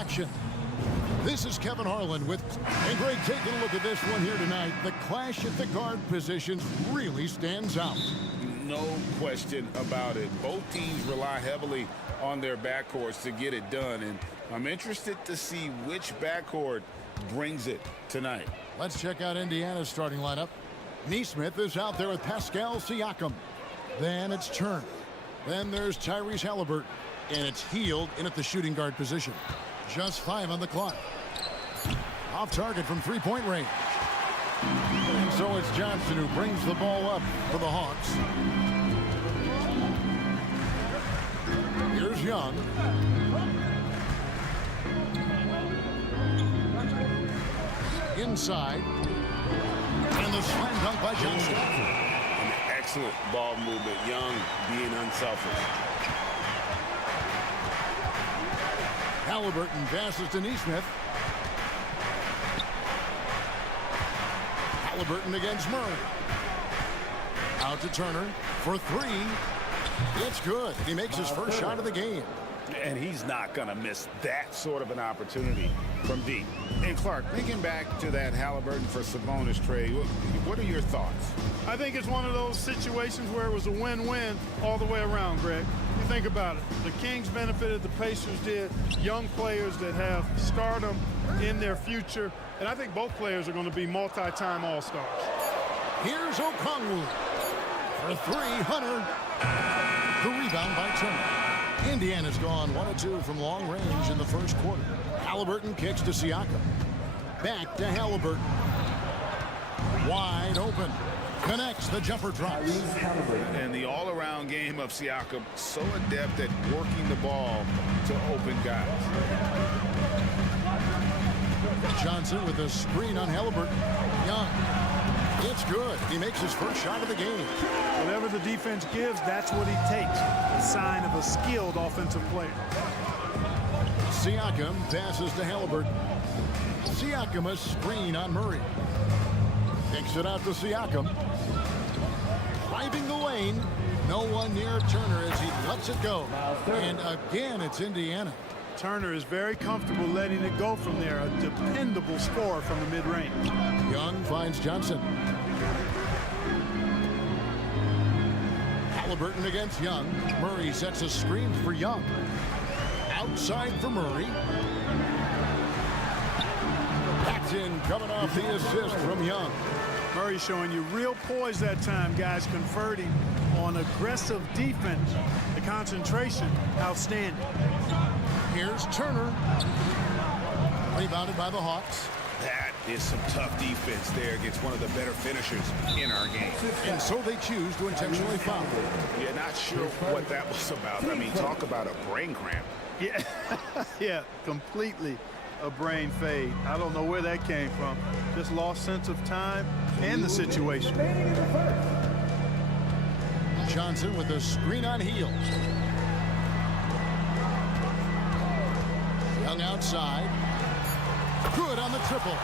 action. This is Kevin Harlan with, and Greg, taking a look at this one here tonight. The clash at the guard positions really stands out. No question about it. Both teams rely heavily on their backcourts to get it done, and I'm interested to see which backcourt brings it tonight. Let's check out Indiana's starting lineup. Neesmith is out there with Pascal Siakam. Then it's Turner. Then there's Tyrese Halliburton. And it's Hield in at the shooting guard position. Just 5 on the clock. Off target from three-point range. And so it's Johnson who brings the ball up for the Hawks. Here's Young. Inside. And the slam dunk by Johnson. An excellent ball movement. Young being unselfish. Halliburton passes to Neesmith. Halliburton against Murray. Out to Turner for 3. It's good. He makes his first shot of the game. And he's not going to miss that sort of an opportunity from deep. And Clark, thinking back to that Halliburton for Sabonis trade, what are your thoughts? I think it's one of those situations where it was a win-win all the way around, Greg. You think about it. The Kings benefited, the Pacers did. Young players that have stardom in their future. And I think both players are going to be multi-time All-Stars. Here's Okongwu for 3. Hunter. The rebound by Turner. Indiana's gone 1 of 2 from long range in the first quarter. Halliburton kicks to Siakam. Back to Halliburton. Wide open. Connects, the jumper drops. And the all-around game of Siakam, so adept at working the ball to open guys. Johnson with a screen on Halliburton. Young. It's good. He makes his first shot of the game. Whatever the defense gives, that's what he takes. A sign of a skilled offensive player. Siakam passes to Halliburton. Siakam a screen on Murray. Kicks it out to Siakam. Driving the lane. No one near Turner as he lets it go. And again, it's Indiana. Turner is very comfortable letting it go from there. A dependable scorer from the mid-range. Young finds Johnson. Halliburton against Young. Murray sets a screen for Young. Outside for Murray. That's in, coming off the assist from Young. Murray showing you real poise that time, guys, converting on aggressive defense. The concentration, outstanding. Here's Turner. Rebounded by the Hawks. That is some tough defense there against one of the better finishers in our game. And so they choose to intentionally foul. Yeah, not sure what that was about. I mean, talk about a brain cramp. Yeah, yeah, completely a brain fade. I don't know where that came from. Just lost sense of time and the situation. Johnson with a screen on Hield. Young outside. Good on the triple.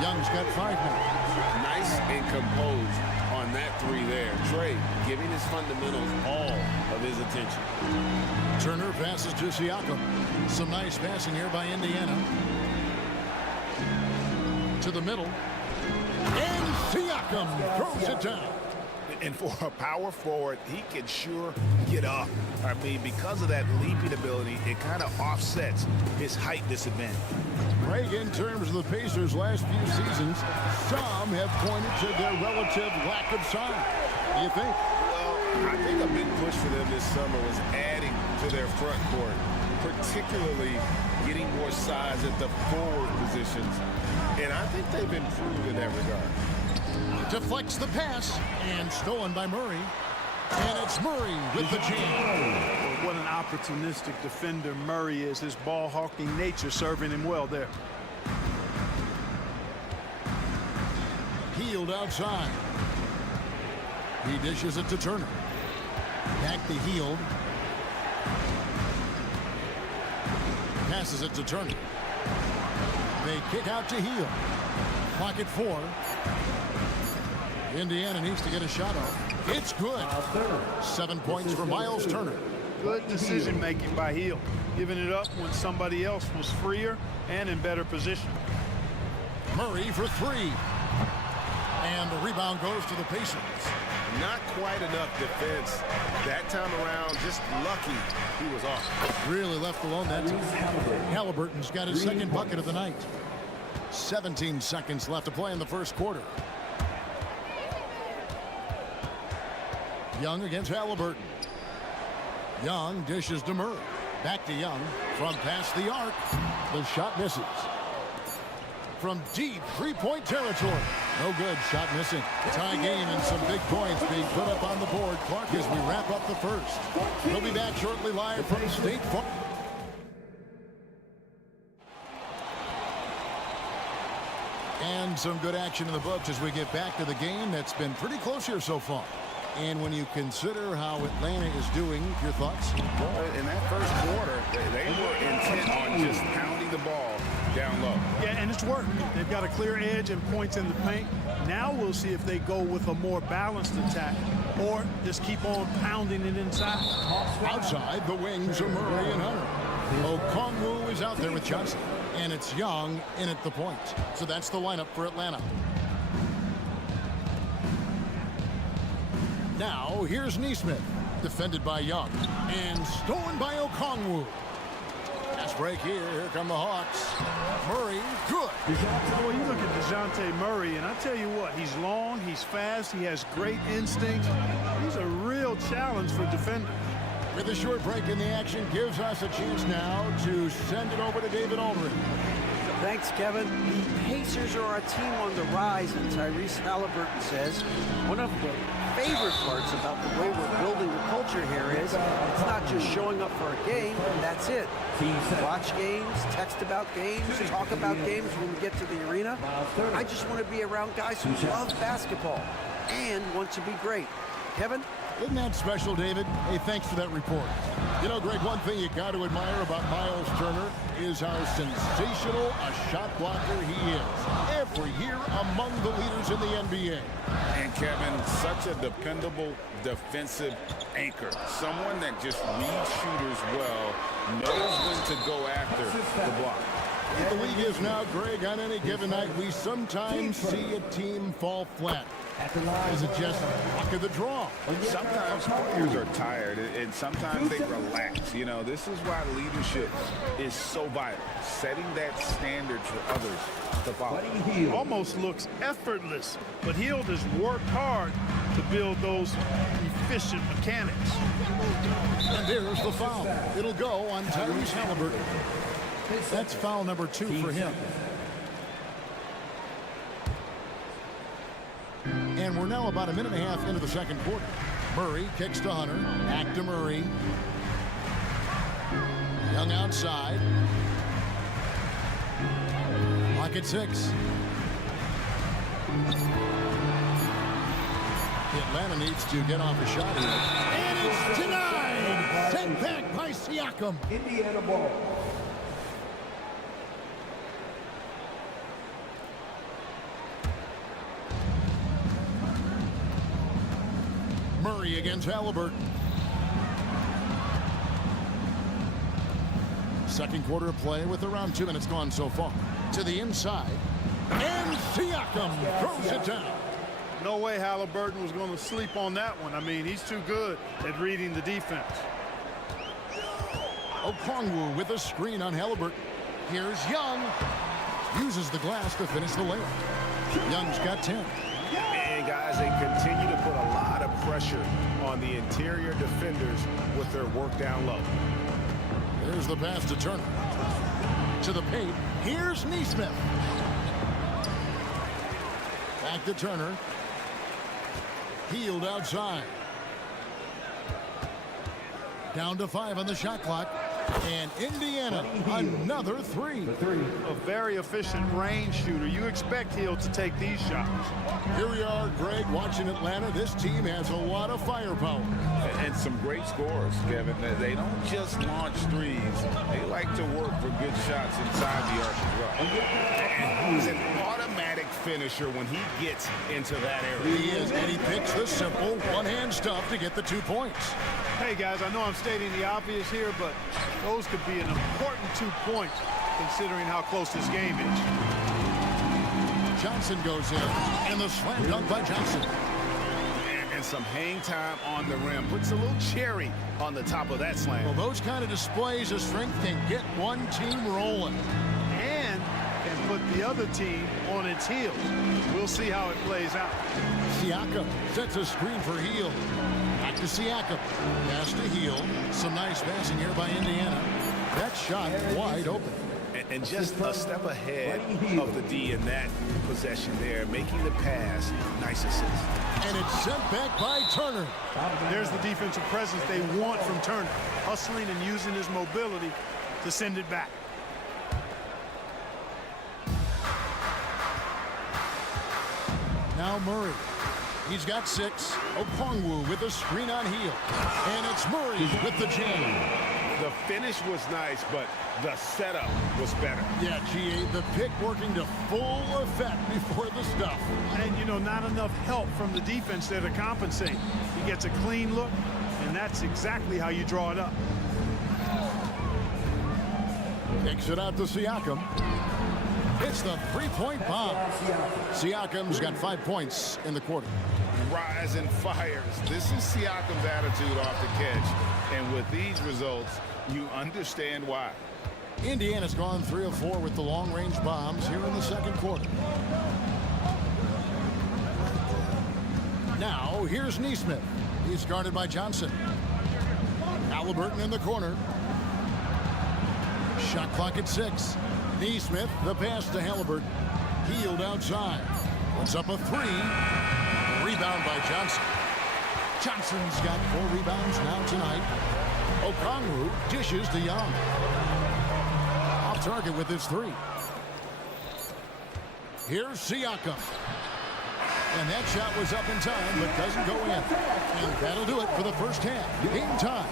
Young's got 5 now. Nice and composed on that 3 there. Trey giving his fundamentals all of his attention. Turner passes to Siakam. Some nice passing here by Indiana. To the middle. And Siakam throws it down. And for a power forward, he can sure get up. I mean, because of that leaping ability, it kind of offsets his height disadvantage. Greg, in terms of the Pacers' last few seasons, some have pointed to their relative lack of size. What do you think? Well, I think a big push for them this summer was adding to their front court, particularly getting more size at the forward positions. And I think they've improved in that regard. Deflects the pass and stolen by Murray. And it's Murray with the jam. What an opportunistic defender Murray is. His ball hawking nature serving him well there. Hield outside. He dishes it to Turner. Back to Hield. Passes it to Turner. They kick out to Hield. Clock at 4. Indiana needs to get a shot off. It's good. 7 points for Miles Turner. Good decision-making by Hield, giving it up when somebody else was freer and in better position. Murray for three. And the rebound goes to the Pacers. Not quite enough defense that time around. Just lucky he was off. Really left alone that time. Halliburton's got his second bucket of the night. 17 seconds left to play in the first quarter. Young against Halliburton. Young dishes to Murray. Back to Young from past the arc. The shot misses. From deep three-point territory. No good. Shot missing. Tie game and some big points being put up on the board. Clark as we wrap up the first. We'll be back shortly live from State Farm. And some good action in the books as we get back to the game that's been pretty close here so far. And when you consider how Atlanta is doing, your thoughts? Well, in that first quarter, they were intent on just pounding the ball down low. Yeah, and it's worked. They've got a clear edge and points in the paint. Now we'll see if they go with a more balanced attack or just keep on pounding it inside. Outside, the wings are Murray and Hunter. Okongwu is out there with Johnson. And it's Young in at the point. So that's the lineup for Atlanta. Now, here's Neesmith, defended by Young, and stolen by Okongwu. Fast break here. Here come the Hawks. Murray, good. Boy, you look at DeJounte Murray, and I tell you what, he's long, he's fast, he has great instincts. He's a real challenge for defenders. With a short break in the action, gives us a chance now to send it over to David Aldridge. Thanks, Kevin. The Pacers are a team on the rise, and Tyrese Halliburton says one of the favorite parts about the way we're building the culture here is it's not just showing up for a game, and that's it. Watch games, text about games, talk about games when we get to the arena. I just want to be around guys who love basketball and want to be great. Kevin? Isn't that special, David? Hey, thanks for that report. You know, Greg, one thing you got to admire about Miles Turner is how sensational a shot blocker he is. Every year among the leaders in the NBA. And Kevin, such a dependable defensive anchor. Someone that just reads shooters well, knows when to go after the block. The league is now, Greg, on any given night, we sometimes see a team fall flat. Is it just luck of the draw? Sometimes players are tired, and sometimes they relax. You know, this is why leadership is so vital. Setting that standard for others to follow. Almost looks effortless, but Hield has worked hard to build those efficient mechanics. And there's the foul. It'll go on Tyrese Halliburton. That's foul number 2 for him. And we're now about a minute and a half into the second quarter. Murray kicks to Hunter. Back to Murray. Young outside. Lock at 6. Atlanta needs to get off a shot here. And it's denied! Sent back by Siakam. Indiana ball. Murray against Halliburton. Second quarter of play with around 2 minutes gone so far. To the inside. And Siakam throws it down. No way Halliburton was going to sleep on that one. I mean, he's too good at reading the defense. Okongwu with a screen on Halliburton. Here's Young. Uses the glass to finish the layup. Young's got 10. And guys, they continue to put a lot of pressure on the interior defenders with their work down low. There's the pass to Turner. To the paint. Here's Neesmith. Back to Turner. Hield outside. Down to 5 on the shot clock. And Indiana, another 3. A very efficient range shooter. You expect Hield to take these shots. Here we are, Greg, watching Atlanta. This team has a lot of firepower. And some great scores, Kevin. They don't just launch threes. They like to work for good shots inside the arc as well. And he's an automatic finisher when he gets into that area. He is, and he picks the simple one-hand stuff to get the 2 points. Hey, guys, I know I'm stating the obvious here, but those could be an important 2 points considering how close this game is. Johnson goes in, and the slam dunk by Johnson. And some hang time on the rim. Puts a little cherry on the top of that slam. Well, those kind of displays of strength can get one team rolling. And can put the other team on its heels. We'll see how it plays out. Siakam sets a screen for Hield. Back to Siakam. Pass to Hield. Some nice passing here by Indiana. That shot wide open. And just a step ahead of the D in that possession there, making the pass. Nice assist. And it's sent back by Turner. There's the defensive presence they want from Turner, hustling and using his mobility to send it back. Now Murray. He's got 6. Okongwu with a screen on Hield. And it's Murray with the jam. The finish was nice, but the setup was better. Yeah, GA, the pick working to full effect before the stuff. And, you know, not enough help from the defense there to compensate. He gets a clean look, and that's exactly how you draw it up. Kicks it out to Siakam. It's the three-point bomb. Siakam's got 5 points in the quarter. Rise and fires. This is Siakam's attitude off the catch. And with these results, you understand why. Indiana's gone 3 of 4 with the long-range bombs here in the second quarter. Now, here's Neesmith. He's guarded by Johnson. Halliburton in the corner. Shot clock at 6. Neesmith, the pass to Halliburton. Hield outside. Puts up a 3. Rebound by Johnson. Johnson's got 4 rebounds now tonight. Okongwu dishes to Young. Off target with his 3. Here's Siakam. And that shot was up in time, but doesn't go in. And that'll do it for the first half. Game time.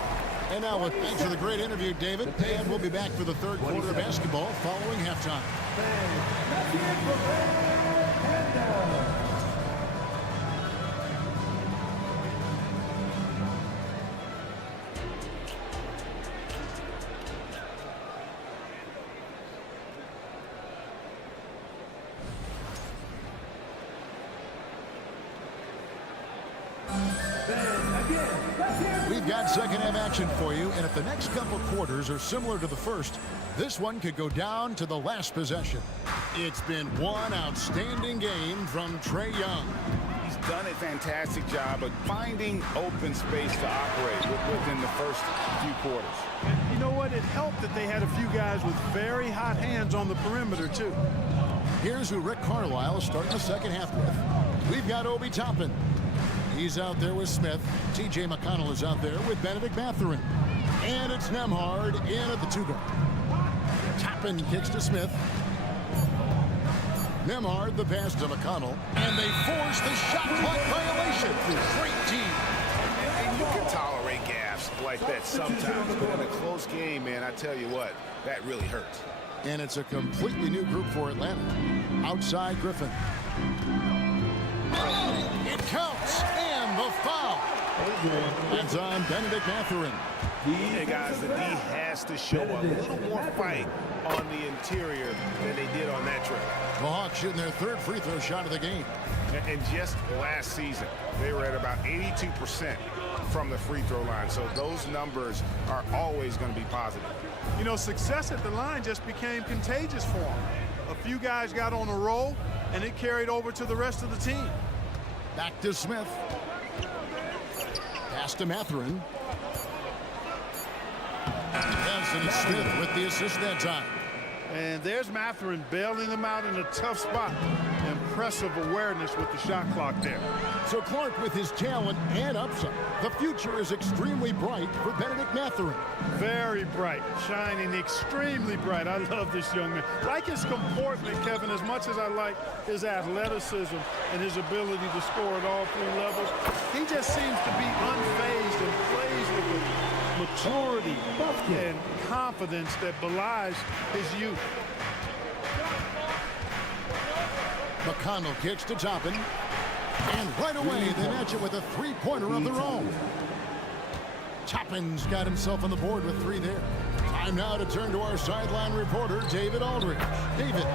And now, thanks for the great interview, David. And we'll be back for the third quarter of basketball following halftime. We've got second half action for you, and if the next couple quarters are similar to the first, this one could go down to the last possession. It's been one outstanding game from Trae Young. He's done a fantastic job of finding open space to operate within the first few quarters. And you know what? It helped that they had a few guys with very hot hands on the perimeter, too. Here's who Rick Carlisle is starting the second half with. We've got Obi Toppin. He's out there with Smith. T.J. McConnell is out there with Benedict Mathurin. And it's Nembhard in at the 2-guard. Toppin kicks to Smith. Nembhard the pass to McConnell. And they force the shot clock violation. Great team. And you can tolerate gaffes like that sometimes, but in a close game, man, I tell you what, that really hurts. And it's a completely new group for Atlanta. Outside Griffin. It counts, and the foul. That's on Benedict Mathurin. Hey, guys, the D has to show a little more fight on the interior than they did on that trip. The Hawks shooting their third free throw shot of the game. And just last season, they were at about 82% from the free throw line. So those numbers are always going to be positive. You know, success at the line just became contagious for them. A few guys got on a roll, and it carried over to the rest of the team. Back to Smith. Pass to Mathurin. Yes, and it's Smith with the assist that time. And there's Mathurin bailing them out in a tough spot. Impressive awareness with the shot clock there. So Clark, with his talent and upside, the future is extremely bright for Benedict Mathurin. Very bright, shining extremely bright. I love this young man. Like his comportment, Kevin, as much as I like his athleticism and his ability to score at all 3 levels, he just seems to be unfazed and plays with the maturity and confidence that belies his youth. McConnell kicks to Toppin. And right away, they match it with a three-pointer of their own. Toppin's got himself on the board with 3 there. Time now to turn to our sideline reporter, David Aldridge. David.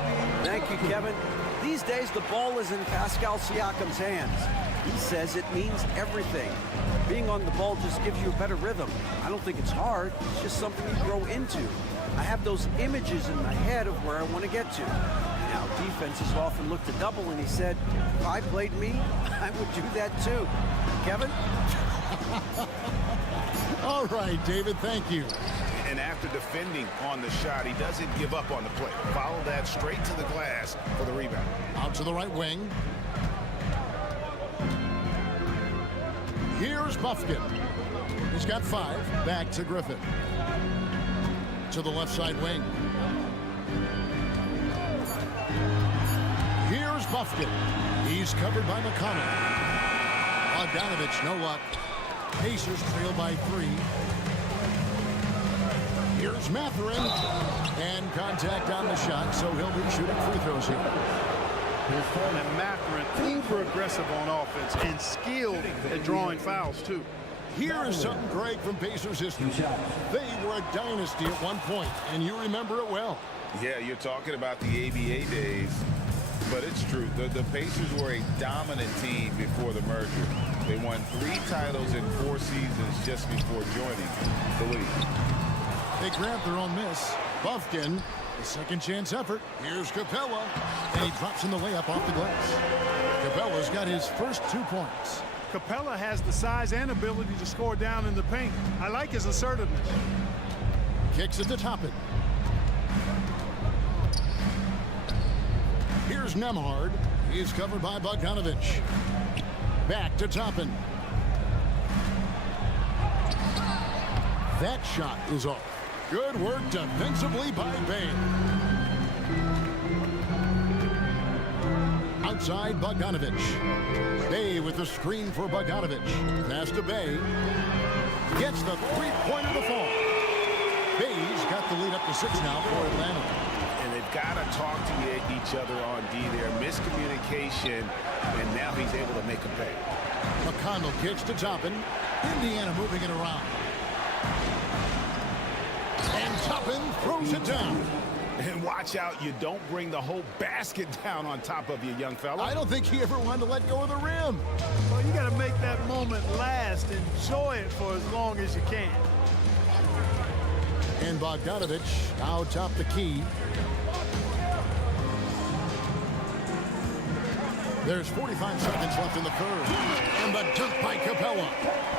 Thank you, Kevin. These days, the ball is in Pascal Siakam's hands. He says it means everything. Being on the ball just gives you a better rhythm. I don't think it's hard. It's just something you grow into. I have those images in my head of where I want to get to. Now, defenses often look to double, and he said, if I played me, I would do that too. Kevin? All right, David, thank you. And after defending on the shot, he doesn't give up on the play. Follow that straight to the glass for the rebound. Out to the right wing. Here's Buffkin. He's got 5. Back to Griffin. To the left side wing. Here's Buffkin. He's covered by McConnell. Bogdanovich, no luck. Pacers trail by 3. Here's Mathurin. And contact on the shot, so he'll be shooting free throws here. And Mathurin, uber aggressive on offense and skilled at drawing fouls, too. Here is something, Greg, from Pacers history. They were a dynasty at one point, and you remember it well. Yeah, you're talking about the ABA days, but it's true. The Pacers were a dominant team before the merger. They won 3 titles in 4 seasons just before joining the league. They grabbed their own miss. Buffkin, a second chance effort. Here's Capella, and he drops in the layup off the glass. Capella's got his first 2 points. Capella has the size and ability to score down in the paint. I like his assertiveness. Kicks it to Toppin. Here's Nemhard. He's covered by Bogdanovich. Back to Toppin. That shot is off. Good work defensively by Bay. Outside Bogdanovich. Bay with the screen for Bogdanovich. Pass to Bay. Gets the three-pointer to fall. Bay's got the lead up to 6 now for Atlanta. And they've got to talk to each other on D there. Miscommunication, and now he's able to make a pay. McConnell kicks to Toppin. Indiana moving it around. And Toppin throws it down. And watch out, you don't bring the whole basket down on top of you, young fella. I don't think he ever wanted to let go of the rim. Well, you got to make that moment last. Enjoy it for as long as you can. And Bogdanovich now top the key. There's 45 seconds left in the third. And the dunk by Capella.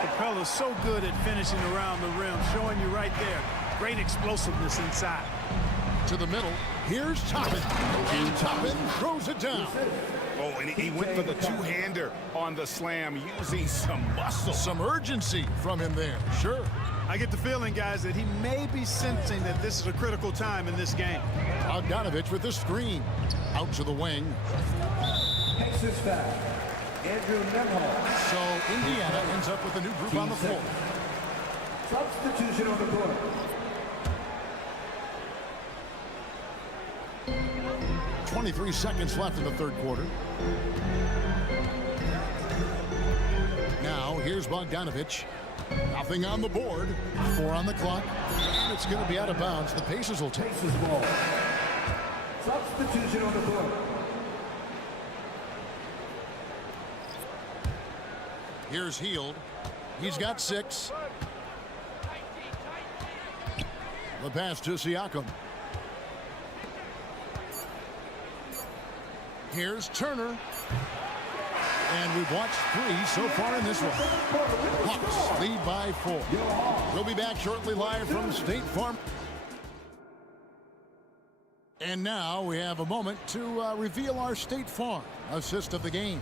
Capella's so good at finishing around the rim, showing you right there. Great explosiveness inside. To the middle. Here's Toppin. And Toppin throws it down. Oh, and he went for the two-hander on the slam, using some muscle. Some urgency from him there. Sure. I get the feeling, guys, that he may be sensing that this is a critical time in this game. Bogdanovich with the screen. Out to the wing. Pacers foul. Andrew Nemhard. So Indiana ends up with a new group on the floor. Substitution on the court. 23 seconds left in the third quarter. Now, here's Bogdanovich. Nothing on the board. 4 on the clock. And it's going to be out of bounds. The Pacers will take. Pacers ball. Substitution on the court. Here's Hield. He's got 6. The pass to Siakam. Here's Turner. And we've watched 3 so far in this one. Hawks lead by 4. We'll be back shortly live from State Farm. And now we have a moment to reveal our State Farm assist of the game.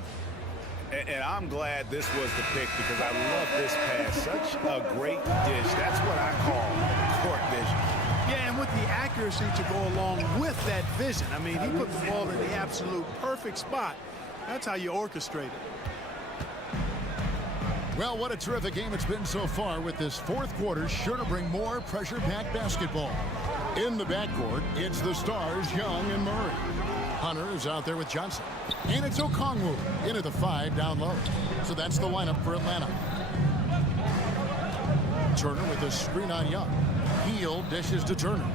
And I'm glad this was the pick because I love this pass. Such a great dish. That's what I call court vision. Yeah, and with the accuracy to go along with that vision. I mean, he put the ball in the absolute perfect spot. That's how you orchestrate it. Well, what a terrific game it's been so far, with this fourth quarter sure to bring more pressure-packed basketball. In the backcourt, it's the stars, Young and Murray. Hunter is out there with Johnson. And it's Okongwu into the 5 down low. So that's the lineup for Atlanta. Turner with a screen on Young. Heel dishes to Turner.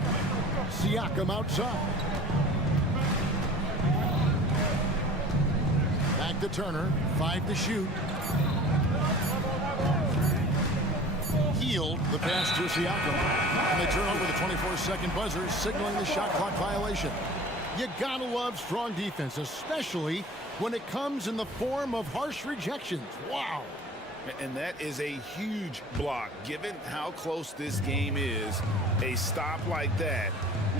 Siakam outside. Back to Turner. 5 to shoot. Healed the pass to Siakam. And they turn over the 24-second buzzer, signaling the shot clock violation. You gotta love strong defense, especially when it comes in the form of harsh rejections. Wow. And that is a huge block. Given how close this game is, a stop like that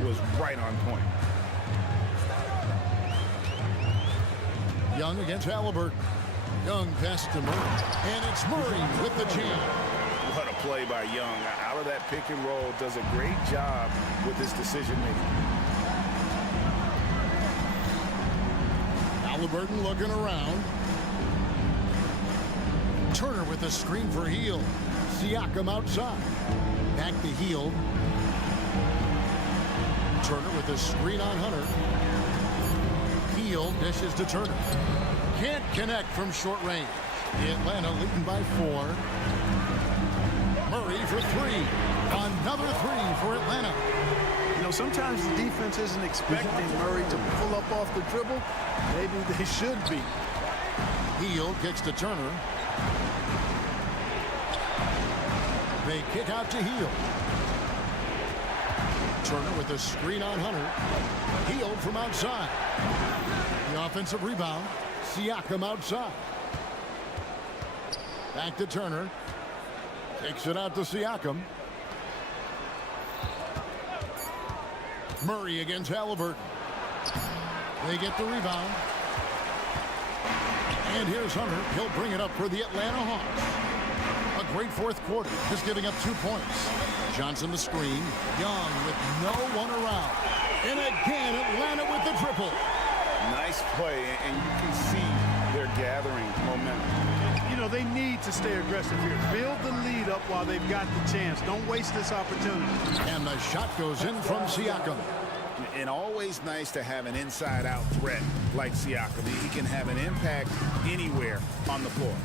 was right on point. Young against Halliburton. Young pass to Murray. And it's Murray with the jam. What a play by Young. Out of that pick and roll, does a great job with his decision making. Halliburton looking around. Turner with a screen for Hield. Siakam outside. Back to Hield. Turner with a screen on Hunter. Hield dishes to Turner. Can't connect from short range. Atlanta leading by 4. Murray for 3. Another 3 for Atlanta. You know, sometimes the defense isn't expecting Murray to pull up off the dribble. Maybe they should be. Hield kicks to Turner. They kick out to Hield. Turner with a screen on Hunter. Hield from outside. The offensive rebound. Siakam outside. Back to Turner. Takes it out to Siakam. Murray against Halliburton. They get the rebound. And here's Hunter. He'll bring it up for the Atlanta Hawks. A great fourth quarter, just giving up 2 points. Johnson the screen. Young with no one around. And again, Atlanta with the triple. Nice play, and you can see they're gathering momentum. You know, they need to stay aggressive here. Build the lead up while they've got the chance. Don't waste this opportunity. And the shot goes in from Siakam. And always nice to have an inside-out threat like Siakam. He can have an impact anywhere on the floor.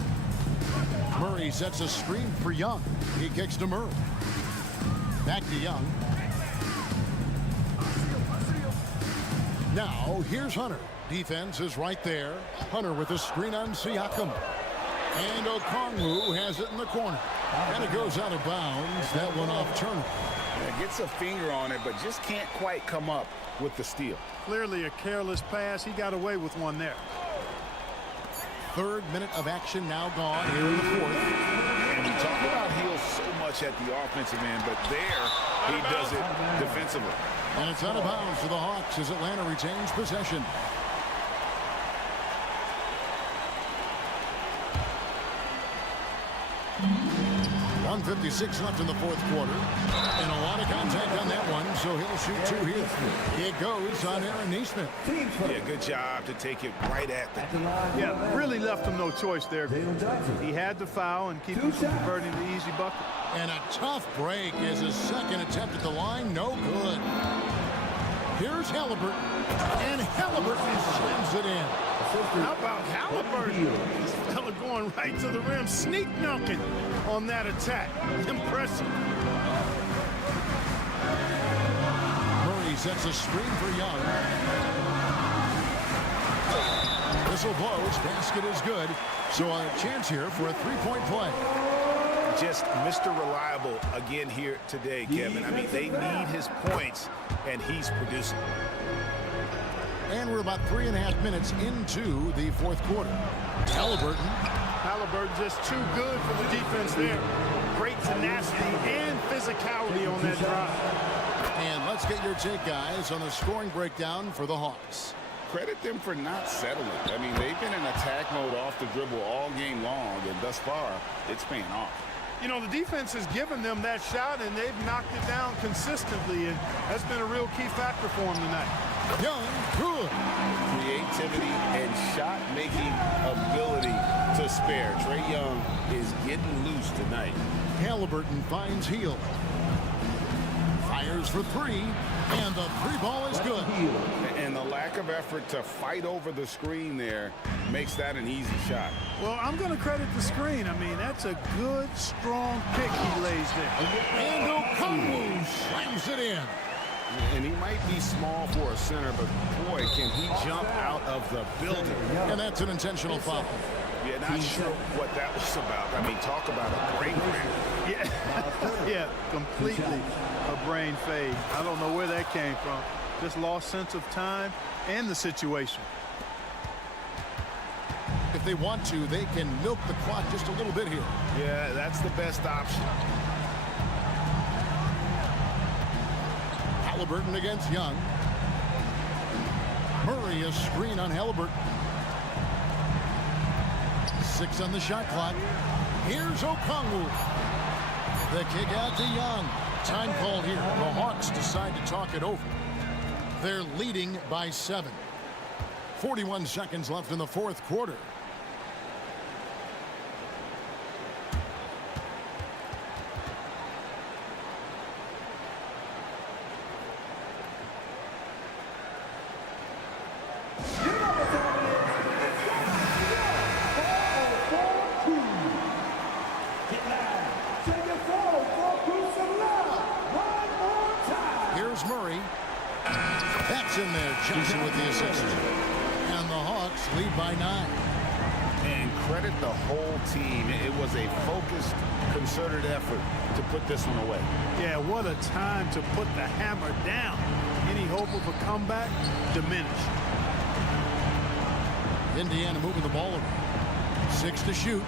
Murray sets a screen for Young. He kicks to Murray. Back to Young. Now, here's Hunter. Defense is right there. Hunter with a screen on Siakam. And Okongwu has it in the corner. And it goes out of bounds. That one off Turner. Yeah, gets a finger on it, but just can't quite come up with the steal. Clearly a careless pass. He got away with one there. 3rd minute of action now gone here in the 4th. And we talk about Hield so much at the offensive end, but there he does it defensively. And it's out of bounds for the Hawks as Atlanta retains possession. .156 left in the 4th quarter. And a lot of contact on that one, so he'll shoot 2 here. It goes on Aaron Neesmith. Yeah, good job to take it right at the Yeah, really left him no choice there. He had to foul and keep him from converting the easy bucket. And a tough break is his 2nd attempt at the line. No good. Here's Halliburton. And Halliburton slams it in. How about Halliburton? This fella going right to the rim, sneak dunking on that attack. Impressive. Murray sets a screen for Young. Whistle blows. Basket is good. So a chance here for a 3-point play. Just Mr. Reliable again here today, Kevin. I mean, they need his points, and he's producing. And we're about 3.5 minutes into the 4th quarter. Halliburton just too good for the defense there. Great tenacity and physicality on that drive. And let's get your take, guys, on the scoring breakdown for the Hawks. Credit them for not settling. I mean, they've been in attack mode off the dribble all game long, and thus far, it's paying off. You know, the defense has given them that shot, and they've knocked it down consistently, and that's been a real key factor for them tonight. Young, good. Creativity and shot-making ability to spare. Trae Young is getting loose tonight. Halliburton finds Hield. Fires fires for three, and the three ball is good. And the lack of effort to fight over the screen there makes that an easy shot. Well, I'm going to credit the screen. I mean, that's a good, strong pick he lays there. And Okongwu slams it in. And he might be small for a center, but boy, can he jump out of the building. And that's an intentional foul. Yeah, not sure what that was about. I mean, talk about a brain cramp. Yeah, yeah, completely a brain fade. I don't know where that came from. Just lost sense of time and the situation. If they want to, they can milk the clock just a little bit here. Yeah, that's the best option. Halliburton against Young. Murray a screen on Halliburton. 6 on the shot clock. Here's Okongwu. The kick out to Young. Time called here. The Hawks decide to talk it over. They're leading by 7. 41 seconds left in the fourth quarter. Here's Murray. That's in there. Johnson with the assist. And the Hawks lead by 9. And credit the whole team. It was a focused, concerted effort to put this one away. Yeah, what a time to put the hammer down. Any hope of a comeback diminished. Indiana moving the ball around. 6 to shoot.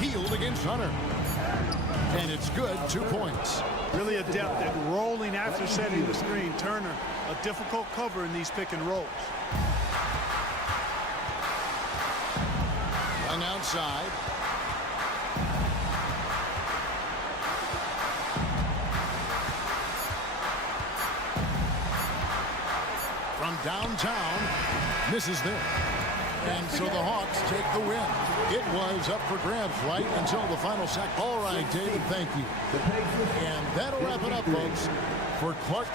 Healed against Hunter. And it's good. 2 points. Really adept at rolling after setting the screen. Turner, a difficult cover in these pick and rolls. Young outside. From downtown, misses there. And so the Hawks take the win. It was up for grabs right until the final sack. All right, David, thank you. And that'll wrap it up, folks, for Clark.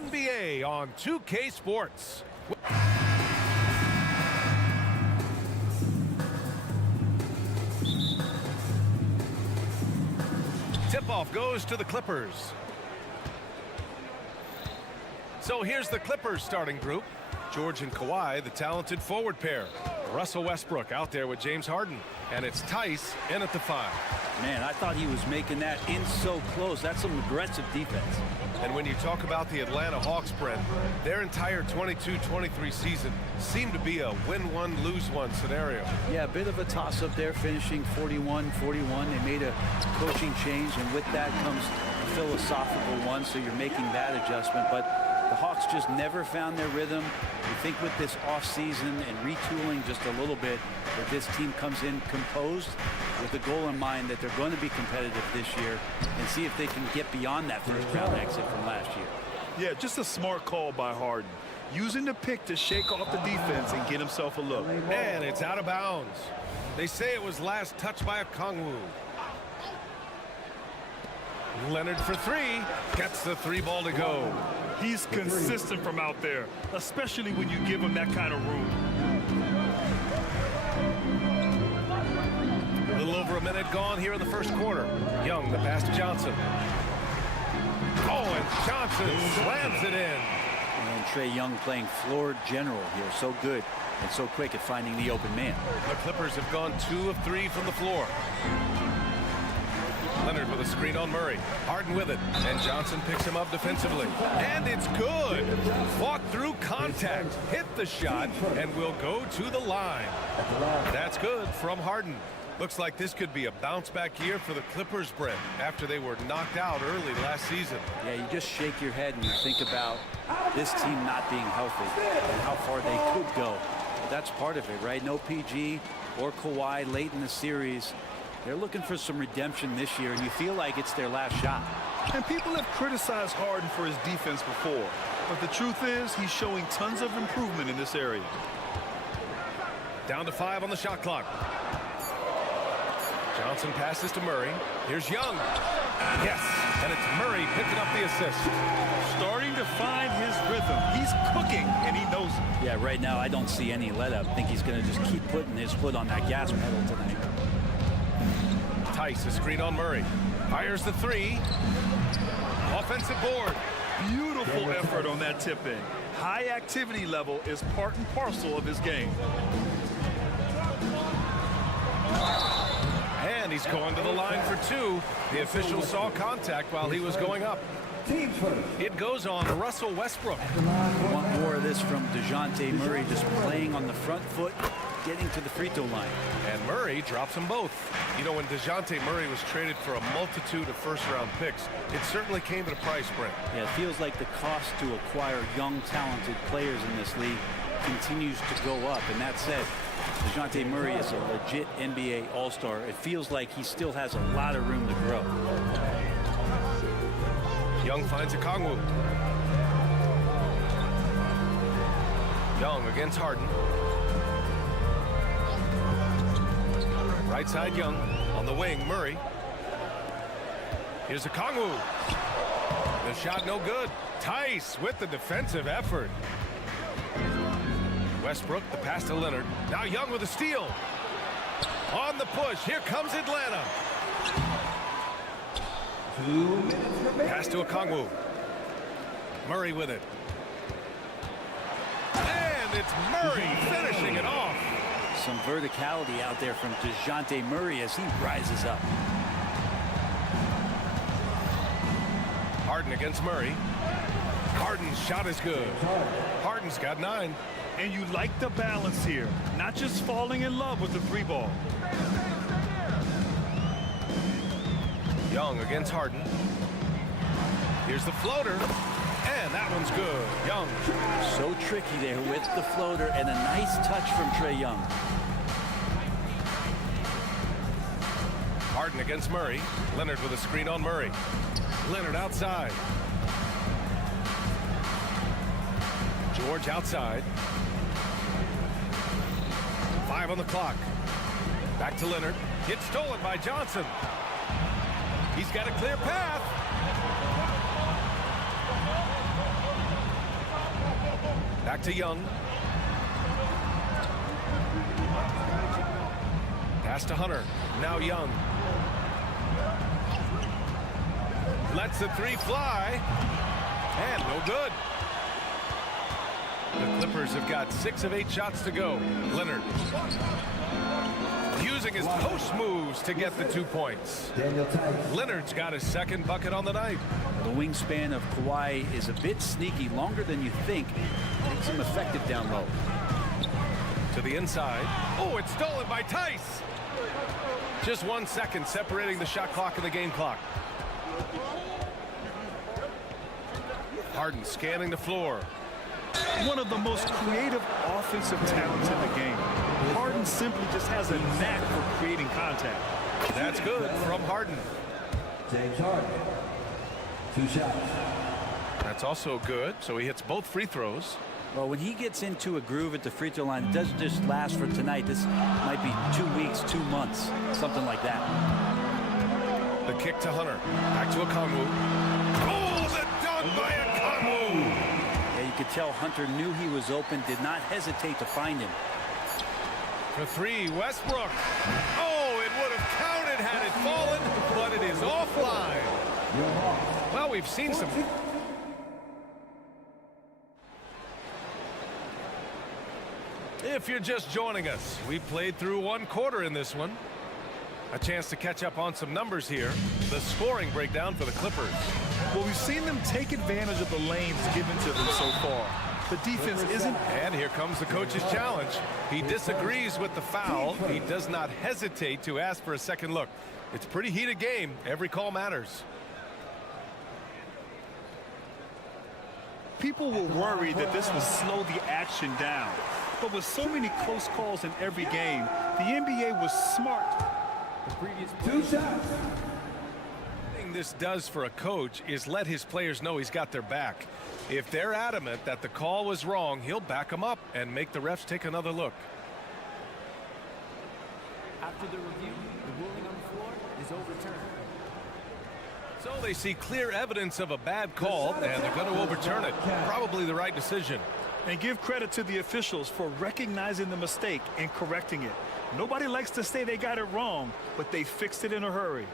NBA on 2K Sports. Tip-off goes to the Clippers. So here's the Clippers starting group. George and Kawhi, the talented forward pair. Russell Westbrook out there with James Harden. And it's Tice in at the 5. Man, I thought he was making that in so close. That's some aggressive defense. And when you talk about the Atlanta Hawks, Brent, their entire 22-23 season seemed to be a win-one, lose-one scenario. Yeah, a bit of a toss-up there, finishing 41-41. They made a coaching change, and with that comes a philosophical one, so you're making that adjustment. But the Hawks just never found their rhythm. You think with this offseason and retooling just a little bit, that this team comes in composed with the goal in mind that they're going to be competitive this year and see if they can get beyond that first-round exit from last year. Yeah, just a smart call by Harden. Using the pick to shake off the defense and get himself a look. And it's out of bounds. They say it was last touched by a Kongwu. Leonard for 3. Gets the 3 ball to go. He's consistent from out there, especially when you give him that kind of room. A little over a minute gone here in the first quarter. Young, the pass to Johnson. Oh, and Johnson slams it in. And Trae Young playing floor general here. So good and so quick at finding the open man. The Clippers have gone 2 of 3 from the floor. Leonard with a screen on Murray. Harden with it. And Johnson picks him up defensively. And it's good. Fought through contact. Hit the shot. And will go to the line. That's good from Harden. Looks like this could be a bounce-back year for the Clippers, Brent, after they were knocked out early last season. Yeah, you just shake your head and you think about this team not being healthy and how far they could go. But that's part of it, right? No PG or Kawhi late in the series. They're looking for some redemption this year, and you feel like it's their last shot. And people have criticized Harden for his defense before. But the truth is, he's showing tons of improvement in this area. Down to 5 on the shot clock. Johnson passes to Murray. Here's Young. Yes, and it's Murray picking up the assist. Starting to find his rhythm. He's cooking, and he knows it. Yeah, right now I don't see any let-up. I think he's going to just keep putting his foot on that gas pedal tonight. Tice, a screen on Murray. Fires the 3. Offensive board. Beautiful effort on that tip-in. High activity level is part and parcel of his game. And he's going to the line for 2. The official saw contact while he was going up. It goes on Russell Westbrook. Want more of this from DeJounte Murray, just playing on the front foot, getting to the free throw line. And Murray drops them both. You know, when DeJounte Murray was traded for a multitude of first-round picks, it certainly came at a price, Brent. Yeah, it feels like the cost to acquire young, talented players in this league continues to go up. And that said, DeJounte Murray is a legit NBA All-Star. It feels like he still has a lot of room to grow. Young finds a Kongwu. Young against Harden. Right side Young. On the wing, Murray. Here's a Kongwu. The shot no good. Tice with the defensive effort. Westbrook, the pass to Leonard. Now Young with a steal. On the push. Here comes Atlanta. Pass to a Kongwu. Murray with it. And it's Murray finishing it off. Some verticality out there from DeJounte Murray as he rises up. Harden against Murray. Harden's shot is good. Harden's got 9. And you like the balance here, not just falling in love with the 3 ball. Young against Harden. Here's the floater. And that one's good. Young. So tricky there with the floater and a nice touch from Trae Young. Harden against Murray. Leonard with a screen on Murray. Leonard outside. George outside. 5 on the clock. Back to Leonard. It's stolen by Johnson. He's got a clear path. Back to Young. Pass to Hunter. Now Young. Lets the three fly. And no good. The Clippers have got 6 of 8 shots to go. Leonard using his post moves to get the 2 points. Leonard's got his second bucket on the night. The wingspan of Kawhi is a bit sneaky, longer than you think. Makes him effective down low. To the inside. Oh, it's stolen by Tice. Just 1 second separating the shot clock and the game clock. Harden scanning the floor. One of the most creative offensive talents in the game. Harden simply just has a knack for creating contact. That's good from Harden. James Harden. 2 shots. That's also good, so he hits both free throws. Well, when he gets into a groove at the free throw line, it doesn't just last for tonight. This might be 2 weeks, 2 months, something like that. The kick to Hunter. Back to Okongwu. Oh, the dunk by Okongwu! Yeah, you could tell Hunter knew he was open, did not hesitate to find him. For 3, Westbrook. Oh, it would have counted had it fallen, but it is offline. Well, we've seen some... If you're just joining us, we played through 1 quarter in this one. A chance to catch up on some numbers here. The scoring breakdown for the Clippers. Well, we've seen them take advantage of the lanes given to them so far. The defense isn't... And here comes the coach's challenge. He disagrees with the foul. He does not hesitate to ask for a second look. It's a pretty heated game. Every call matters. People were worried that this would slow the action down. But with so many close calls in every game, the NBA was smart. 2 shots. Thing this does for a coach is let his players know he's got their back. If they're adamant that the call was wrong, he'll back them up and make the refs take another look. After the review, the ruling on the floor is overturned. So they see clear evidence of a bad call, and they're going to overturn it. Probably the right decision. And give credit to the officials for recognizing the mistake and correcting it. Nobody likes to say they got it wrong, but they fixed it in a hurry.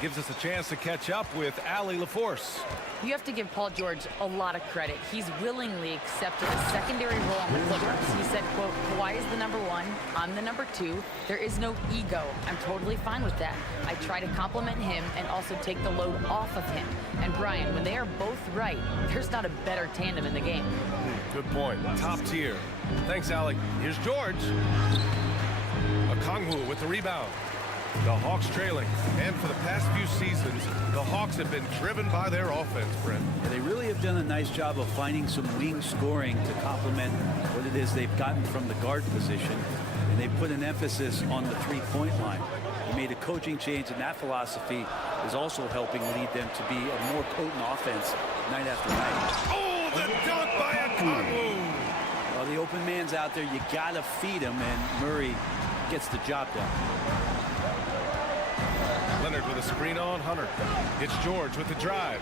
Gives us a chance to catch up with Allie LaForce. You have to give Paul George a lot of credit. He's willingly accepted a secondary role on the Clippers. He said, quote, Kawhi is the #1, I'm the #2. There is no ego. I'm totally fine with that. I try to compliment him and also take the load off of him. And Brian, when they are both right, there's not a better tandem in the game. Good point. Top tier. Thanks, Allie. Here's George. Okongwu with the rebound. The Hawks trailing, and for the past few seasons, the Hawks have been driven by their offense, Brent. Yeah, they really have done a nice job of finding some wing scoring to complement what it is they've gotten from the guard position, and they put an emphasis on the three-point line. They made a coaching change, and that philosophy is also helping lead them to be a more potent offense night after night. Oh, the dunk by Okongwu! Well, the open man's out there. You got to feed him, and Murray gets the job done. Leonard with a screen on Hunter. It's George with the drive.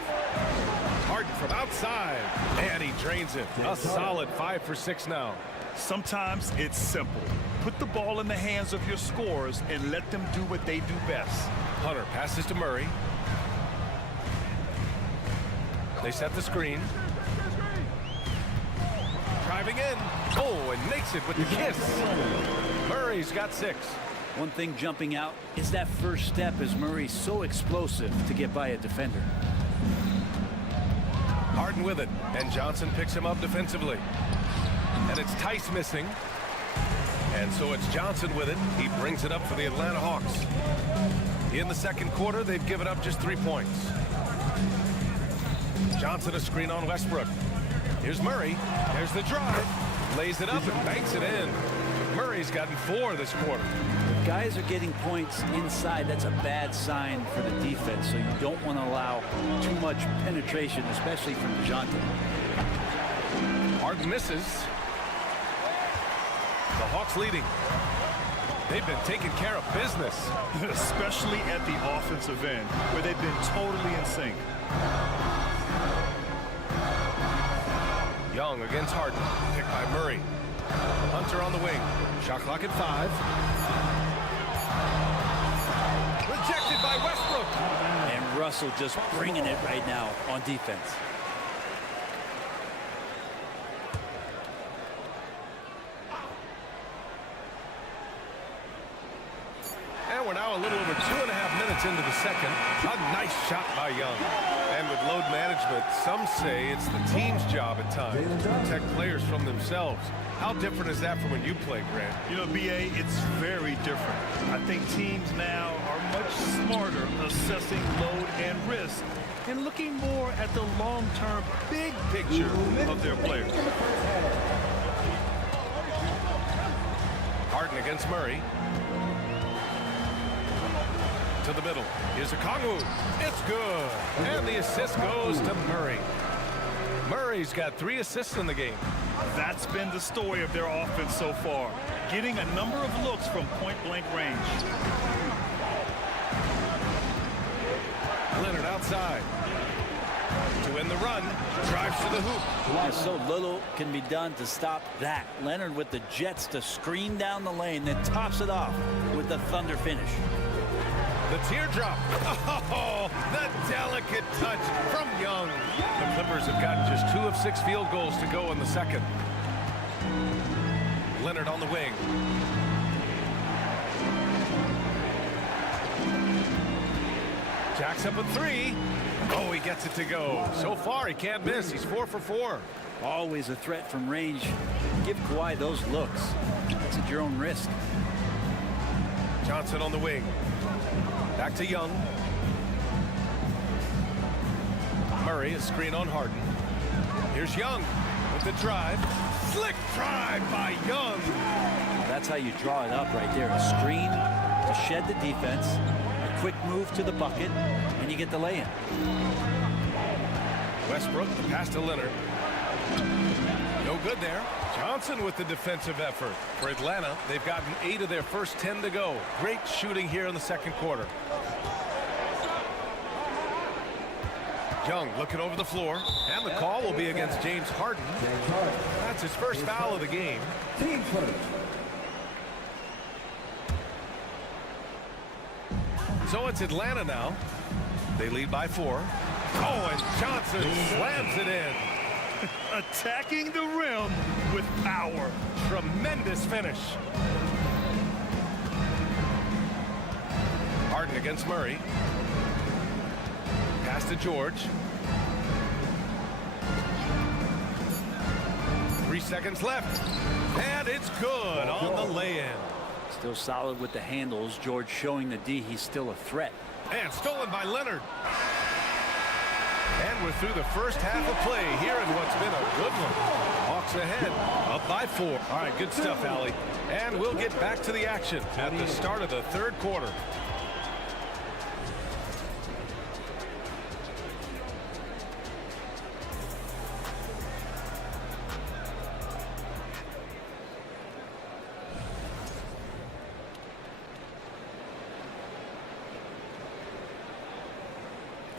Harden from outside. And he drains it. A solid 5 for 6 now. Sometimes it's simple. Put the ball in the hands of your scorers and let them do what they do best. Hunter passes to Murray. They set the screen. Driving in. Oh, and makes it with the kiss. Murray's got 6. One thing jumping out is that first step, as Murray's so explosive to get by a defender. Harden with it, and Johnson picks him up defensively. And it's Tice missing. And so it's Johnson with it. He brings it up for the Atlanta Hawks. In the second quarter, they've given up just 3 points. Johnson a screen on Westbrook. Here's Murray. There's the drive. Lays it up and banks it in. Murray's gotten 4 this quarter. Guys are getting points inside. That's a bad sign for the defense, so you don't want to allow too much penetration, especially from DeJounte. Harden misses. The Hawks leading. They've been taking care of business. Especially at the offensive end, where they've been totally in sync. Young against Harden. Picked by Murray. Hunter on the wing. Shot clock at 5. Rejected by Westbrook. And Russell just bringing it right now on defense. And we're now a little over 2.5 minutes into the second. A nice shot by Young. And with load management, some say it's the team's job at times to protect players from themselves. How different is that from when you play, Grant? You know, BA, it's very different. I think teams now are much smarter assessing load and risk and looking more at the long-term big picture of their players. Harden against Murray. To the middle. Here's a Kongwu. It's good. And the assist goes to Murray. Murray's got 3 assists in the game. That's been the story of their offense so far, getting a number of looks from point-blank range. Leonard outside. To win the run, drives to the hoop. And so little can be done to stop that. Leonard with the jets to screen down the lane, then tops it off with the thunder finish. The teardrop. Oh, the delicate touch from Young. The Clippers have gotten just 2 of 6 field goals to go in the second. Leonard on the wing. Jacks up a 3. Oh, he gets it to go. So far, he can't miss. He's 4 for 4. Always a threat from range. Give Kawhi those looks. It's at your own risk. Johnson on the wing. Back to Young. Murray, a screen on Harden. Here's Young with the drive. Slick drive by Young. That's how you draw it up right there. A screen to shed the defense, a quick move to the bucket, and you get the lay-in. Westbrook, the pass to Leonard. No good there. Johnson with the defensive effort. For Atlanta, they've gotten 8 of their first 10 to go. Great shooting here in the second quarter. Young looking over the floor, and the call will be against James Harden. That's his first foul of the game. So it's Atlanta now. They lead by 4. Oh, and Johnson slams it in. Attacking the rim with power. Tremendous finish. Harden against Murray. Pass to George. 3 seconds left. And it's good on the lay-in. Still solid with the handles. George showing the D he's still a threat. And stolen by Leonard. And we're through the first half of play here in what's been a good one. Hawks ahead, up by 4. All right, good stuff, Allie. And we'll get back to the action at the start of the third quarter.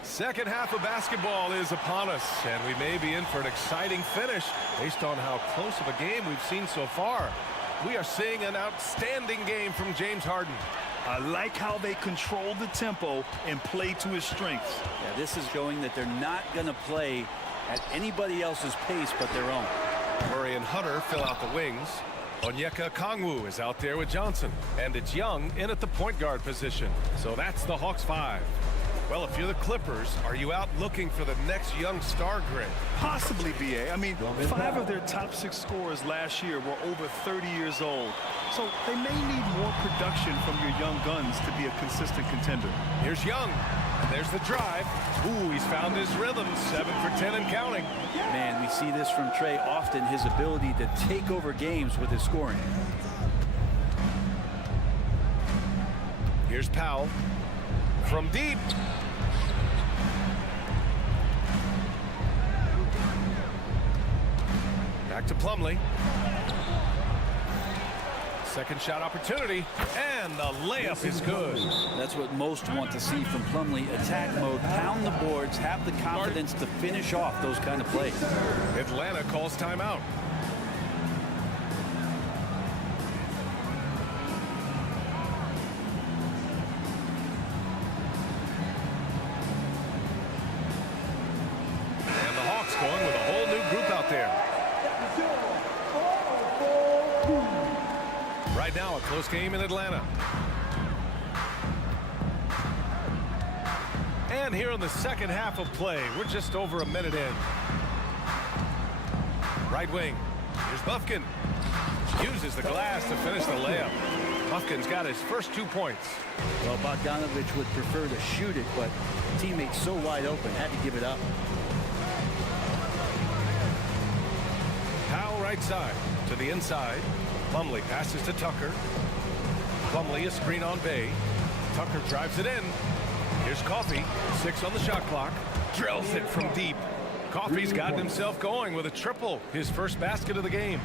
Second half of basketball is upon us, and we may be in for an exciting finish based on how close of a game we've seen so far. We are seeing an outstanding game from James Harden. I like how they control the tempo and play to his strengths. Yeah, this is showing that they're not going to play at anybody else's pace but their own. Murray and Hunter fill out the wings. Onyeka Kongwu is out there with Johnson, and it's Young in at the point guard position. So that's the Hawks 5. Well, if you're the Clippers, are you out looking for the next young star, Grant? Possibly, BA. I mean, 5 of their top 6 scorers last year were over 30 years old. So they may need more production from your young guns to be a consistent contender. Here's Young. There's the drive. Ooh, he's found his rhythm. 7 for 10 and counting. Man, we see this from Trey often, his ability to take over games with his scoring. Here's Powell. From deep. Back to Plumlee. Second shot opportunity, and the layup is good. That's what most want to see from Plumlee. Attack mode, pound the boards, have the confidence to finish off those kind of plays. Atlanta calls timeout. And the Hawks going with a whole new group out there. Right now, a close game in Atlanta. And here in the second half of play, we're just over a minute in. Right wing, here's Buffkin. Uses the glass to finish the layup. Buffkin's got his first 2 points. Well, Bogdanovich would prefer to shoot it, but teammates so wide open, had to give it up. Powell right side to the inside. Plumlee passes to Tucker. Plumlee a screen on Bay. Tucker drives it in. Here's Coffey, 6 on the shot clock. Drills it from deep. Coffey's gotten himself going with a triple, his first basket of the game.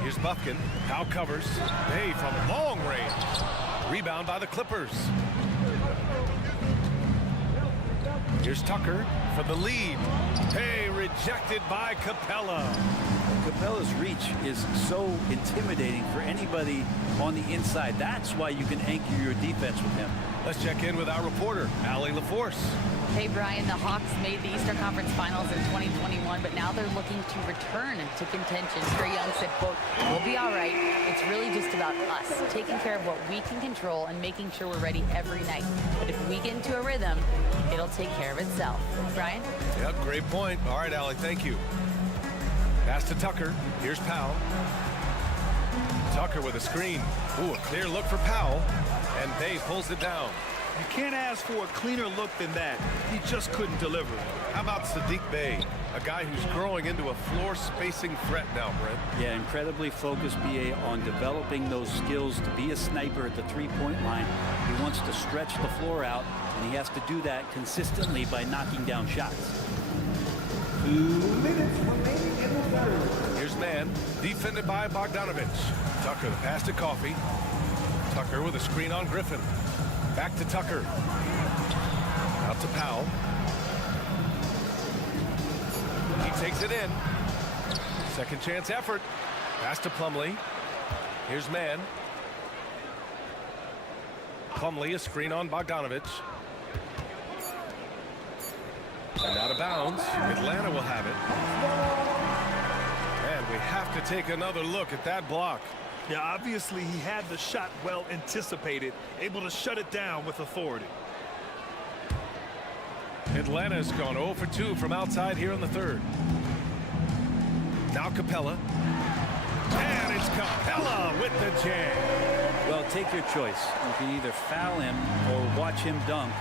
Here's Buffkin. Powell covers. Bay from long range. Rebound by the Clippers. Here's Tucker for the lead. Hey, rejected by Capella. Capella's reach is so intimidating for anybody on the inside. That's why you can anchor your defense with him. Let's check in with our reporter, Allie LaForce. Hey, Brian, the Hawks made the Eastern Conference Finals in 2021, but now they're looking to return to contention. Trae Young said, quote, "We'll be all right. It's really just about us, taking care of what we can control and making sure we're ready every night. But if we get into a rhythm, it'll take care of itself." Brian? Yep, great point. All right, Allie, thank you. Pass to Tucker. Here's Powell. Tucker with a screen. Ooh, a clear look for Powell. And Bay pulls it down. You can't ask for a cleaner look than that. He just couldn't deliver. How about Sadiq Bey, a guy who's growing into a floor spacing threat now, Brent? Yeah, incredibly focused, BA, on developing those skills to be a sniper at the three-point line. He wants to stretch the floor out, and he has to do that consistently by knocking down shots. 2 minutes remaining in the third. Here's man, defended by Bogdanovich. Tucker, the pass to Coffey. Tucker with a screen on Griffin. Back to Tucker. Out to Powell. He takes it in. Second chance effort. Pass to Plumlee. Here's man. Plumlee, a screen on Bogdanovich. And out of bounds. Atlanta will have it. And we have to take another look at that block. Yeah, obviously he had the shot well anticipated, able to shut it down with authority. Atlanta's gone 0 for 2 from outside here in the third. Now Capella. And it's Capella with the jam. Well, take your choice. You can either foul him or watch him dunk.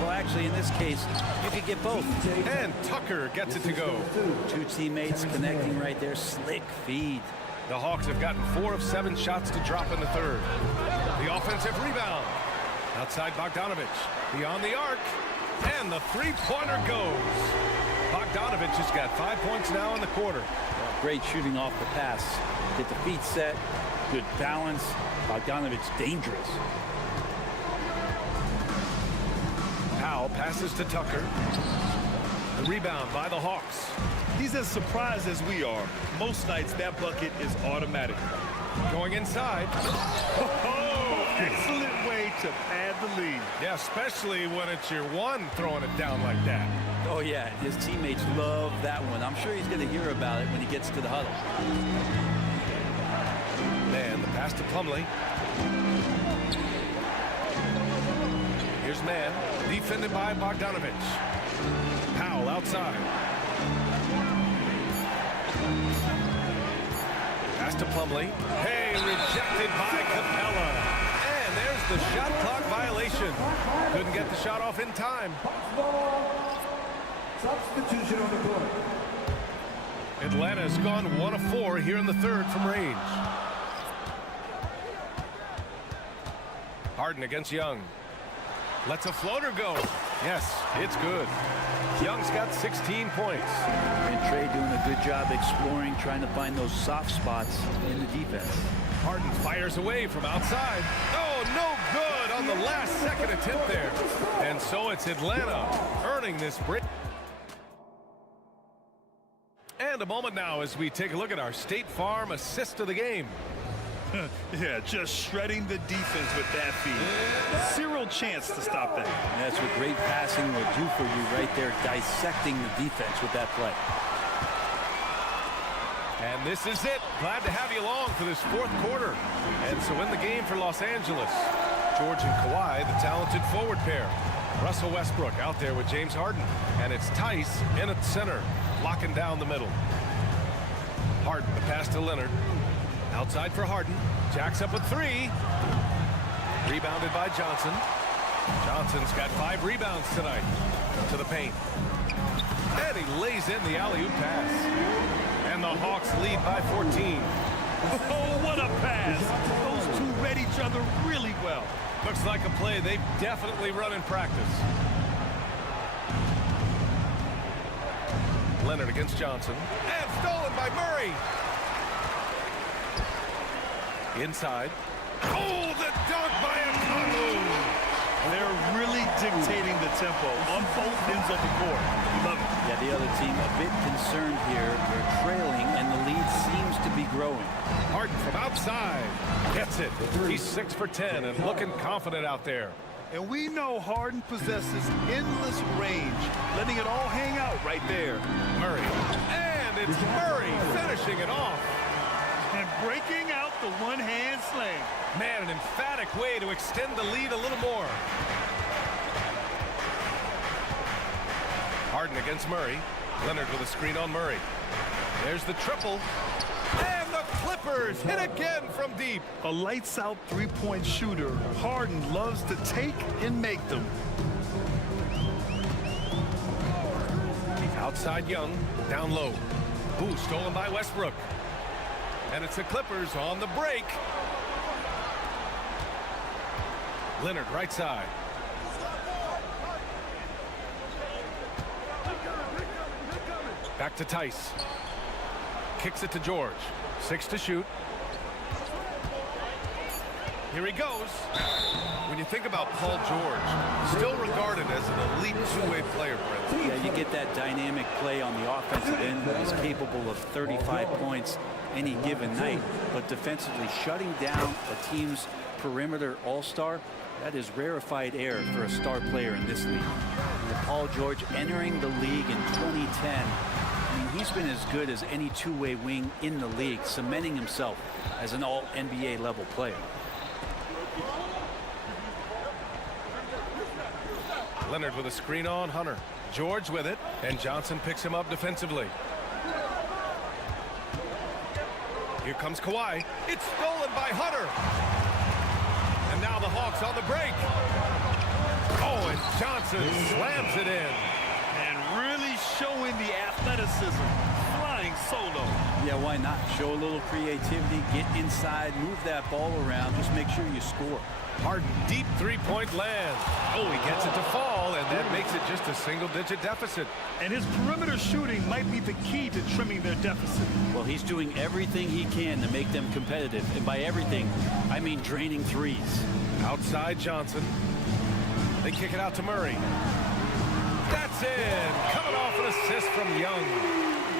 Well, actually, in this case, you could get both. And Tucker gets it to go. Two teammates connecting right there. Slick feed. The Hawks have gotten 4 of 7 shots to drop in the third. The offensive rebound. Outside Bogdanovich. Beyond the arc. And the three-pointer goes. Bogdanovich has got 5 points now in the quarter. Great shooting off the pass. Get the feet set. Good balance. Bogdanovich dangerous. Powell passes to Tucker. The rebound by the Hawks. He's as surprised as we are. Most nights that bucket is automatic. Going inside. Oh, excellent way to pad the lead. Yeah, especially when it's your one throwing it down like that. Oh, yeah. His teammates love that one. I'm sure he's going to hear about it when he gets to the huddle. Man, the pass to Plumlee. Here's man. Defended by Bogdanovich. Powell outside. Pass to Plumlee. Hey, rejected by Capella. And there's the shot clock violation. Couldn't get the shot off in time. Substitution on the court. Atlanta's gone 1 of 4 here in the third from range. Harden against Young. Lets a floater go. Yes, it's good. Young's got 16 points. And Trey doing a good job exploring, trying to find those soft spots in the defense. Harden fires away from outside. Oh, no good on the last second attempt there. And so it's Atlanta earning this break. And a moment now as we take a look at our State Farm assist of the game. Yeah, just shredding the defense with that feed. Zero chance to stop that. And that's what great passing will do for you right there, dissecting the defense with that play. And this is it. Glad to have you along for this fourth quarter. And so in the game for Los Angeles, George and Kawhi, the talented forward pair. Russell Westbrook out there with James Harden. And it's Tice in at center, locking down the middle. Harden, the pass to Leonard. Outside for Harden. Jacks up a three. Rebounded by Johnson. Johnson's got 5 rebounds tonight. To the paint. And he lays in the alley-oop pass. And the Hawks lead by 14. Oh, what a pass. Those two read each other really well. Looks like a play they've definitely run in practice. Leonard against Johnson. And stolen by Murray. Inside. Oh, the dunk by Okongwu. They're really dictating the tempo on both ends of the court. Love it. Yeah, the other team a bit concerned here. They're trailing, and the lead seems to be growing. Harden from outside. Gets it. He's 6 for 10 and looking confident out there. And we know Harden possesses endless range, letting it all hang out right there. Murray. And it's Murray finishing it off. And breaking out the one-hand slam. Man, an emphatic way to extend the lead a little more. Harden against Murray. Leonard with a screen on Murray. There's the triple. And the Clippers hit again from deep. A lights-out three-point shooter. Harden loves to take and make them. Outside Young. Down low. Ooh, stolen by Westbrook. And it's the Clippers on the break. Leonard right side. Back to Tice. Kicks it to George. 6 to shoot. Here he goes. When you think about Paul George, still regarded as an elite two-way player, Brent. Yeah, you get that dynamic play on the offensive end. He's capable of 35 points any given night, but defensively shutting down a team's perimeter all-star, that is rarefied air for a star player in this league. And Paul George entering the league in 2010, I mean, he's been as good as any two-way wing in the league, cementing himself as an all-NBA level player. Leonard with a screen on Hunter. George with it, and Johnson picks him up defensively. Here comes Kawhi. It's stolen by Hunter. And now the Hawks on the break. Oh, and Johnson slams it in. And really showing the athleticism. Flying solo. Yeah, why not? Show a little creativity, get inside, move that ball around, just make sure you score. Harden, deep three-point land. Oh, he gets it to fall, and that makes it just a single-digit deficit. And his perimeter shooting might be the key to trimming their deficit. Well, he's doing everything he can to make them competitive. And by everything, I mean draining threes. Outside Johnson. They kick it out to Murray. That's in. Coming off an assist from Young.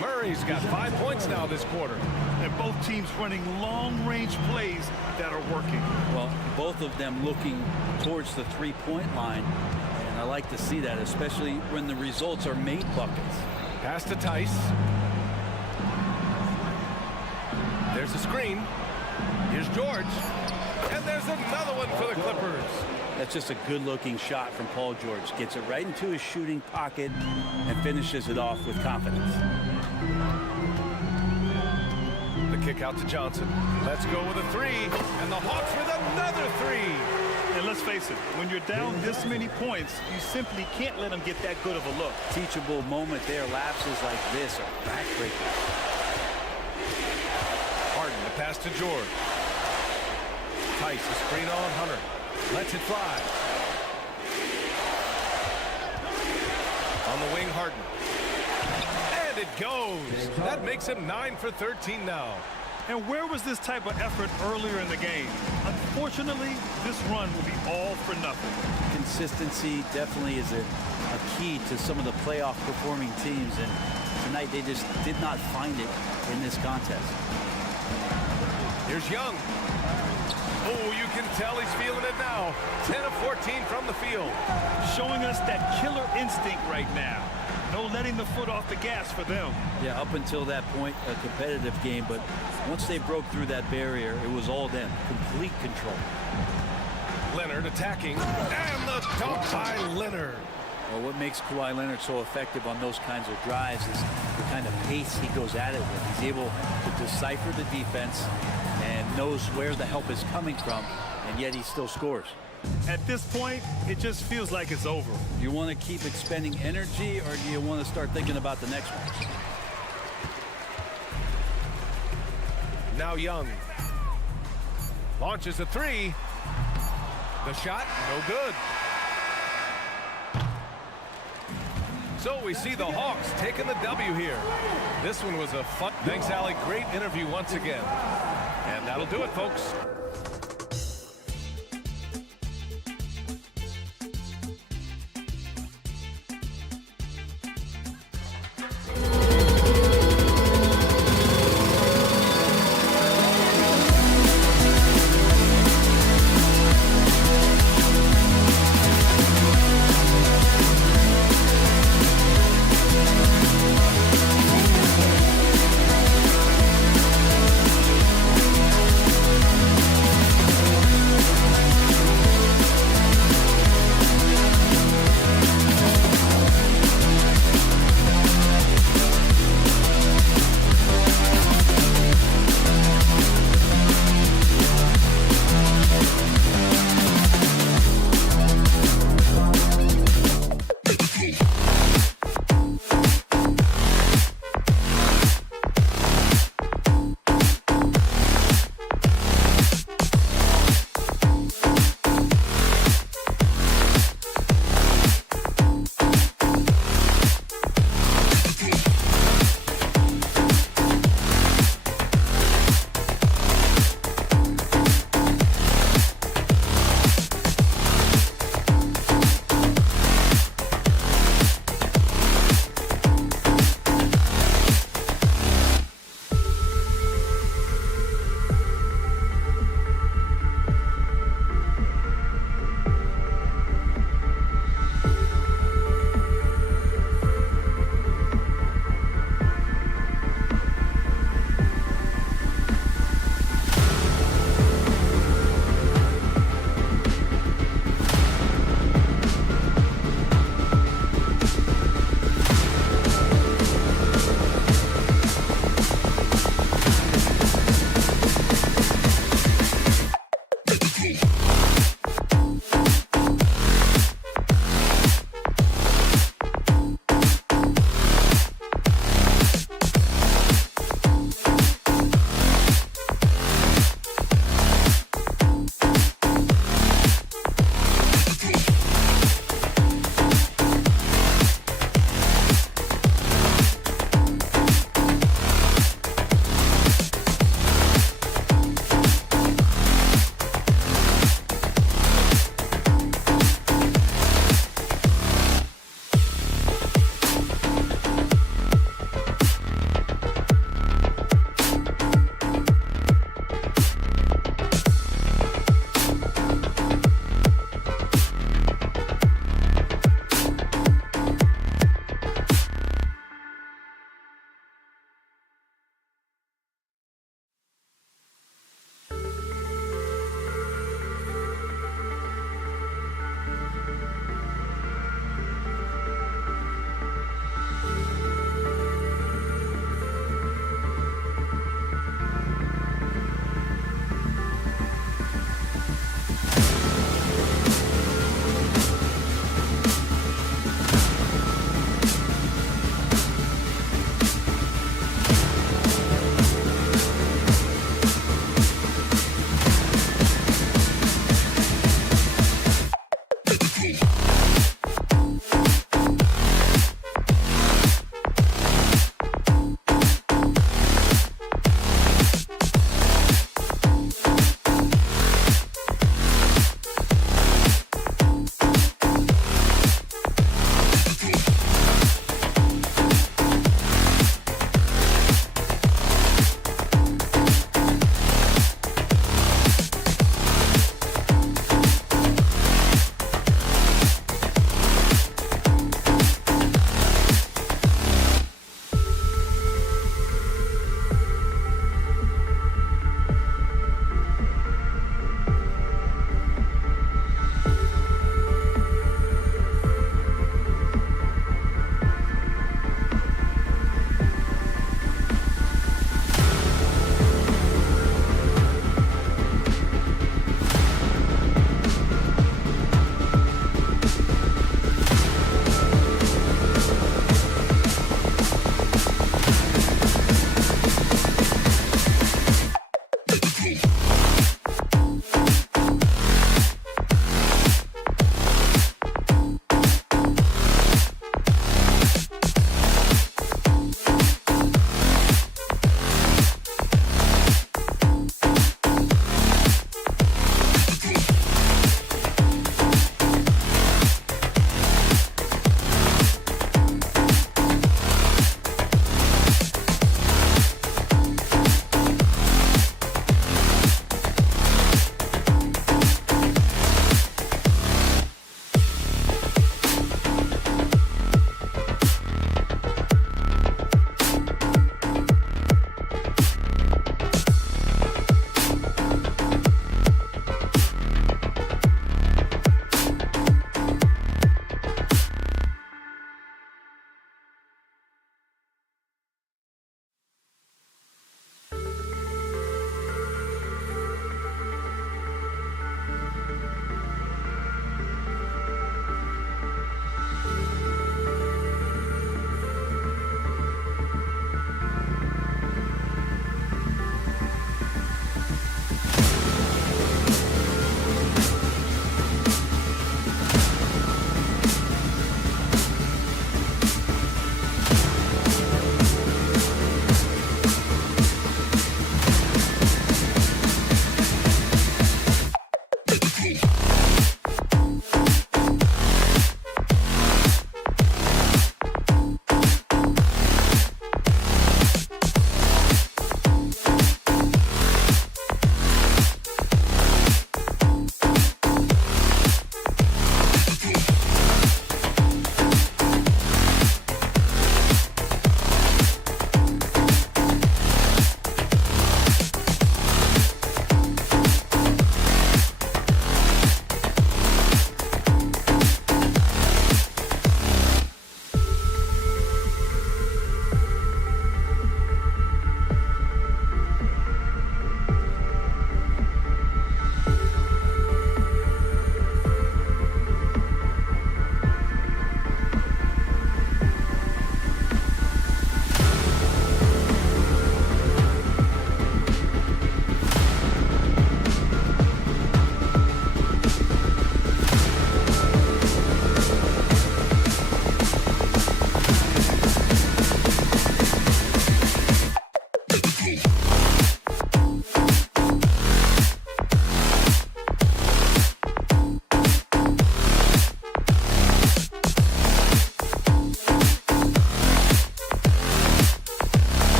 Murray's got 5 points now this quarter. And both teams running long-range plays that are working. Well, both of them looking towards the three-point line. And I like to see that, especially when the results are made buckets. Pass to Tice. There's a screen. Here's George. And there's another one for the Clippers. That's just a good-looking shot from Paul George. Gets it right into his shooting pocket and finishes it off with confidence. The kick out to Johnson. Let's go with a three. And the Hawks with another three. And let's face it, when you're down this many points, you simply can't let them get that good of a look. Teachable moment there. Lapses like this are backbreakers. Harden, the pass to George. Tice, a screen on Hunter. Lets it fly. On the wing, Harden. And it goes. That makes him 9 for 13 now. And where was this type of effort earlier in the game? Unfortunately, this run will be all for nothing. Consistency definitely is a key to some of the playoff performing teams, and tonight they just did not find it in this contest. Here's Young. Oh, you can tell he's feeling it now. 10 of 14 from the field. Showing us that killer instinct right now. No letting the foot off the gas for them. Yeah, up until that point, a competitive game, but once they broke through that barrier, it was all them. Complete control. Leonard attacking, and the dunk by Leonard. Well, what makes Kawhi Leonard so effective on those kinds of drives is the kind of pace he goes at it with. He's able to decipher the defense and knows where the help is coming from, and yet he still scores. At this point, it just feels like it's over. Do you want to keep expending energy, or do you want to start thinking about the next one? Now Young launches a three. The shot, no good. So we see the Hawks taking the W here. This one was a fun. Thanks, Allie. Great interview once again. And that'll do it, folks.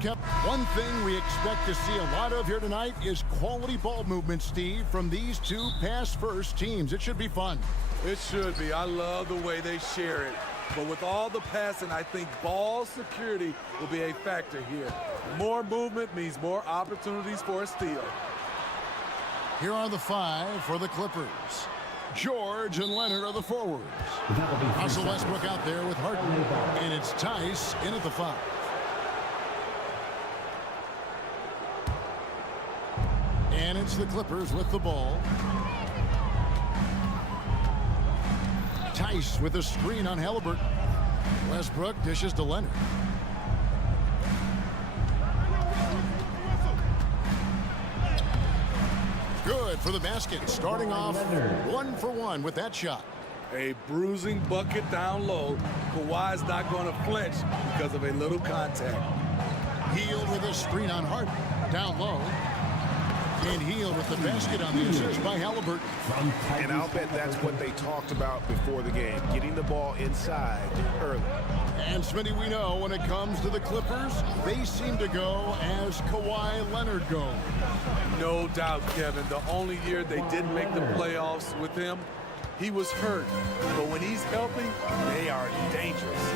kept. One thing we expect to see a lot of here tonight is quality ball movement, Steve, from these two pass-first teams. It should be fun. It should be. I love the way they share it. But with all the passing, I think ball security will be a factor here. More movement means more opportunities for a steal. Here are the 5 for the Clippers. George and Leonard are the forwards. Russell Westbrook out there with Harden. And it's Tice in at the 5. And it's the Clippers with the ball. Tice with a screen on Halliburton. Westbrook dishes to Leonard. Good for the basket, starting off 1 for 1 with that shot. A bruising bucket down low. Kawhi's not going to flinch because of a little contact. Hield with a screen on Harden, down low. And Hield with the basket on the assist by Halliburton. And I'll bet that's what they talked about before the game, getting the ball inside early. And Smitty, we know when it comes to the Clippers, they seem to go as Kawhi Leonard goes. No doubt, Kevin. The only year they didn't make the playoffs with him, he was hurt. But when he's healthy, they are dangerous.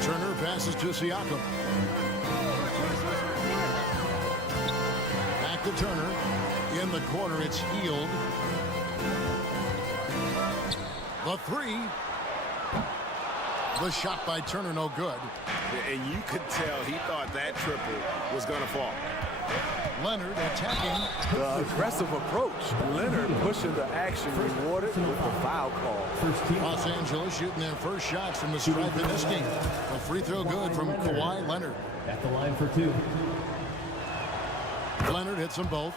Turner passes to Siakam. Back to Turner. In the corner, it's Hield. The 3. The shot by Turner, no good. And you could tell he thought that triple was going to fall. Leonard attacking. The aggressive approach. Leonard pushing the action, rewarded with the foul call. Los Angeles shooting their first shots from the stripe in this game. A free throw good from Kawhi Leonard. At the line for 2. Leonard hits them both.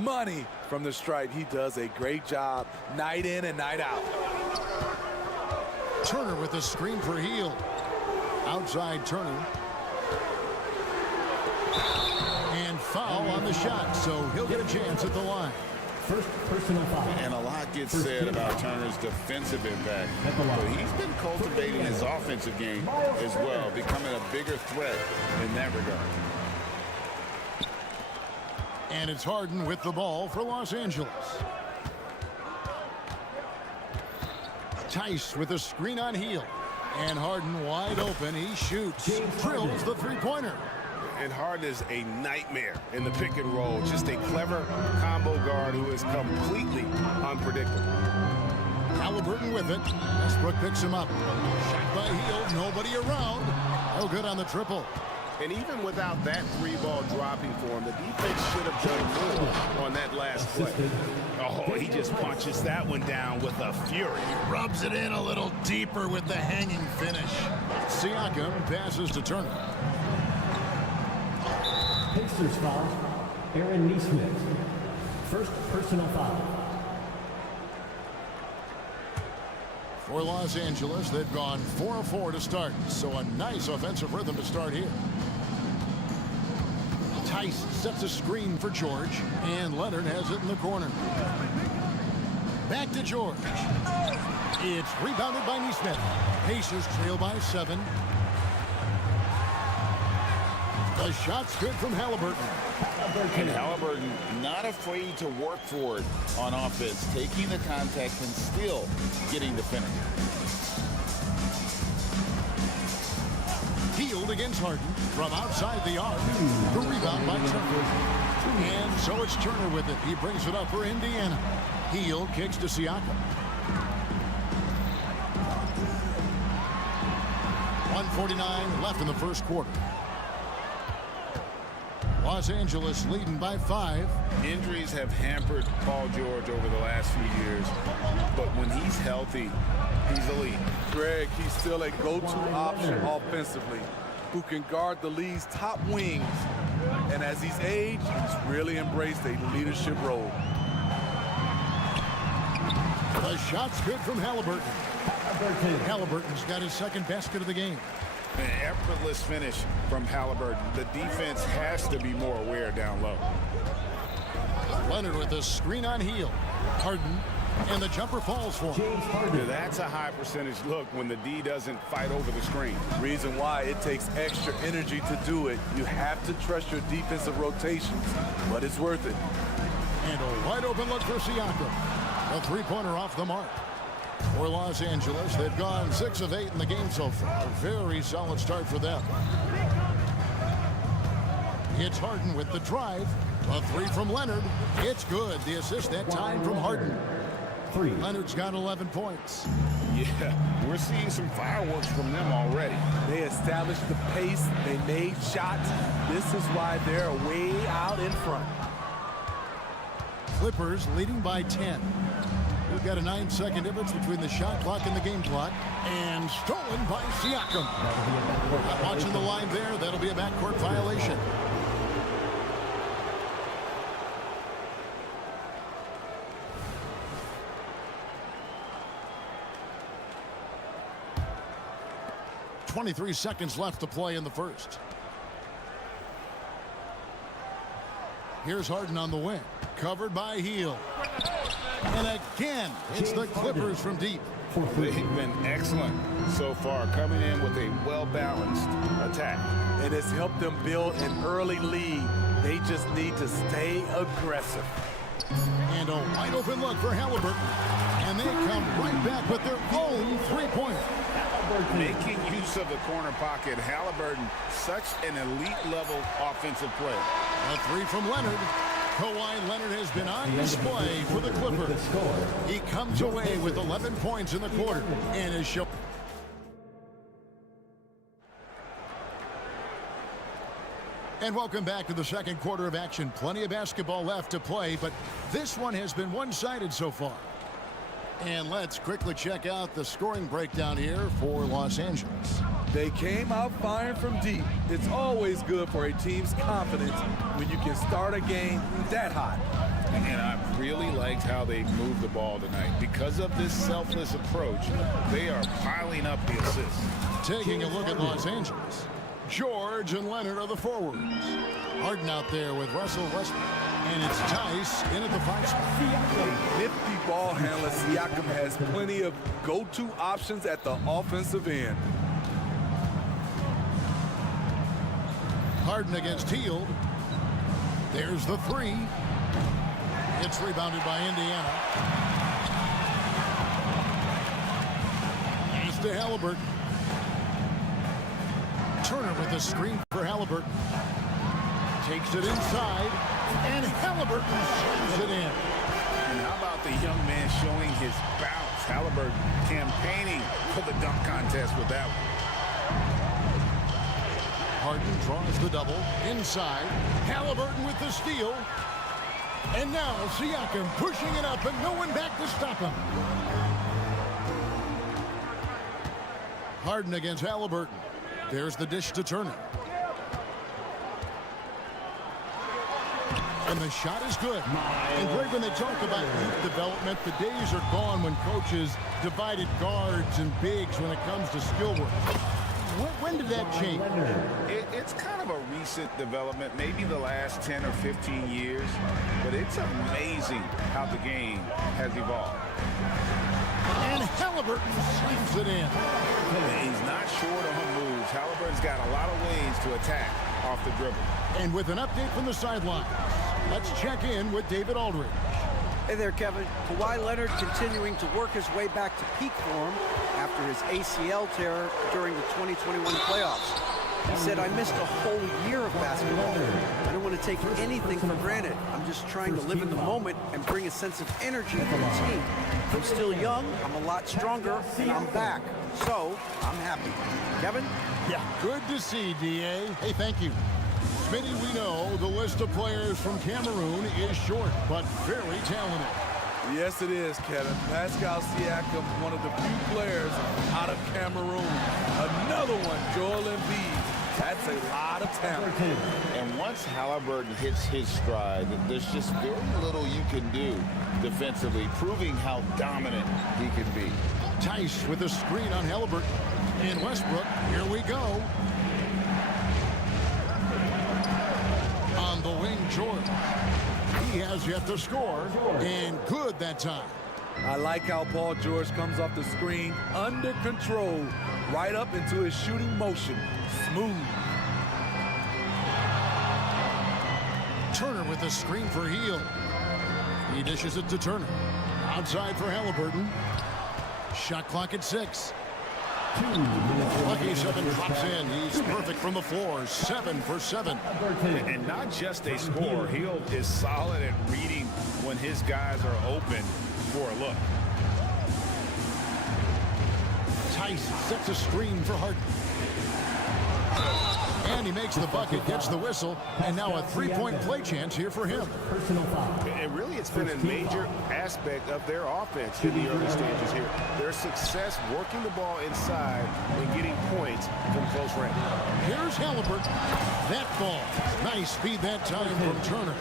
Money from the stripe. He does a great job night in and night out. Turner with a screen for Hield. Outside Turner. And foul on the shot, so he'll get a chance at the line. First personal foul. And a lot gets said about Turner's defensive impact. But he's been cultivating his offensive game as well, becoming a bigger threat in that regard. And it's Harden with the ball for Los Angeles. Tice with a screen on Hield. And Harden wide open. He shoots. Drills the three-pointer. And Harden is a nightmare in the pick and roll. Just a clever combo guard who is completely unpredictable. Halliburton with it. Westbrook picks him up. Shot by Hield. Nobody around. No good on the triple. And even without that 3-ball dropping for him, the defense should have done more on that last play. Oh, he just punches that one down with a fury. He rubs it in a little deeper with the hanging finish. Siakam passes to Turner. Pacers foul. Aaron Neesmith. First personal foul. For Los Angeles, they've gone 4 of 4 to start, so a nice offensive rhythm to start here. Tice sets a screen for George, and Leonard has it in the corner. Back to George. It's rebounded by Neesmith. Pacers trail by 7. The shot's good from Halliburton. And Halliburton not afraid to work for it on offense, taking the contact and still getting the finish. Hield against Harden from outside the arc. The rebound by Turner. And so it's Turner with it. He brings it up for Indiana. Hield kicks to Siakam. 1:49 left in the first quarter. Los Angeles leading by 5. Injuries have hampered Paul George over the last few years, but when he's healthy, he's elite. Greg, he's still a go-to option offensively who can guard the league's top wings. And as he's aged, he's really embraced a leadership role. The shot's good from Halliburton. Halliburton's got his second basket of the game. An effortless finish from Halliburton. The defense has to be more aware down low. Leonard with a screen on Hield. Harden And the jumper falls for him. Yeah, that's a high percentage look when the D doesn't fight over the screen. Reason why it takes extra energy to do it. You have to trust your defensive rotations, but it's worth it. And a wide open look for Siakam. A three-pointer off the mark. For Los Angeles, they've gone 6 of 8 in the game so far. A very solid start for them. It's Harden with the drive. A three from Leonard. It's good. The assist that time from Harden. Leonard's got 11 points. Yeah, we're seeing some fireworks from them already. They established the pace. They made shots. This is why they're way out in front. Clippers leading by 10. We've got a 9-second difference between the shot clock and the game clock. And stolen by Siakam. Watching the line there, that'll be a backcourt violation. .23 seconds left to play in the first. Here's Harden on the wing. Covered by Hield. And again, it's the Clippers from deep. They've been excellent so far, coming in with a well-balanced attack. And it's helped them build an early lead. They just need to stay aggressive. And a wide open look for Halliburton. And they come right back with their own three-pointer. Making use of the corner pocket, Halliburton, such an elite-level offensive player. A three from Leonard. Kawhi Leonard has been on display for the Clippers. He comes away with 11 points in the quarter and is shown. And welcome back to the second quarter of action. Plenty of basketball left to play, but this one has been one-sided so far. And let's quickly check out the scoring breakdown here for Los Angeles. They came out firing from deep. It's always good for a team's confidence when you can start a game that hot. And I really liked how they moved the ball tonight. Because of this selfless approach, they are piling up the assists. Taking a look at Los Angeles. George and Leonard are the forwards. Harden out there with Russell Westbrook. And it's Tice in at the 5 spot. A nifty ball handler, Siakam has plenty of go-to options at the offensive end. Harden against Hield. There's the three. It's rebounded by Indiana. Pass to Halliburton. Turner with the screen for Halliburton. Takes it inside, and Halliburton slams it in. And how about the young man showing his bounce? Halliburton campaigning for the dunk contest with that one. Harden draws the double inside. Halliburton with the steal. And now Siakam pushing it up and no one back to stop him. Harden against Halliburton. There's the dish to Turner. And the shot is good. And Greg, when they talk about youth development, the days are gone when coaches divided guards and bigs when it comes to skill work. When did that change? It's kind of a recent development, maybe the last 10 or 15 years, but it's amazing how the game has evolved. And Halliburton slams it in. He's not short on moves. Halliburton's got a lot of ways to attack off the dribble. And with an update from the sideline, let's check in with David Aldridge. Hey there, Kevin. Kawhi Leonard continuing to work his way back to peak form after his ACL tear during the 2021 playoffs. He said, I missed a whole year of basketball. I don't want to take anything for granted. I'm just trying to live in the moment and bring a sense of energy to the team. I'm still young, I'm a lot stronger, and I'm back. So, I'm happy. Kevin? Yeah, good to see, D.A. Hey, thank you. Smitty, we know the list of players from Cameroon is short, but very talented. Yes, it is, Kevin. Pascal Siakam, one of the few players out of Cameroon. Another one, Joel Embiid. That's a lot of talent. And once Halliburton hits his stride, there's just very little you can do defensively, proving how dominant he can be. Tice with a screen on Halliburton. And Westbrook, here we go. On the wing, George. He has yet to score, and good that time. I like how Paul George comes off the screen under control, right up into his shooting motion. Smooth. Turner with a screen for Hield. He dishes it to Turner. Outside for Halliburton. Shot clock at 6. Lucky 7 drops in. He's perfect from the floor. 7 for 7. And not just a scorer. Hield is solid at reading when his guys are open for a look. Tice sets a screen for Harden. And he makes the bucket, gets the whistle, and now a three-point play chance here for him. And really, it's been a major aspect of their offense in the early stages here. Their success working the ball inside and getting points from close range. Here's Halliburton. That ball. Nice speed that time from Turner.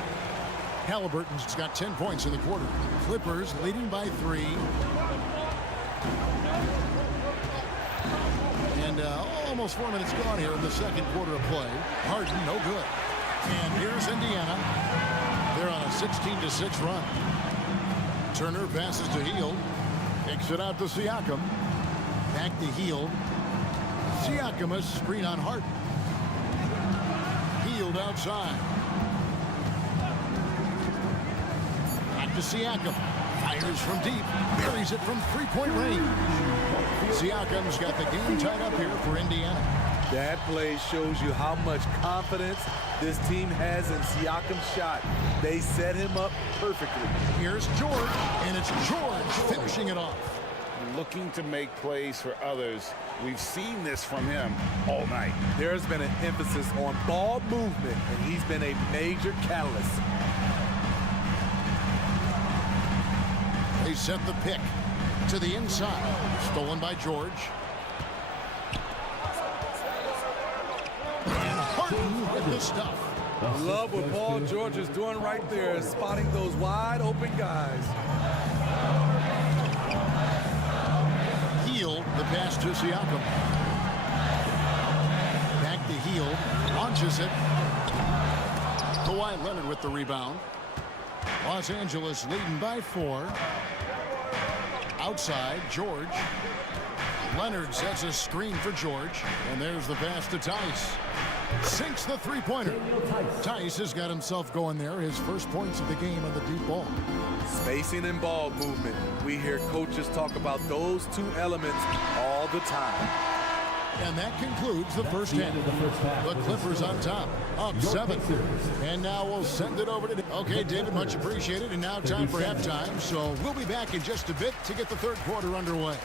Halliburton's got 10 points in the quarter. Clippers leading by 3. And almost 4 minutes gone here in the second quarter of play. Harden, no good. And here's Indiana. They're on a 16-6 run. Turner passes to Hield. Kicks it out to Siakam. Back to Hield. Siakam, a screen on Harden. Hield outside. Back to Siakam. Fires from deep. Buries it from three-point range. Siakam's got the game tied up here for Indiana. That play shows you how much confidence this team has in Siakam's shot. They set him up perfectly. Here's George, and it's George finishing it off. Looking to make plays for others. We've seen this from him all night. There's been an emphasis on ball movement, and he's been a major catalyst. They set the pick to the inside. Stolen by George. And Harden with the stuff. Love what Paul George is doing right there, spotting those wide open guys. Hield, the pass to Siakam. Back to Hield. Launches it. Kawhi Leonard with the rebound. Los Angeles leading by 4. Outside, George. Leonard sets a screen for George. And there's the pass to Tice. Sinks the three-pointer. Tice has got himself going there. His first points of the game on the deep ball. Spacing and ball movement. We hear coaches talk about those two elements all the time. And that concludes the first half. The Clippers on top, up 7. And now we'll send it over to... Okay, David, much appreciated. And now time for halftime. So we'll be back in just a bit to get the third quarter underway.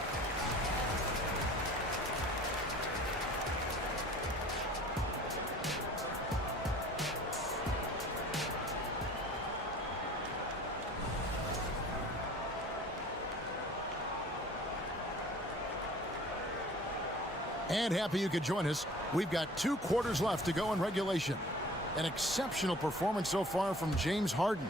And happy you could join us. We've got 2 quarters left to go in regulation. An exceptional performance so far from James Harden.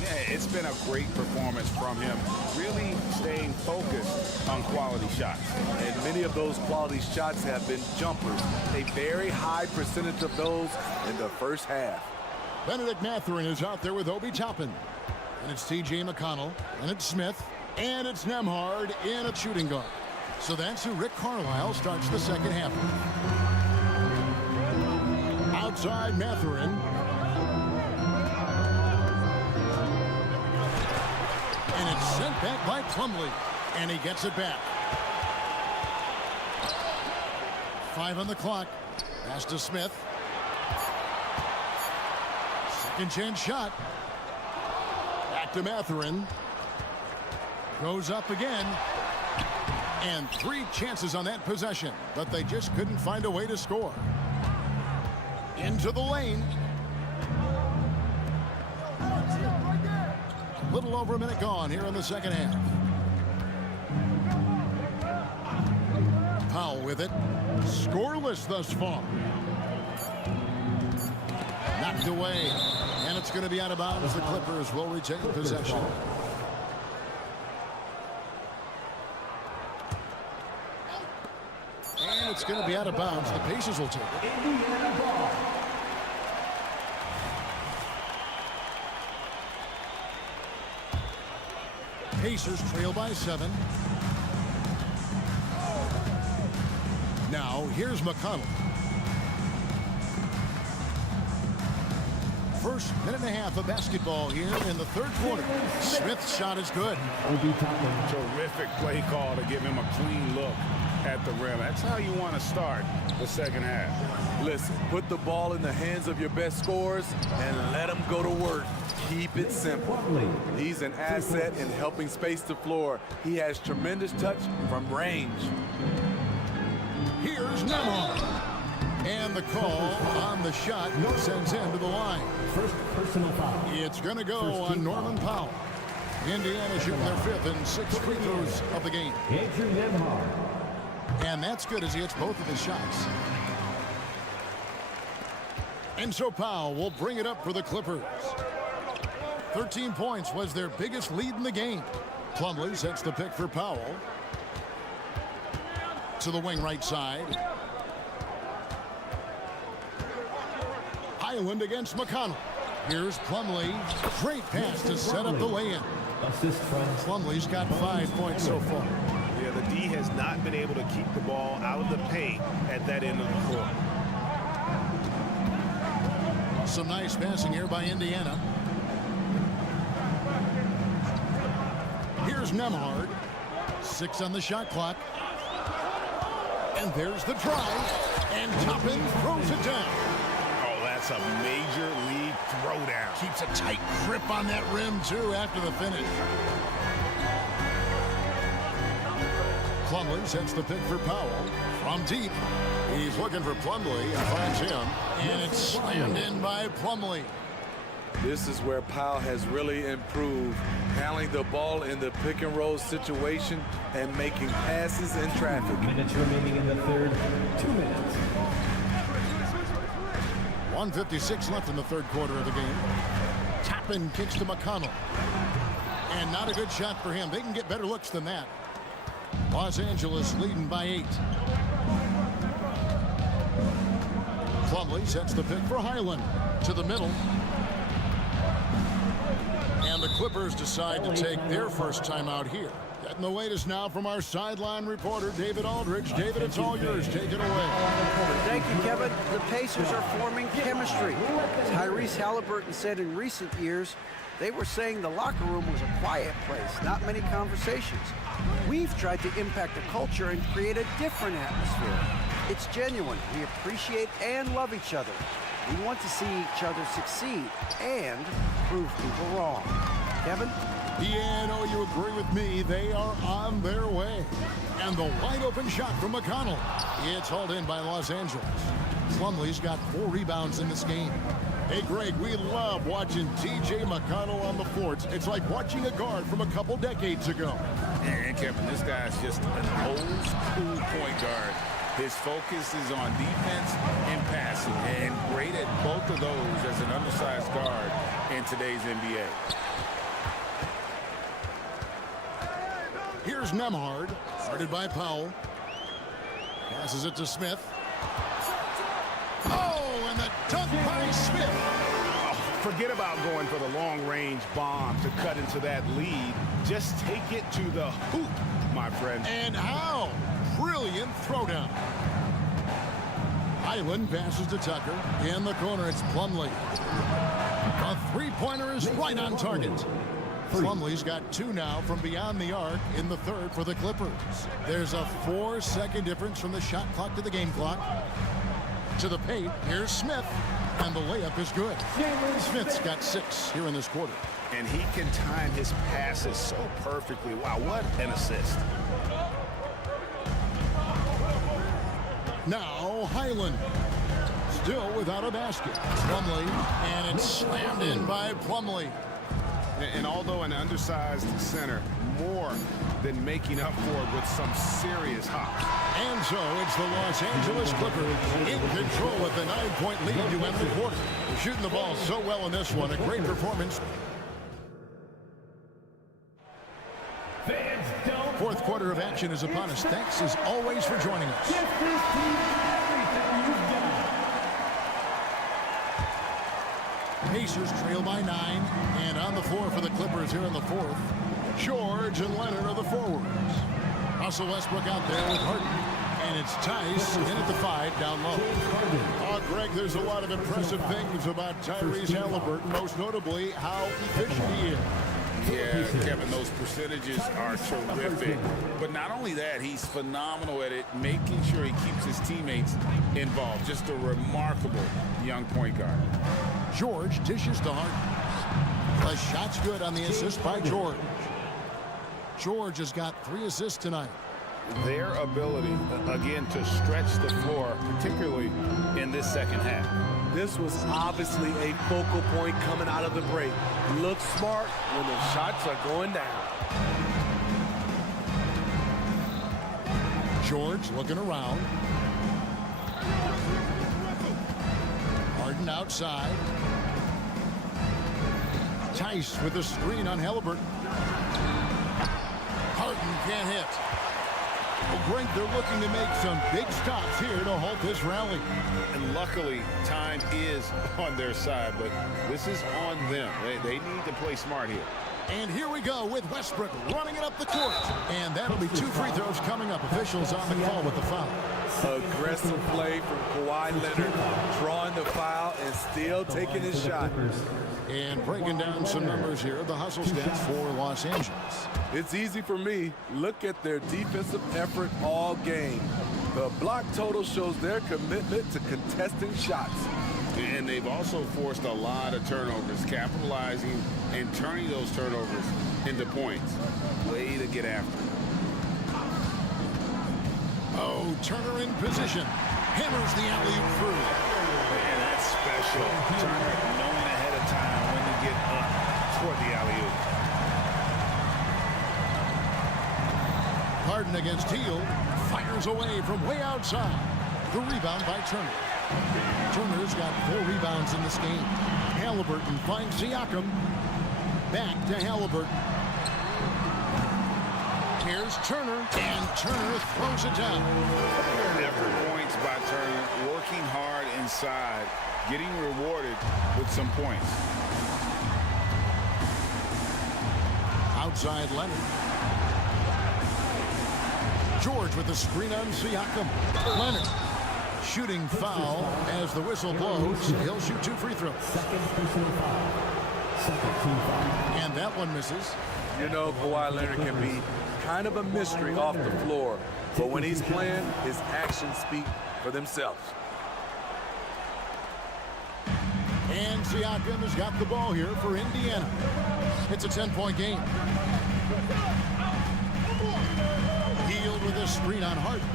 Yeah, it's been a great performance from him. Really staying focused on quality shots. And many of those quality shots have been jumpers. A very high percentage of those in the first half. Benedict Mathurin is out there with Obi Toppin. And it's T.J. McConnell. And it's Smith. And it's Nembhard in a shooting guard. So that's who Rick Carlisle starts the second half. Outside Mathurin. And it's sent back by Plumlee. And he gets it back. 5 on the clock. Pass to Smith. Second chance shot. Back to Mathurin. Goes up again. And 3 chances on that possession, but they just couldn't find a way to score. Into the lane. A little over a minute gone here in the second half. Powell with it. Scoreless thus far. Knocked away. And it's going to be out of bounds. The Clippers will retain possession. And it's going to be out of bounds. The Pacers will take it. Pacers trail by 7. Now, here's McConnell. First minute and a half of basketball here in the third quarter. Smith's shot is good. Terrific play call to give him a clean look at the rim. That's how you want to start the second half. Listen, put the ball in the hands of your best scorers and let them go to work. Keep it simple. He's an asset in helping space the floor. He has tremendous touch from range. Here's Nemhard. And the call on the shot sends him to the line. First personal foul. It's going to go on Norman Powell. Indiana shooting their 5th and 6th free throws of the game. Andrew Nemhard. And that's good as he hits both of his shots. And so Powell will bring it up for the Clippers. 13 points was their biggest lead in the game. Plumlee sets the pick for Powell. To the wing right side. Highland against McConnell. Here's Plumlee. Great pass to set up the lay-in. Assist from Plumlee's got 5 points so far. Yeah, the D has not been able to keep the ball out of the paint at that end of the court. Some nice passing here by Indiana. Here's Nemhard. 6 on the shot clock. And there's the drive. And Toppin throws it down. Oh, that's a major league throwdown. Keeps a tight grip on that rim, too, after the finish. Plumlee sets the pick for Powell. From deep, he's looking for Plumlee and finds him. And it's slammed in by Plumlee. This is where Powell has really improved, handling the ball in the pick and roll situation and making passes in traffic. Minutes remaining in the third. 2 minutes. 1:56 left in the third quarter of the game. Toppin kicks to McConnell. And not a good shot for him. They can get better looks than that. Los Angeles leading by 8. Plumlee sets the pick for Highland. To the middle. And the Clippers decide to take their first timeout here. Getting the latest now from our sideline reporter, David Aldridge. David, it's all yours. Take it away. Thank you, Kevin. The Pacers are forming chemistry. Tyrese Halliburton said in recent years, they were saying the locker room was a quiet place, not many conversations. We've tried to impact the culture and create a different atmosphere. It's genuine. We appreciate and love each other. We want to see each other succeed and prove people wrong. Kevin? Yeah, no, you agree with me. They are on their way. And the wide open shot from McConnell. It's hauled in by Los Angeles. Plumlee's got 4 rebounds in this game. Hey, Greg, we love watching T.J. McConnell on the floor. It's like watching a guard from a couple decades ago. And Kevin, this guy's just an old school point guard. His focus is on defense and passing, and great at both of those as an undersized guard in today's NBA. Here's Nemhard, started by Powell. Passes it to Smith. Oh, and the dunk by Smith. Oh, forget about going for the long-range bomb to cut into that lead. Just take it to the hoop, my friend. And how? Brilliant throwdown. Highland passes to Tucker. In the corner, it's Plumlee. A three-pointer is right on target. Plumlee's got 2 now from beyond the arc in the third for the Clippers. There's a 4-second difference from the shot clock to the game clock. To the paint, here's Smith, and the layup is good. Smith's got 6 here in this quarter. And he can time his passes so perfectly. Wow, what an assist. Now Highland, still without a basket. Plumlee, and it's slammed in by Plumlee. And although an undersized center, more than making up for it with some serious hops. And so it's the Los Angeles Clippers in control with a 9-point lead to end the quarter. They're shooting the ball so well in this one. A great performance. Fourth quarter of action is upon us. Thanks as always for joining us. Pacers trail by 9, and on the floor for the Clippers here in the fourth. George and Leonard are the forwards. Russell Westbrook out there with Harden. And it's Tice in at the 5 down low. Oh, Greg, there's a lot of impressive things about Tyrese Halliburton, most notably how efficient he is. Yeah, Kevin, those percentages are terrific. But not only that, he's phenomenal at it, making sure he keeps his teammates involved. Just a remarkable young point guard. George dishes to Harden. The shot's good on the assist by George. George has got 3 assists tonight. Their ability, again, to stretch the floor, particularly in this second half. This was obviously a focal point coming out of the break. Look smart when the shots are going down. George looking around. Harden outside. Tice with a screen on Halliburton. Harden can't hit. Well, Greg, they're looking to make some big stops here to halt this rally. And luckily, time is on their side, but this is on them. They need to play smart here. And here we go with Westbrook running it up the court. And that'll be 2 free throws coming up. Officials on the call with the foul. Aggressive play from Kawhi Leonard, drawing the foul and still taking his shot. And breaking down some numbers here, the hustle stats for Los Angeles. It's easy for me. Look at their defensive effort all game. The block total shows their commitment to contesting shots. And they've also forced a lot of turnovers, capitalizing and turning those turnovers into points. Way to get after it. Oh, Turner in position. Hammers the alley-oop through. Man, that's special. Turner knowing ahead of time when to get up toward the alley-oop. Harden against Hield. Fires away from way outside. The rebound by Turner. Turner's got 4 rebounds in this game. Halliburton finds Siakam. Back to Halliburton. Here's Turner, and Turner throws it down. Effort points by Turner, working hard inside, getting rewarded with some points. Outside Leonard. George with the screen on Siakam. Leonard. Shooting foul as the whistle blows. He'll shoot 2 free throws. And that one misses. You know, Kawhi Leonard can be kind of a mystery off the floor, but when he's playing, his actions speak for themselves. And Siakam has got the ball here for Indiana. It's a 10-point game. Hield with a screen on Harden.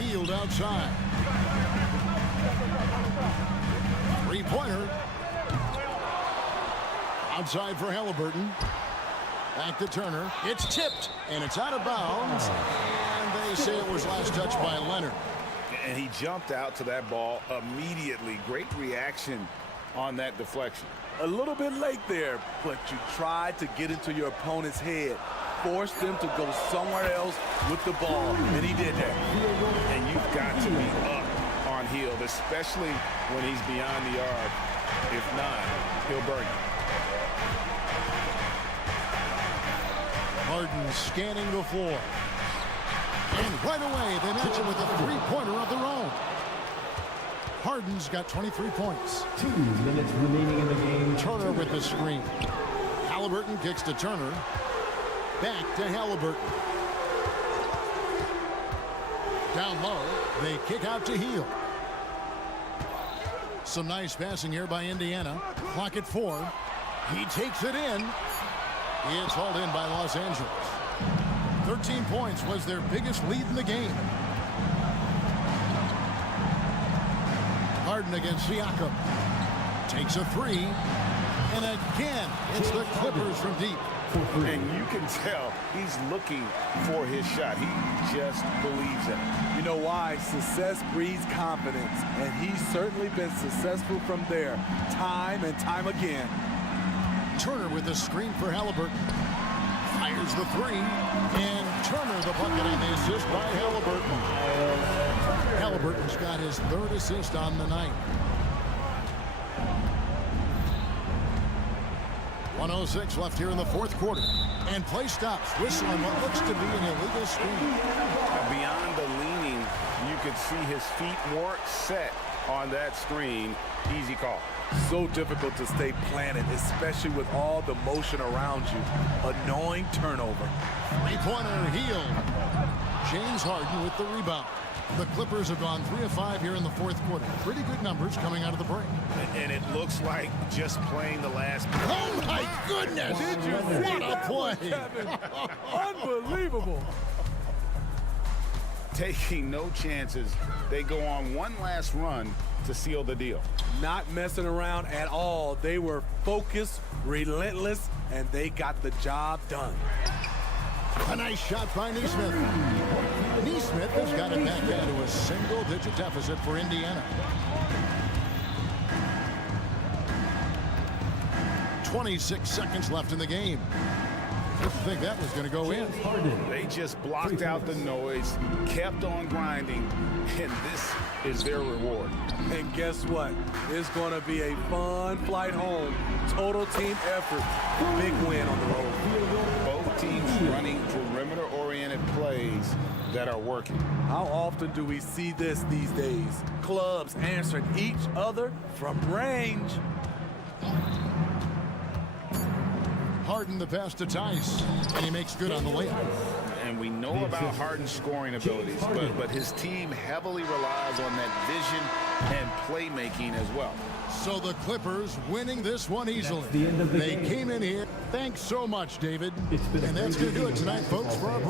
Hield outside. 3-pointer. Outside for Halliburton. Back to Turner. It's tipped, and it's out of bounds. And they say it was last touched by Leonard. And he jumped out to that ball immediately. Great reaction on that deflection. A little bit late there, but you tried to get into your opponent's head. Force them to go somewhere else with the ball, and he did that. And you've got to be up on Hield, especially when he's beyond the arc. If not, he'll burn you. Harden scanning the floor. And right away, they match it with a 3-pointer of their own. Harden's got 23 points. 2 minutes remaining in the game. Turner with the screen. Halliburton kicks to Turner. Back to Halliburton. Down low, they kick out to Hield. Some nice passing here by Indiana. Clock at 4. He takes it in. It's hauled in by Los Angeles. 13 points was their biggest lead in the game. Harden against Siakam. Takes a 3. And again, it's the Clippers from deep. And you can tell he's looking for his shot. He just believes it. You know why? Success breeds confidence, and he's certainly been successful from there, time and time again. Turner with the screen for Halliburton. Fires the 3. And Turner the bucket on the assist by Halliburton. Halliburton's got his 3rd assist on the night. 1:06 left here in the fourth quarter. And play stops. Whistle on what looks to be an illegal screen. Beyond the leaning, you could see his feet weren't set on that screen. Easy call. So difficult to stay planted, especially with all the motion around you. Annoying turnover. Three-pointer healed. James Harden with the rebound. The Clippers have gone 3 of 5 here in the fourth quarter. Pretty good numbers coming out of the break. And it looks like just playing the last. Oh, my goodness! Did you What a play! Kevin? Unbelievable. Taking no chances. They go on one last run to seal the deal. Not messing around at all. They were focused, relentless, and they got the job done. A nice shot by Neesmith. Neesmith has got it back down to a single-digit deficit for Indiana. 26 seconds left in the game. Didn't think that was going to go in. They just blocked out the noise, kept on grinding, and this is their reward. And guess what? It's going to be a fun flight home. Total team effort. Big win on the road. Both teams running perimeter-oriented plays that are working. How often do we see this these days? Clubs answering each other from range. Harden the pass to Tice, and he makes good on the layup. And we know about Harden's scoring abilities, but his team heavily relies on that vision and playmaking as well. So the Clippers winning this one easily. They came in here. Thanks so much, David. And that's going to do it tonight, folks, for our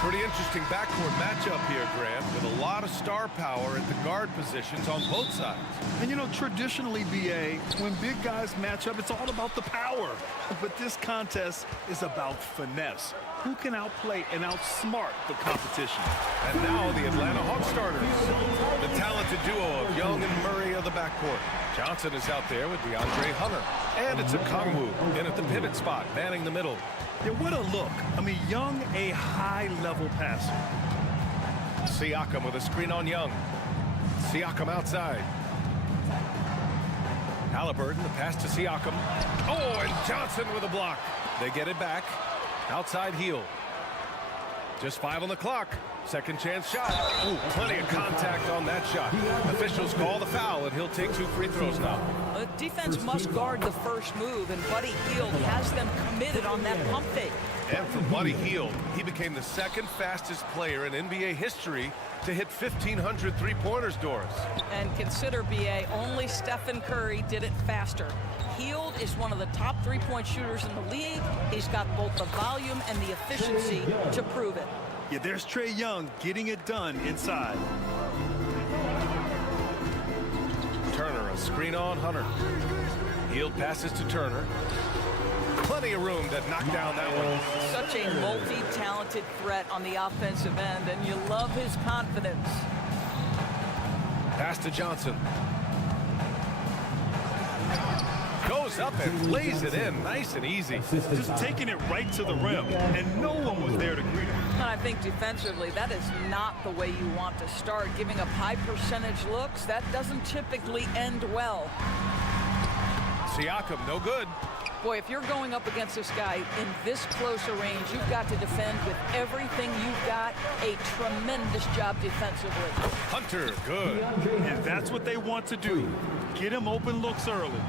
Pretty interesting backcourt matchup here, Grant, with a lot of star power at the guard positions on both sides. And you know, traditionally, BA, when big guys match up, it's all about the power. But this contest is about finesse. Who can outplay and outsmart the competition? And now the Atlanta Hawks starters. The talented duo of Young and Murray of the backcourt. Johnson is out there with DeAndre Hunter. And it's a Kongwu in at the pivot spot, manning the middle. Yeah, what a look. I mean, Young, a high-level passer. Siakam with a screen on Young. Siakam outside. Halliburton, the pass to Siakam. Oh, and Johnson with a block. They get it back. Outside heel. Just 5 on the clock. Second chance shot. Ooh, plenty of contact on that shot. Officials call the foul, and he'll take 2 free throws now. The defense must guard the first move, and Buddy Hield has them committed on that pump fake. And for Buddy Hield, he became the second fastest player in NBA history to hit 1,500 three-pointers, Doris. And consider, BA, only Stephen Curry did it faster. Hield is one of the top three-point shooters in the league. He's got both the volume and the efficiency to prove it. Yeah, there's Trae Young getting it done inside. Turner, a screen on Hunter. Hield passes to Turner. Plenty of room to knock down that one. Such a multi-talented threat on the offensive end, and you love his confidence. Pass to Johnson. Goes up and lays it in nice and easy. Just taking it right to the rim, and no one was there to greet him. And I think defensively, that is not the way you want to start. Giving up high percentage looks, that doesn't typically end well. Siakam, no good. Boy, if you're going up against this guy in this close a range, you've got to defend with everything you've got. A tremendous job defensively. Hunter, good. And that's what they want to do. Get him open looks early.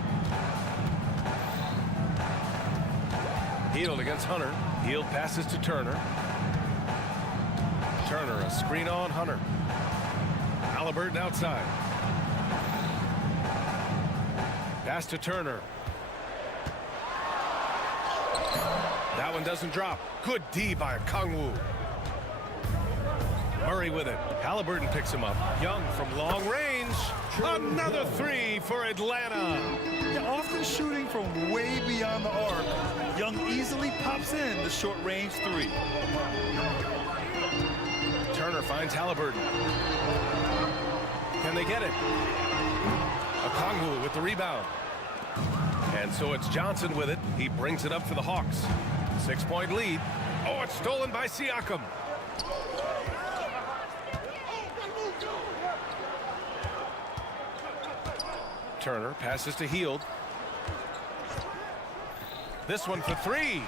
Hield against Hunter. Hield passes to Turner. Turner, a screen on Hunter. Halliburton outside. Pass to Turner. That one doesn't drop. Good D by Kongwu. Murray with it. Halliburton picks him up. Young from long range. Another 3 for Atlanta. Yeah, often shooting from way beyond the arc. Young easily pops in the short-range 3. Turner finds Halliburton. Can they get it? Okongwu with the rebound. And so it's Johnson with it. He brings it up for the Hawks. 6-point lead. Oh, it's stolen by Siakam. Turner passes to Hield. This one for 3.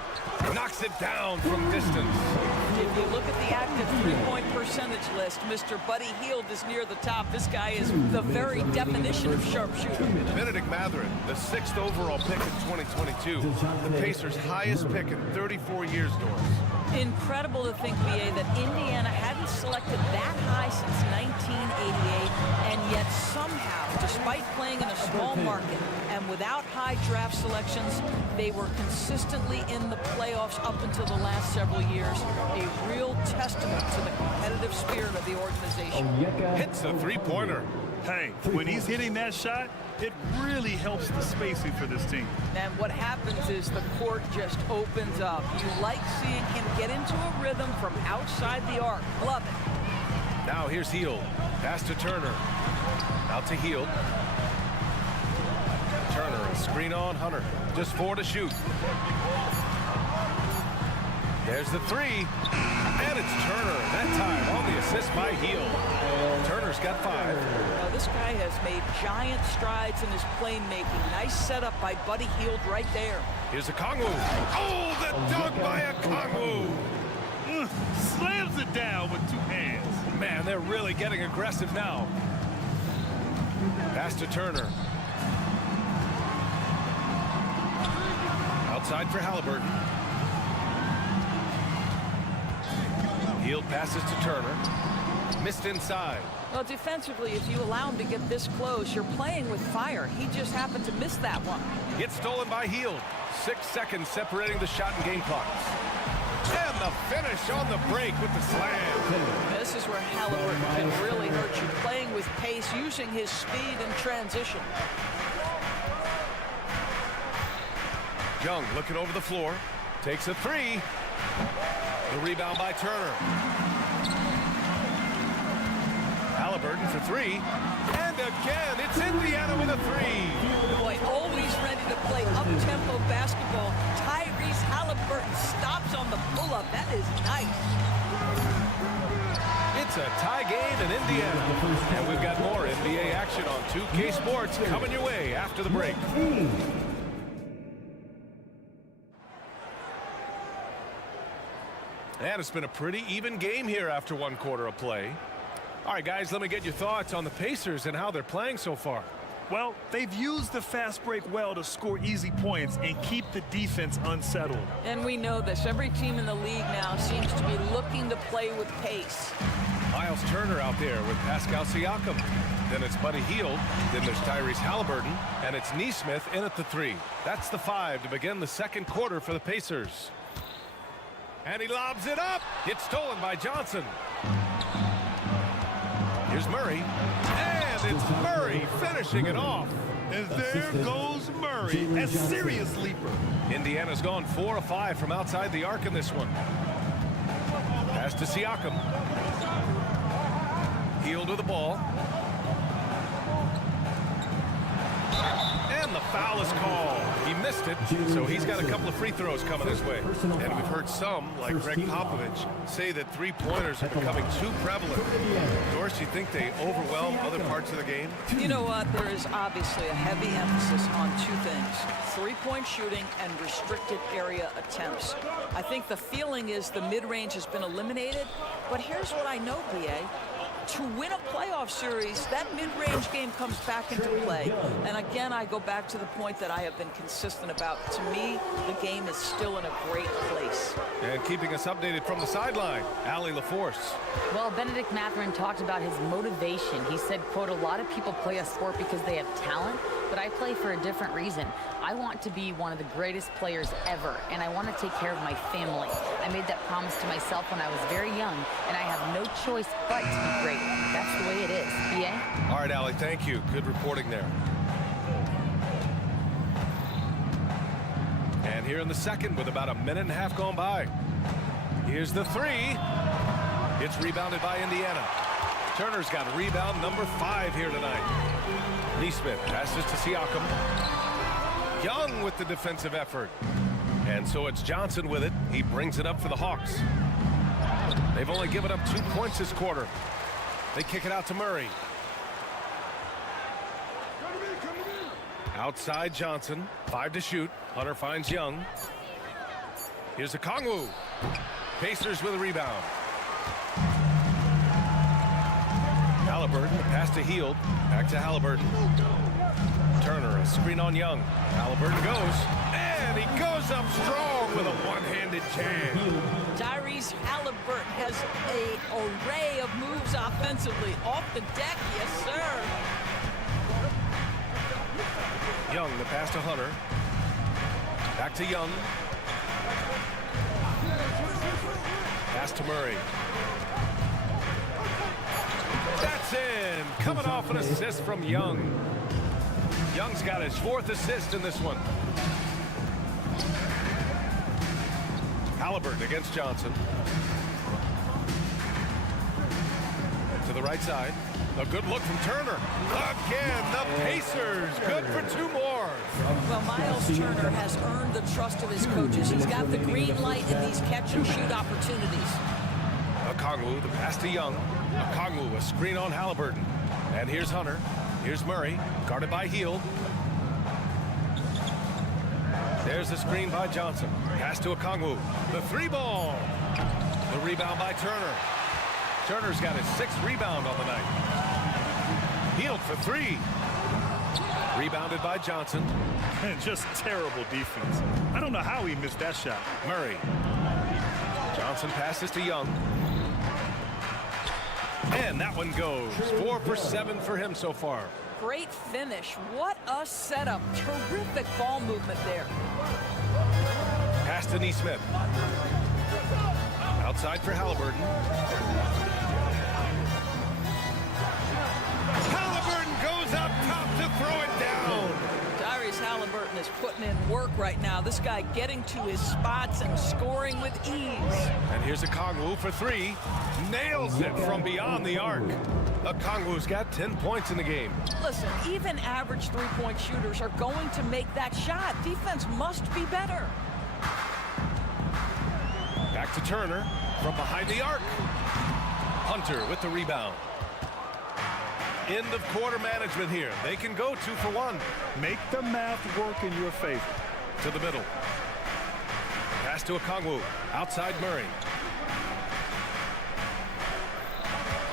Knocks it down from distance. If you look at the active three-point percentage list, Mr. Buddy Hield is near the top. This guy is the very definition of sharpshooter. Bennedict Mathurin, the 6th overall pick in 2022. The Pacers' highest pick in 34 years, Doris. Incredible to think, BA, that Indiana hadn't selected that high since 1988, and yet somehow, despite playing in a small market and without high draft selections, they were consistently in the playoffs up until the last several years. A real testament to the competitive spirit of the organization. Hits a three-pointer. Hey, when he's hitting that shot, it really helps the spacing for this team. And what happens is the court just opens up. You like seeing him get into a rhythm from outside the arc. Love it. Now here's Hield. Pass to Turner. Out to Hield. Turner, a screen on Hunter. Just 4 to shoot. There's the 3. And it's Turner. That time on the assist by Hield. Turner's got 5. This guy has made giant strides in his playmaking. Nice setup by Buddy Hield right there. Here's a Kongwu. Oh, the dunk by a Kongwu. Slams it down with 2 hands. Man, they're really getting aggressive now. Pass to Turner. Outside for Halliburton. Hield passes to Turner. Missed inside. Well, defensively, if you allow him to get this close, you're playing with fire. He just happened to miss that one. It's stolen by Hield. 6 seconds separating the shot and game clocks. And the finish on the break with the slam. This is where Halliburton can really hurt you, playing with pace, using his speed in transition. Young looking over the floor. Takes a three. The rebound by Turner. Halliburton for three. And again, it's Indiana with a three. Boy, always ready to play up-tempo basketball. Tyrese Halliburton stops on the pull-up. That is nice. It's a tie game in Indiana. And we've got more NBA action on 2K Sports coming your way after the break. And it's been a pretty even game here after 1 quarter of play. All right, guys, let me get your thoughts on the Pacers and how they're playing so far. Well, they've used the fast break well to score easy points and keep the defense unsettled. And we know this. Every team in the league now seems to be looking to play with pace. Miles Turner out there with Pascal Siakam. Then it's Buddy Hield. Then there's Tyrese Halliburton. And it's Nesmith in at the three. That's the 5 to begin the 2nd quarter for the Pacers. And he lobs it up. It's stolen by Johnson. Here's Murray. And it's Murray finishing it off. And there goes Murray, a serious leaper. Indiana's gone 4 of 5 from outside the arc in this one. Pass to Siakam. Hield with the ball. And the foul is called. He missed it, so he's got a couple of free throws coming his way. And we've heard some, like Greg Popovich, say that three-pointers are becoming too prevalent. Doris, you think they overwhelm other parts of the game? You know what? There is obviously a heavy emphasis on 2 things. Three-point shooting and restricted area attempts. I think the feeling is the mid-range has been eliminated, but here's what I know, BA. To win a playoff series, that mid-range game comes back into play. And again, I go back to the point that I have been consistent about. To me, the game is still in a great place. And keeping us updated from the sideline, Allie LaForce. Well, Benedict Mathurin talked about his motivation. He said, quote, a lot of people play a sport because they have talent, but I play for a different reason. I want to be one of the greatest players ever, and I want to take care of my family. I made that promise to myself when I was very young, and I have no choice but to be great. That's the way it is. BA? All right, Allie, thank you. Good reporting there. And here in the 2nd with about a minute and a half gone by. Here's the three. It's rebounded by Indiana. Turner's got rebound number 5 here tonight. Nesmith passes to Siakam. Young with the defensive effort. And so it's Johnson with it. He brings it up for the Hawks. They've only given up 2 points this quarter. They kick it out to Murray. Outside Johnson. 5 to shoot. Hunter finds Young. Here's Okongwu. Pacers with a rebound. Halliburton, pass to Hield. Back to Halliburton. Turner, a screen on Young. Halliburton goes. And he goes up strong with a one-handed jam. Tyrese Halliburton has an array of moves offensively. Off the deck, yes, sir. Young, the pass to Hunter. Back to Young. Pass to Murray. That's in. Coming off an assist from Young. Young's got his 4th assist in this one. Halliburton against Johnson. To the right side. A good look from Turner. Again, the Pacers. Good for 2 more. Well, Miles Turner has earned the trust of his coaches. He's got the green light in these catch-and-shoot opportunities. Okongwu, the pass to Young. Okongwu, a screen on Halliburton. And here's Hunter. Here's Murray, guarded by Hield. There's the screen by Johnson. Pass to Okongwu. The 3-ball. The rebound by Turner. Turner's got his 6th rebound on the night. Hield for 3. Rebounded by Johnson. And just terrible defense. I don't know how he missed that shot. Murray. Johnson passes to Young. And that one goes. 4 for 7 for him so far. Great finish. What a setup. Terrific ball movement there. Pass to Neesmith. Outside for Halliburton. Halliburton goes up top to throw it down. Tyrese Halliburton is putting in work right now. This guy getting to his spots and scoring with ease. And here's Okongwu for 3. Nails it from beyond the arc. Okongwu's got 10 points in the game. Listen, even average three-point shooters are going to make that shot. Defense must be better. Back to Turner from behind the arc. Hunter with the rebound. End of quarter management here. They can go 2 for 1. Make the math work in your favor. To the middle. Pass to Okongwu. Outside Murray.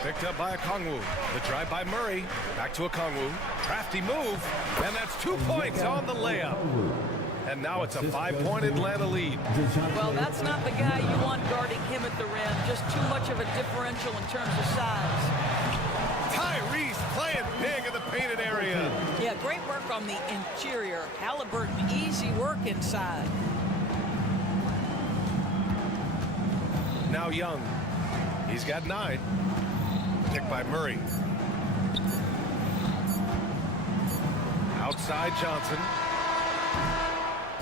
Picked up by Okongwu. The drive by Murray. Back to Okongwu. Crafty move. And that's 2 points on the layup. And now it's a 5-point Atlanta lead. Well, that's not the guy you want guarding him at the rim. Just too much of a differential in terms of size. Tyrese playing big in the painted area. Yeah, great work on the interior. Halliburton, easy work inside. Now Young. He's got 9. Picked by Murray. Outside Johnson.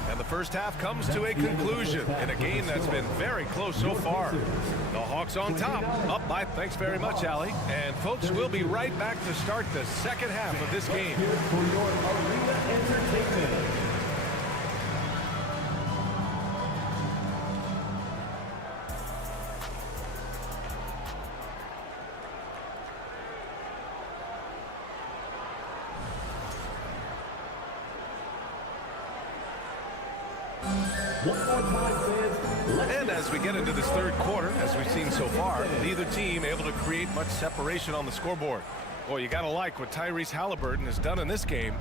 And the first half comes to a conclusion in a game that's been very close so far. The Hawks on top, up by, thanks very much, Allie. And folks, we'll be right back to start the second half of this game. For your arena entertainment. And as we get into this third quarter, as we've seen so far, neither team able to create much separation on the scoreboard. Boy, you gotta like what Tyrese Halliburton has done in this game.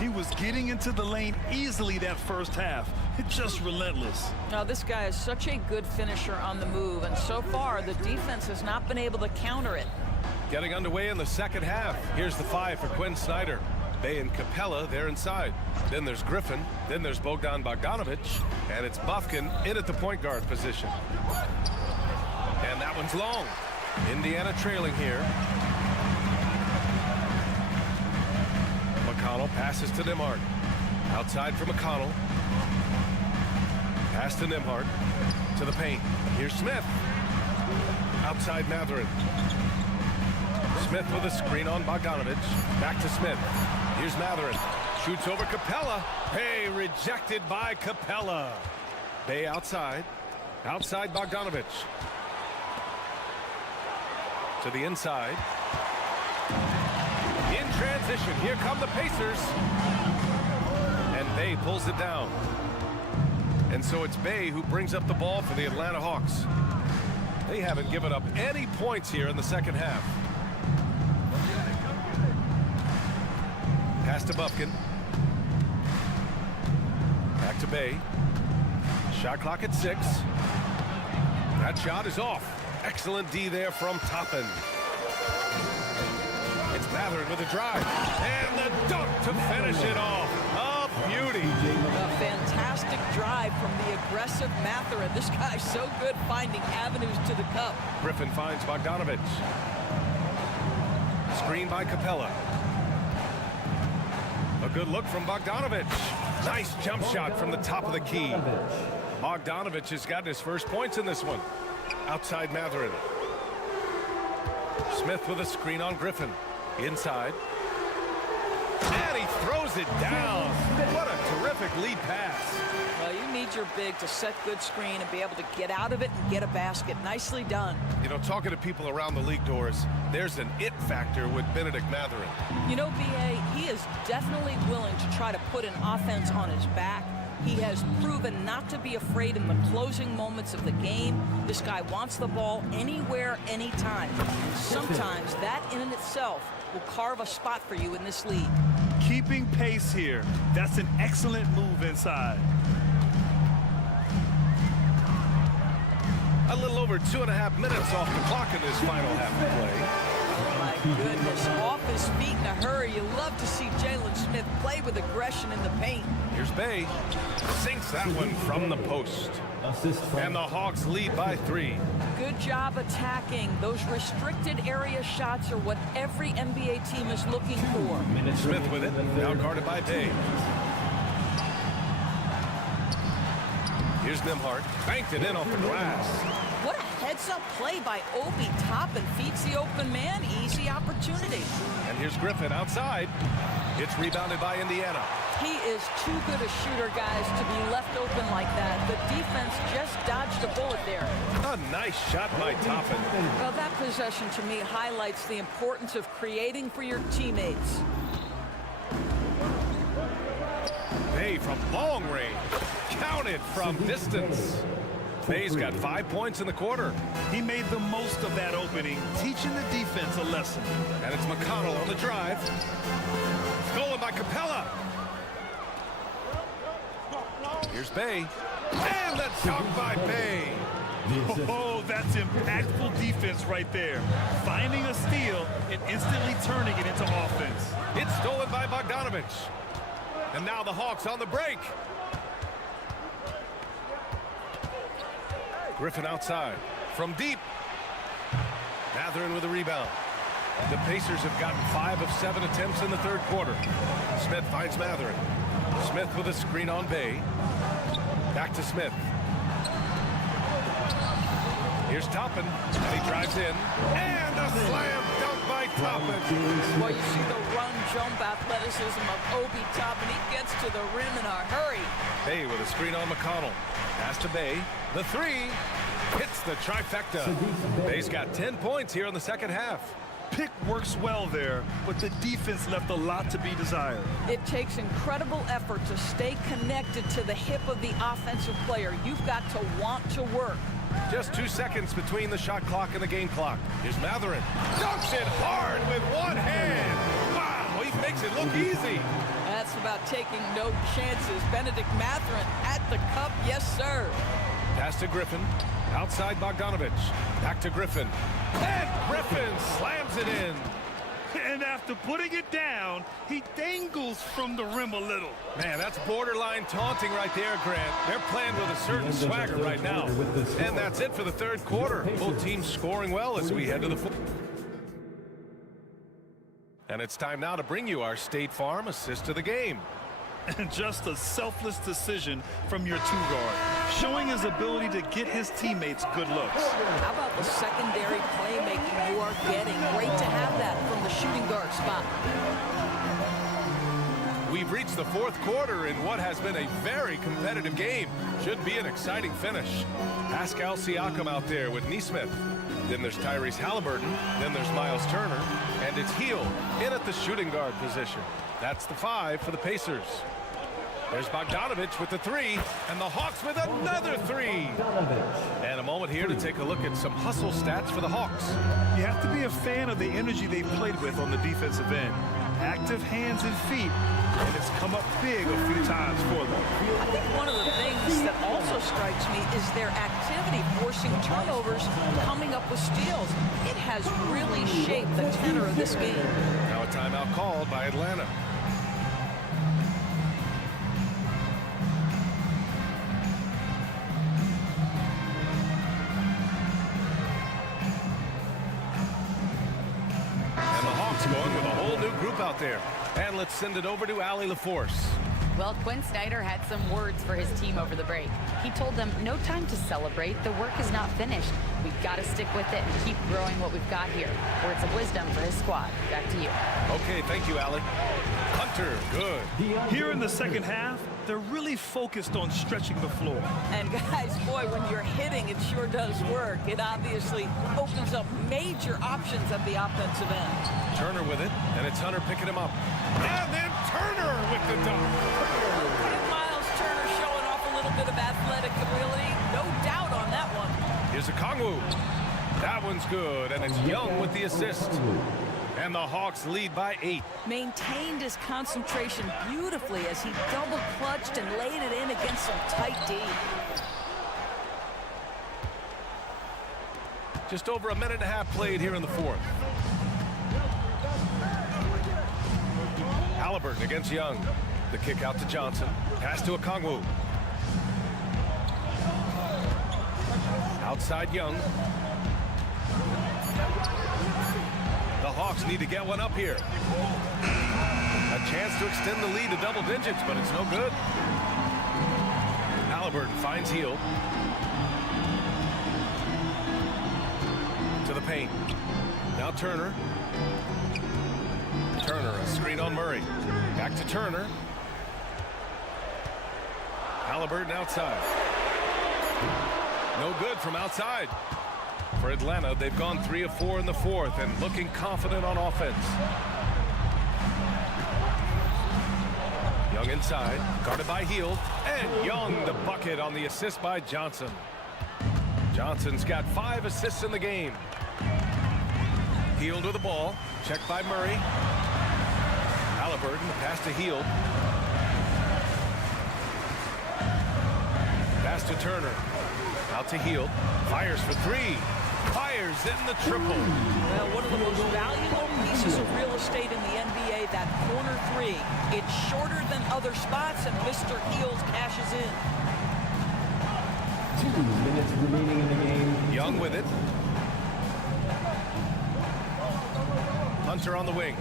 He was getting into the lane easily that first half. It's just relentless. Now, this guy is such a good finisher on the move, and so far, the defense has not been able to counter it. Getting underway in the second half. Here's the 5 for Quinn Snyder. Bay and Capella, they're inside. Then there's Griffin. Then there's Bogdan Bogdanovic. And it's Bufkin in at the point guard position. And that one's long. Indiana trailing here. McConnell passes to Nembhard. Outside for McConnell. Pass to Nembhard. To the paint. Here's Smith. Outside Matherin. Smith with a screen on Bogdanovic. Back to Smith. Here's Matherin. Shoots over Capella. Bay rejected by Capella. Bay outside. Outside Bogdanovic. To the inside. In transition. Here come the Pacers. And Bay pulls it down. And so it's Bay who brings up the ball for the Atlanta Hawks. They haven't given up any points here in the second half. Pass to Bufkin. Back to Bay. Shot clock at 6. That shot is off. Excellent D there from Toppin. It's Matherin with a drive. And the dunk to finish it off. A beauty. A fantastic drive from the aggressive Matherin. This guy's so good finding avenues to the cup. Griffin finds Bogdanovic. Screen by Capella. A good look from Bogdanovic. Nice jump shot from the top of the key. Bogdanovic has gotten his first points in this one. Outside Matherin. Smith with a screen on Griffin. Inside. And he throws it down. What a terrific lead pass. Well, you need your big to set good screen and be able to get out of it and get a basket. Nicely done. You know, talking to people around the league, Doris, there's an it factor with Benedict Matherin. You know, B.A., he is definitely willing to try to put an offense on his back. He has proven not to be afraid in the closing moments of the game. This guy wants the ball anywhere, anytime. Sometimes that in and itself will carve a spot for you in this league. Keeping pace here. That's an excellent move inside. A little over 2.5 minutes off the clock in this final half of play. Goodness, off his feet in a hurry. You love to see Jalen Smith play with aggression in the paint. Here's Bay. Sinks that one from the post. And the Hawks lead by 3. Good job attacking. Those restricted area shots are what every NBA team is looking for. Smith with it, now guarded by Bay. Here's Nembhard, banked it in off the glass. What a heads-up play by Obi Toppin. Feeds the open man. Easy opportunity. And here's Griffin outside. It's rebounded by Indiana. He is too good a shooter, guys, to be left open like that. The defense just dodged a bullet there. A nice shot by Toppin. Well, that possession to me highlights the importance of creating for your teammates. Bay from long range. Counted from distance. Bay's got 5 points in the quarter. He made the most of that opening, teaching the defense a lesson. And it's McConnell on the drive. Stolen by Capella. Here's Bay. And the dunk by Bay. Oh, that's impactful defense right there. Finding a steal and instantly turning it into offense. It's stolen by Bogdanovich. And now the Hawks on the break. Griffin outside. From deep. Mathurin with a rebound. The Pacers have gotten 5 of 7 attempts in the third quarter. Smith finds Mathurin. Smith with a screen on Bay. Back to Smith. Here's Toppin, and he drives in. And a slam dunk by Toppin. Well, you see the run, jump athleticism of Obi Toppin. He gets to the rim in a hurry. Bay with a screen on McConnell. Pass to Bay. The 3 hits the trifecta. Bay's got 10 points here in the second half. Pick works well there, but the defense left a lot to be desired. It takes incredible effort to stay connected to the hip of the offensive player. You've got to want to work. Just 2 seconds between the shot clock and the game clock. Here's Mathurin. Dunks it hard with one hand. Wow, he makes it look easy. That's about taking no chances. Benedict Mathurin at the cup, yes, sir. Pass to Griffin. Outside Bogdanovich. Back to Griffin. And Griffin slams it in. And after putting it down, he dangles from the rim a little. Man, that's borderline taunting right there, Grant. They're playing with a certain swagger right now. And that's it for the third quarter. Both teams scoring well as we head to the fourth. And it's time now to bring you our State Farm assist of the game. And just a selfless decision from your two-guard, showing his ability to get his teammates good looks. How about the secondary playmaking you are getting? Great to have that from the shooting guard spot. We've reached the fourth quarter in what has been a very competitive game. Should be an exciting finish. Pascal Siakam out there with Nesmith. Then there's Tyrese Halliburton. Then there's Miles Turner. And it's Hield in at the shooting guard position. That's the 5 for the Pacers. There's Bogdanovich with the 3, and the Hawks with another 3. And a moment here to take a look at some hustle stats for the Hawks. You have to be a fan of the energy they've played with on the defensive end. Active hands and feet, and it's come up big a few times for them. I think one of the things that also strikes me is their activity, forcing turnovers, coming up with steals. It has really shaped the tenor of this game. Now a timeout called by Atlanta. Going with a whole new group out there. And let's send it over to Allie LaForce. Well, Quinn Snyder had some words for his team over the break. He told them, no time to celebrate. The work is not finished. We've got to stick with it and keep growing what we've got here. Words of wisdom for his squad. Back to you. Okay, thank you, Allie. Hunter, good. Here in the second half, they're really focused on stretching the floor. And guys, boy, when you're hitting, it sure does work. It obviously opens up major options at the offensive end. Turner with it, and it's Hunter picking him up. And then Turner with the dunk. Okay, Miles Turner showing off a little bit of athletic ability. No doubt on that one. Here's a Kongwu. That one's good, and it's Young with the assist. And the Hawks lead by 8. Maintained his concentration beautifully as he double clutched and laid it in against some tight D. Just over a minute and a half played here in the fourth. Halliburton against Young. The kick out to Johnson. Pass to Okongwu. Outside Young. The Hawks need to get one up here. A chance to extend the lead to double digits, but it's no good. Halliburton finds Hield. To the paint. Now Turner. Turner, a screen on Murray. Back to Turner. Halliburton outside. No good from outside. For Atlanta, they've gone 3 of 4 in the fourth and looking confident on offense. Young inside, guarded by Hield, and Young the bucket on the assist by Johnson. Johnson's got 5 assists in the game. Hield with the ball, checked by Murray. Halliburton, the pass to Hield. Pass to Turner. Out to Hield. Fires for 3. Fires in the triple. Well, one of the most valuable pieces of real estate in the NBA, that corner 3. It's shorter than other spots, and Mr. Hield cashes in. 2 minutes remaining in the game. Young with it. Hunter on the wing.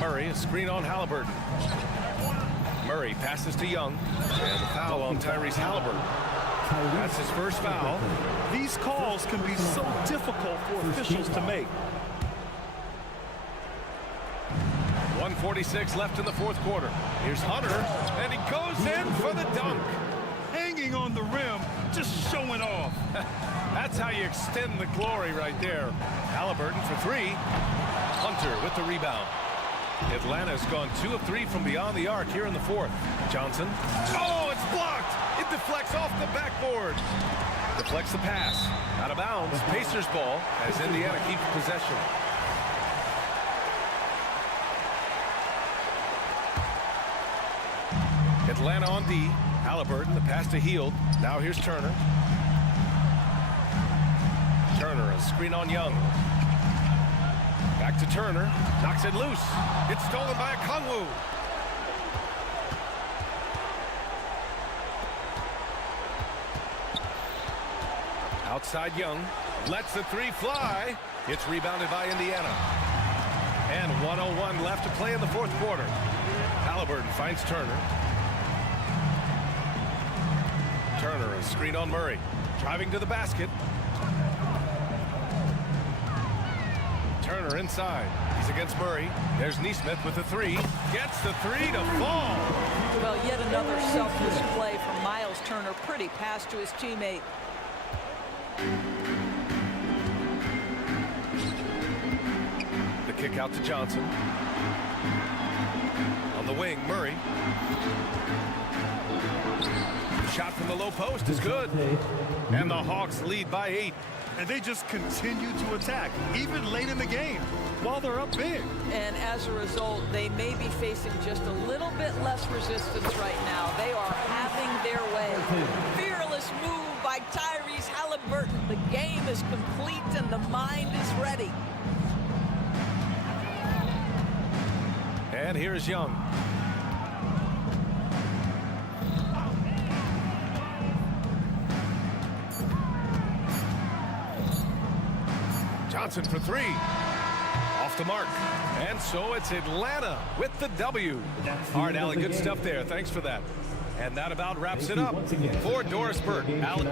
Murray, a screen on Halliburton. Murray passes to Young. And a foul on Tyrese Halliburton. That's his first foul. These calls can be so difficult for officials to make. 1:46 left in the fourth quarter. Here's Hunter, and he goes in for the dunk. Hanging on the rim, just showing off. That's how you extend the glory right there. Halliburton for 3. Hunter with the rebound. Atlanta's gone 2 of 3 from beyond the arc here in the fourth. Johnson. Oh, it's blocked. It deflects off the backboard. Deflects the pass. Out of bounds. Pacers ball as Indiana keeps possession. Atlanta on D. Halliburton, the pass to Hield. Now here's Turner. Turner, a screen on Young. Back to Turner. Knocks it loose. It's stolen by Okongwu. Outside Young. Lets the 3 fly. It's rebounded by Indiana. And 1:01 left to play in the fourth quarter. Halliburton finds Turner. Turner, a screen on Murray. Driving to the basket. Turner inside. He's against Murray. There's Nesmith with the 3. Gets the 3 to fall. Well, yet another selfless play from Miles Turner. Pretty pass to his teammate. The kick out to Johnson. On the wing, Murray. The shot from the low post is good. And the Hawks lead by 8. And they just continue to attack, even late in the game, while they're up big. And as a result, they may be facing just a little bit less resistance right now. They are having their way. Fearless move by Tyrese Halliburton. The game is complete and the mind is ready. And here's Young. Johnson for 3. Off the mark. And so it's Atlanta with the W. All right, Allie, good stuff there. Thanks for that. And that about wraps it up for Doris Burke. Allie.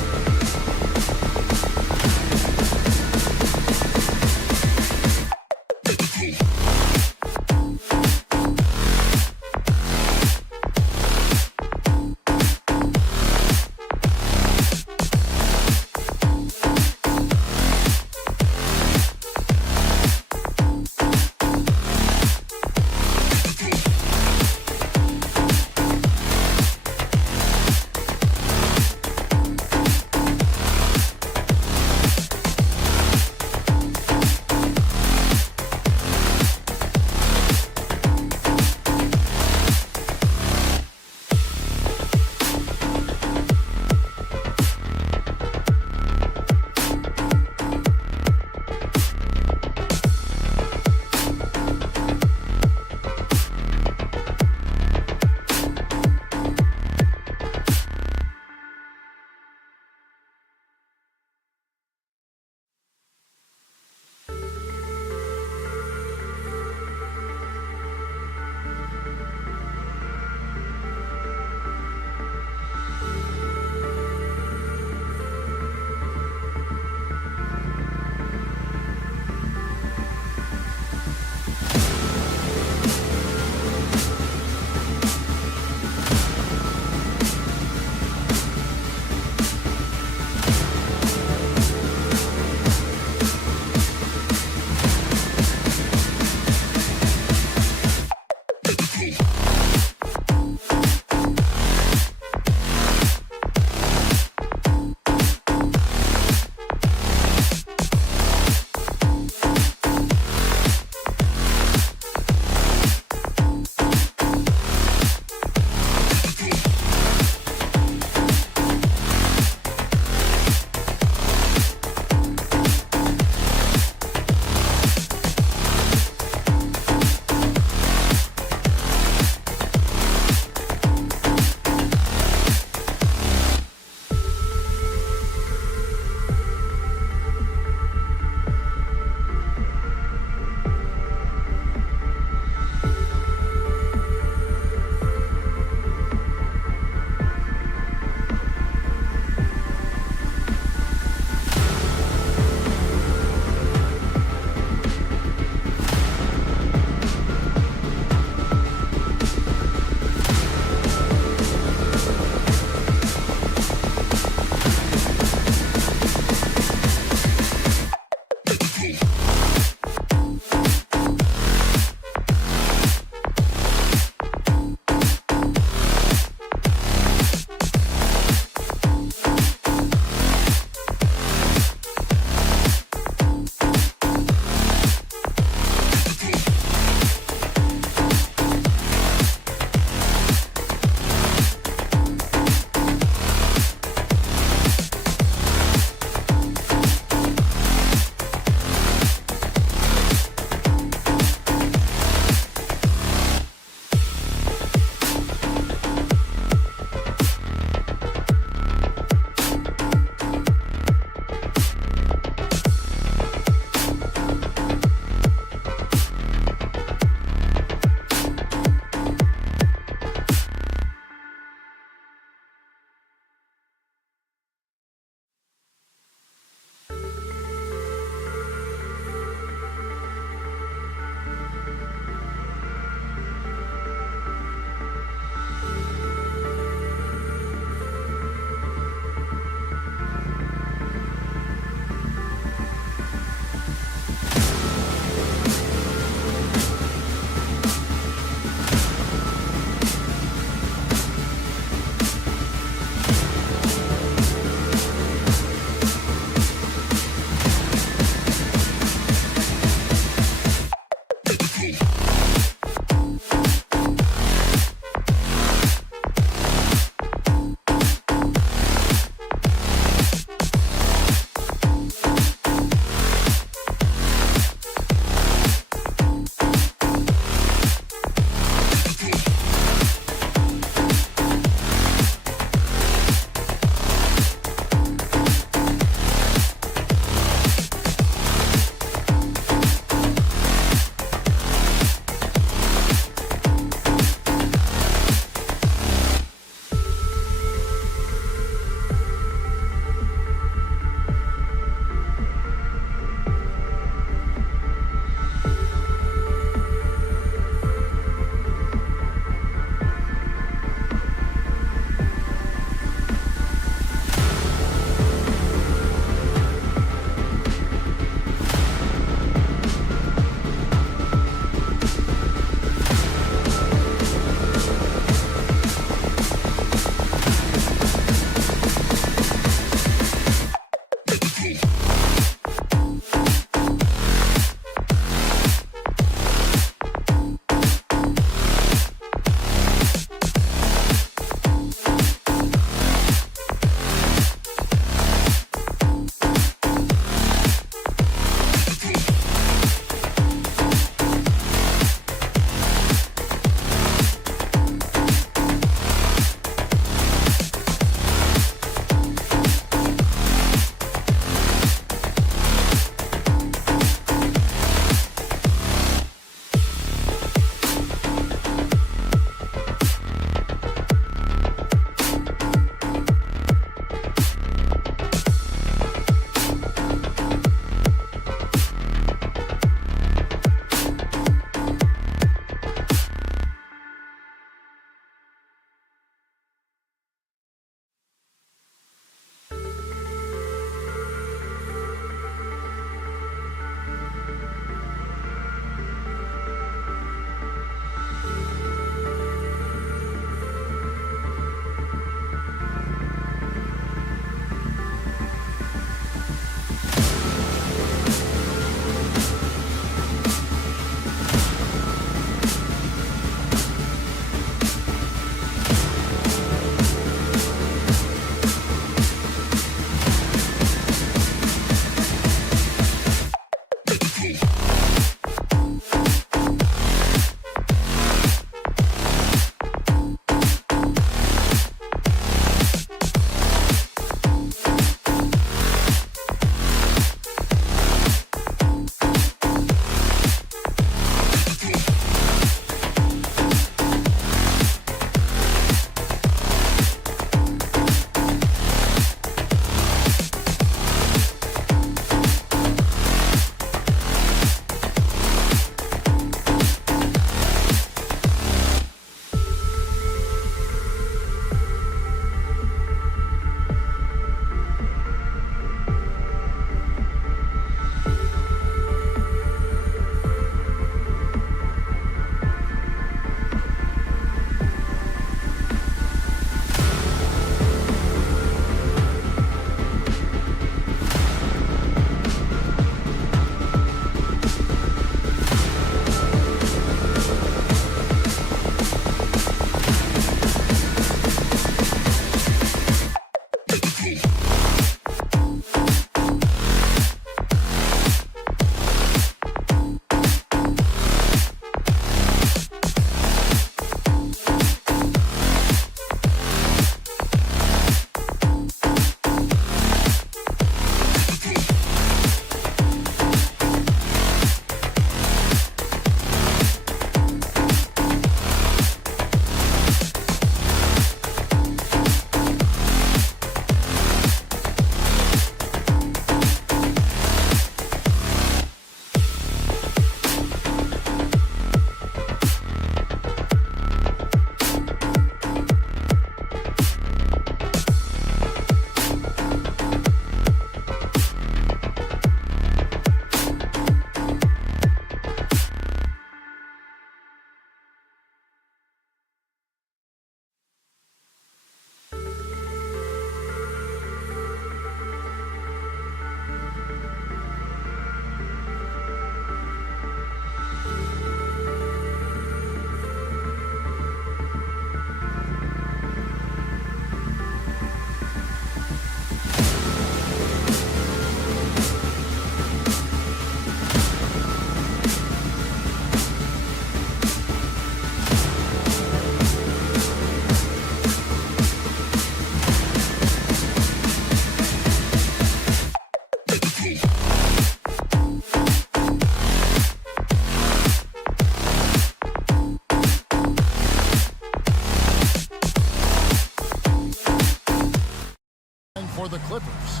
Clippers.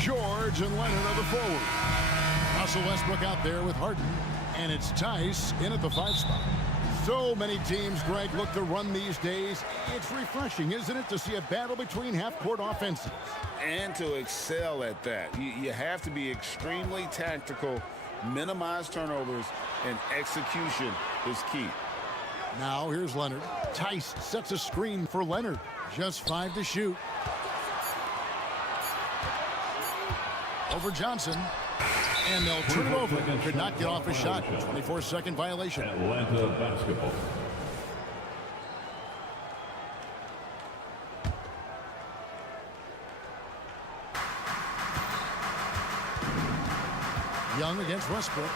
George and Leonard are the forward. Russell Westbrook out there with Harden. And it's Tice in at the 5 spot. So many teams, Greg, look to run these days. It's refreshing, isn't it, to see a battle between half-court offenses? And to excel at that. You have to be extremely tactical, minimize turnovers, and execution is key. Now here's Leonard. Tice sets a screen for Leonard. Just 5 to shoot. Over Johnson. And they'll turn it over. Could not get off a shot. 24-second violation. Atlanta basketball. Young against Westbrook.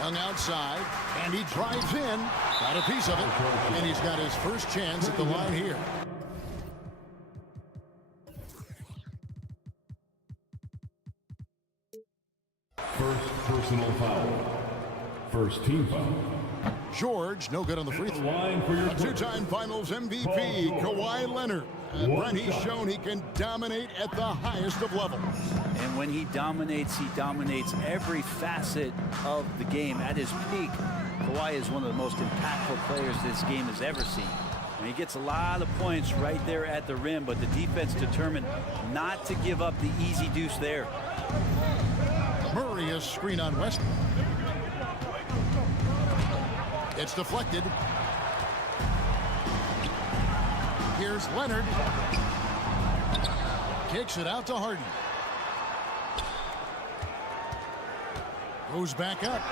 Young outside. And he drives in. Got a piece of it. And he's got his first chance at the line here. First personal foul. First team foul. George, no good on the free throw. A two-time Finals MVP, Kawhi Leonard. And Brent, he's shown he can dominate at the highest of levels. And when he dominates every facet of the game. At his peak, Kawhi is one of the most impactful players this game has ever seen. And he gets a lot of points right there at the rim, but the defense determined not to give up the easy deuce there. Murray, a screen on Westbrook. It's deflected. Here's Leonard. Kicks it out to Harden. Goes back up.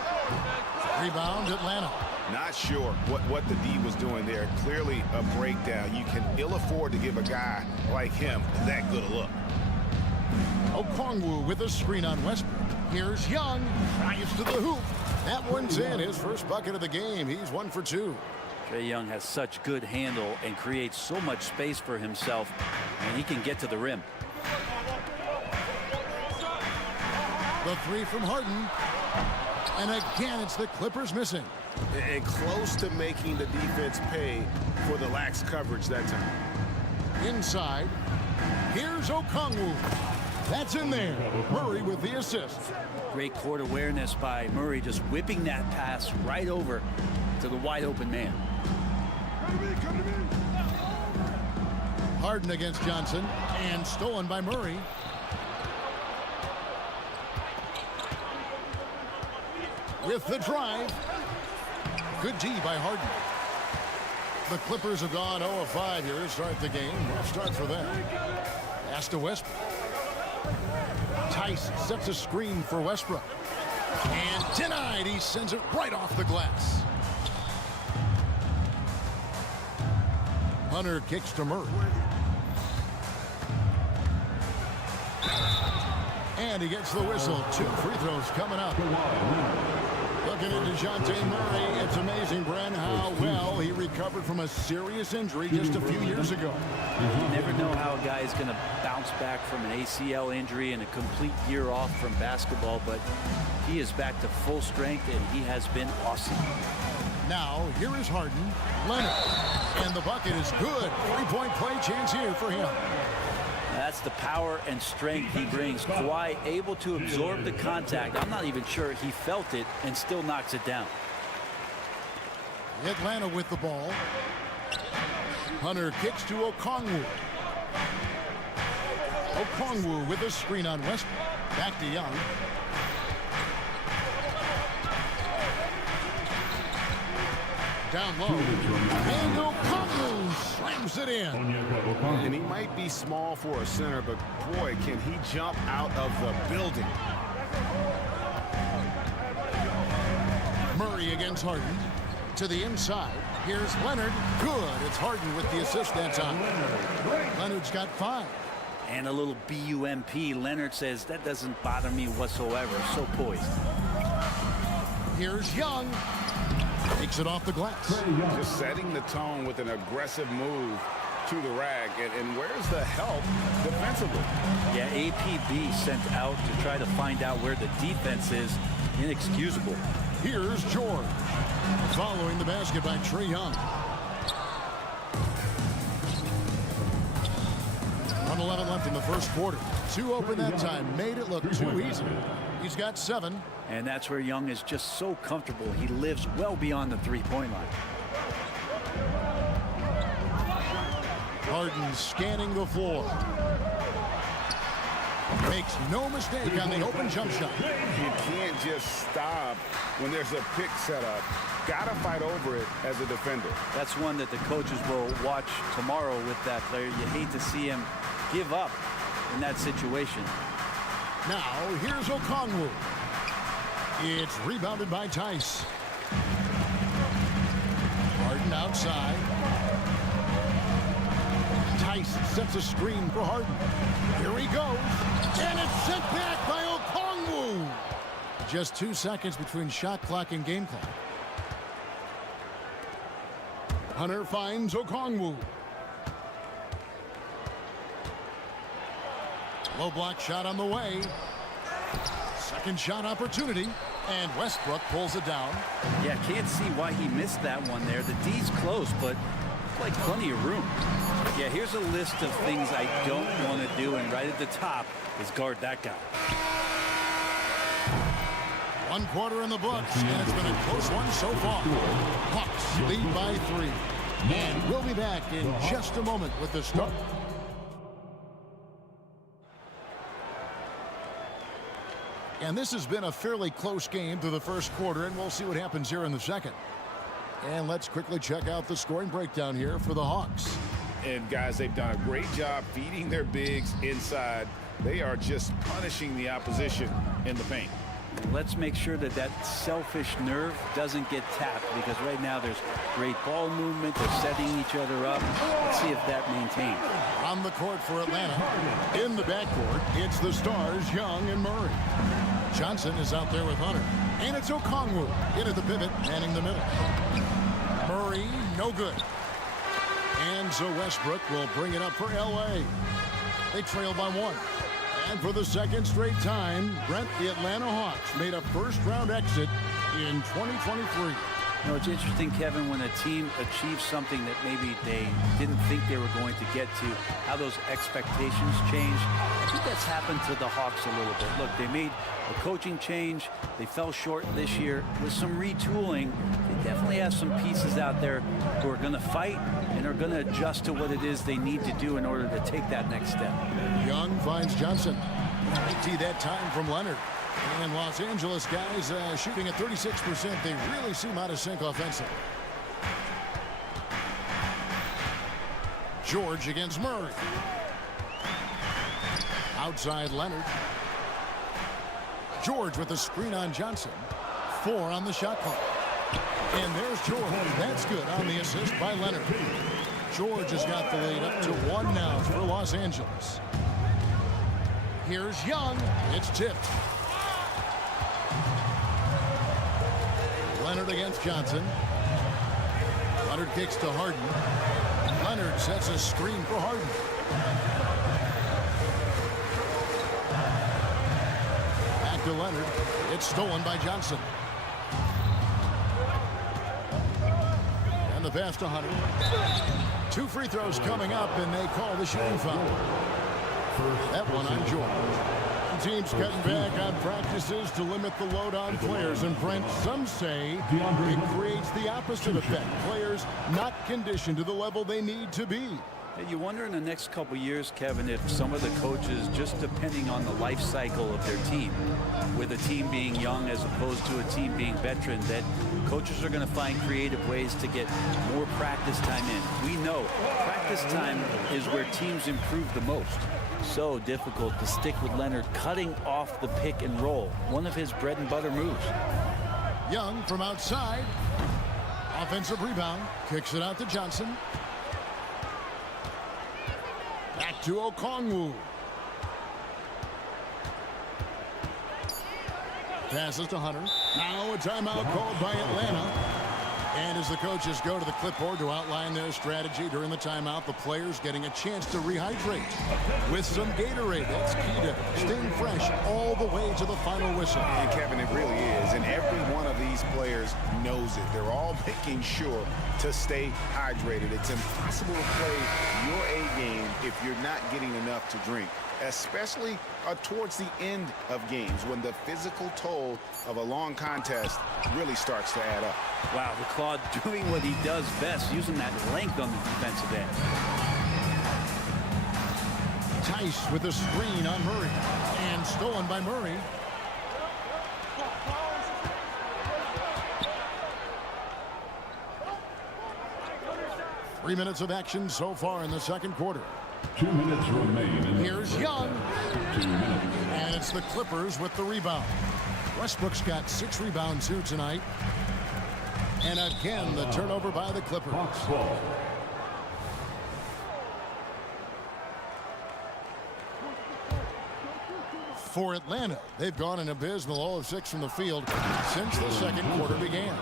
Rebound, Atlanta. Not sure what the D was doing there. Clearly a breakdown. You can ill afford to give a guy like him that good a look. Okongwu with a screen on Westbrook. Here's Young. Drives to the hoop. That one's in. His first bucket of the game. He's 1 for 2. Trae Young has such good handle and creates so much space for himself, and he can get to the rim. The 3 from Harden. And again, it's the Clippers missing. And close to making the defense pay for the lax coverage that time. Inside. Here's Okongwu. That's in there. Murray with the assist. Great court awareness by Murray, just whipping that pass right over to the wide open man. Harden against Johnson, and stolen by Murray. With the drive. Good D by Harden. The Clippers have gone 0 of 5 here to start the game. Rough start for them. Pass to Westbrook. Tice sets a screen for Westbrook. And denied. He sends it right off the glass. Hunter kicks to Murray. And he gets the whistle. 2 free throws coming up. Looking at DeJounte Murray, it's amazing, Brent, how well he recovered from a serious injury just a few years ago. You never know how a guy's going to bounce back from an ACL injury and a complete year off from basketball, but he is back to full strength, and he has been awesome. Now, here is Harden. Leonard. And the bucket is good. 3-point play chance here for him. That's the power and strength he brings. Kawhi able to absorb the contact. I'm not even sure he felt it and still knocks it down. Atlanta with the ball. Hunter kicks to Okongwu. Okongwu with a screen on Westbrook. Back to Young. Down low. And Okongwu slams it in. And he might be small for a center, but boy, can he jump out of the building. Murray against Harden. To the inside. Here's Leonard. Good. It's Harden with the assist that time. Leonard's got 5. And a little BUMP. Leonard says, that doesn't bother me whatsoever. So poised. Here's Young. Takes it off the glass. Just setting the tone with an aggressive move to the rack. And where's the help defensively? Yeah, APB sent out to try to find out where the defense is. Inexcusable. Here's George. Following the basket by Trae Young. 1:11 left in the first quarter. 2 open that time. Made it look too easy. He's got 7. And that's where Young is just so comfortable. He lives well beyond the three-point line. Harden scanning the floor. Makes no mistake on the open jump shot. You can't just stop when there's a pick set up. Got to fight over it as a defender. That's one that the coaches will watch tomorrow with that player. You hate to see him give up in that situation. Now, here's Okongwu. It's rebounded by Tice. Harden outside. Tice sets a screen for Harden. Here he goes. And it's sent back by Okongwu. Just 2 seconds between shot clock and game clock. Hunter finds Okongwu. Low block shot on the way. Second shot opportunity. And Westbrook pulls it down. Yeah, can't see why he missed that one there. The D's close, but like plenty of room. Yeah, here's a list of things I don't want to do, and right at the top is guard that guy. 1 quarter in the books, and it's been a close one so far. Hawks lead by 3. And we'll be back in just a moment with the start. And this has been a fairly close game through the first quarter, and we'll see what happens here in the second. And let's quickly check out the scoring breakdown here for the Hawks. And guys, they've done a great job feeding their bigs inside. They are just punishing the opposition in the paint. Let's make sure that that selfish nerve doesn't get tapped, because right now there's great ball movement. They're setting each other up. Let's see if that maintains. On the court for Atlanta. In the backcourt, it's the stars, Young and Murray. Johnson is out there with Hunter. And it's Okongwu in at the pivot, manning the middle. Murray, no good. And so Westbrook will bring it up for L.A. They trail by 1. And for the second straight time, Brent, the Atlanta Hawks made a first-round exit in 2023. You know, it's interesting, Kevin, when a team achieves something that maybe they didn't think they were going to get to, how those expectations change. I think that's happened to the Hawks a little bit. Look, they made a coaching change. They fell short this year. With some retooling, they definitely have some pieces out there who are going to fight and are going to adjust to what it is they need to do in order to take that next step. Young finds Johnson. 80 that time from Leonard. And Los Angeles guys shooting at 36%. They really seem out of sync offensively. George against Murray. Outside Leonard. George with the screen on Johnson. 4 on the shot clock. And there's George. That's good on the assist by Leonard. George has got the lead up to 1 now for Los Angeles. Here's Young. It's tipped. Leonard against Johnson. Leonard kicks to Harden. Leonard sets a screen for Harden. Back to Leonard. It's stolen by Johnson. And the pass to Hunter. 2 free throws coming up, and they call the shooting foul. That one on George. Teams cutting back on practices to limit the load on players. And Brent, some say it creates the opposite effect. Players not conditioned to the level they need to be. You wonder in the next couple years, Kevin, if some of the coaches, just depending on the life cycle of their team, with a team being young as opposed to a team being veteran, that coaches are going to find creative ways to get more practice time in. We know practice time is where teams improve the most. So difficult to stick with Leonard cutting off the pick and roll. One of his bread and butter moves. Young from outside. Offensive rebound. Kicks it out to Johnson. Back to Okongwu. Passes to Hunter. Now a timeout called by Atlanta. And as the coaches go to the clipboard to outline their strategy during the timeout, the players getting a chance to rehydrate with some Gatorade. That's key to staying fresh all the way to the final whistle. And Kevin, it really is. And every one of these players knows it. They're all making sure to stay hydrated. It's impossible to play your A game if you're not getting enough to drink, especially towards the end of games when the physical toll of a long contest really starts to add up. Wow, the Claude doing what he does best, using that length on the defensive end. Tice with a screen on Murray. And stolen by Murray. Three minutes of action so far in the second quarter. 2 minutes remain. Here's Young. 2 minutes. And it's the Clippers with the rebound. Westbrook's got 6 rebounds here tonight. And again, the turnover by the Clippers. Box ball. For Atlanta, they've gone an abysmal 0 of 6 from the field since the second quarter began.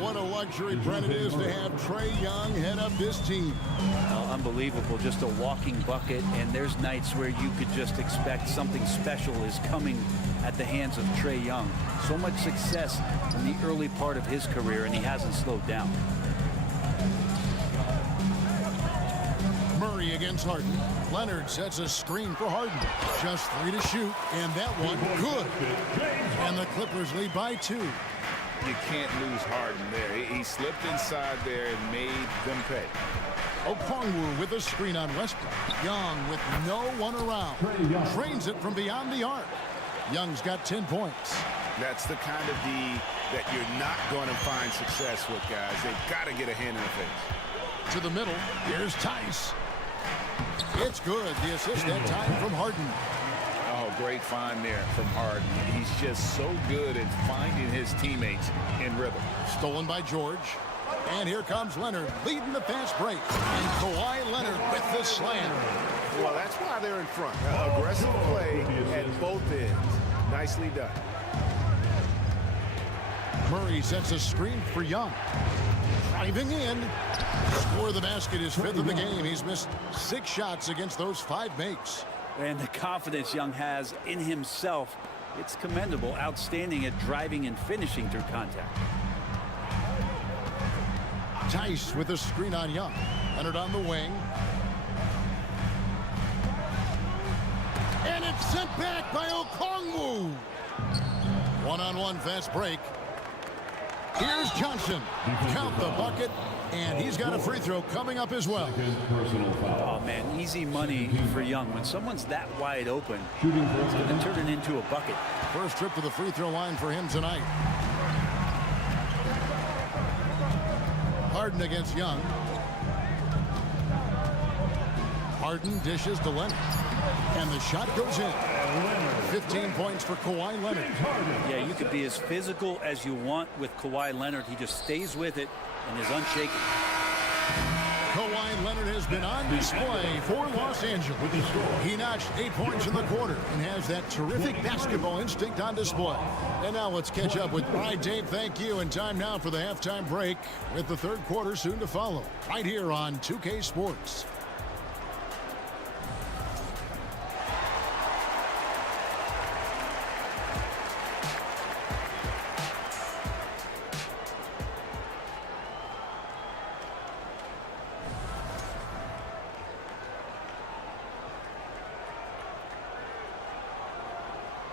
What a luxury, Brent, it is to have Trae Young head up this team. Unbelievable, just a walking bucket, and there's nights where you could just expect something special is coming at the hands of Trae Young. So much success in the early part of his career, and he hasn't slowed down. Murray against Harden. Leonard sets a screen for Harden. Just 3 to shoot, and that one good. And the Clippers lead by 2. You can't lose Harden there. He slipped inside there and made them pay. Okongwu with a screen on Westbrook. Young with no one around. Drains it from beyond the arc. Young's got 10 points. That's the kind of D that you're not going to find success with, guys. They've got to get a hand in the face. To the middle. Here's Tice. It's good. The assist that time from Harden. Oh, great find there from Harden. He's just so good at finding his teammates in rhythm. Stolen by George. And here comes Leonard leading the fast break. And Kawhi Leonard with the slam. Well, that's why they're in front. Aggressive play at both ends. Nicely done. Murray sets a screen for Young. Driving in. Score the basket, his 5th of the game. He's missed 6 shots against those 5 makes. And the confidence Young has in himself, it's commendable. Outstanding at driving and finishing through contact. Tice with a screen on Young. Leonard on the wing. And it's sent back by Okongwu. One-on-one fast break. Here's Johnson. Count the bucket. And he's got a free throw coming up as well. Oh, man, easy money for Young. When someone's that wide open, he's going to turn it into a bucket. First trip to the free throw line for him tonight. Harden against Young. Harden dishes to Leonard. And the shot goes in. 15 points for Kawhi Leonard. Yeah, you could be as physical as you want with Kawhi Leonard. He just stays with it and is unshaken. Kawhi Leonard has been on display for Los Angeles. He notched 8 points in the quarter and has that terrific basketball instinct on display. And now let's catch up with Dave. Thank you. And time now for the halftime break with the third quarter soon to follow. Right here on 2K Sports.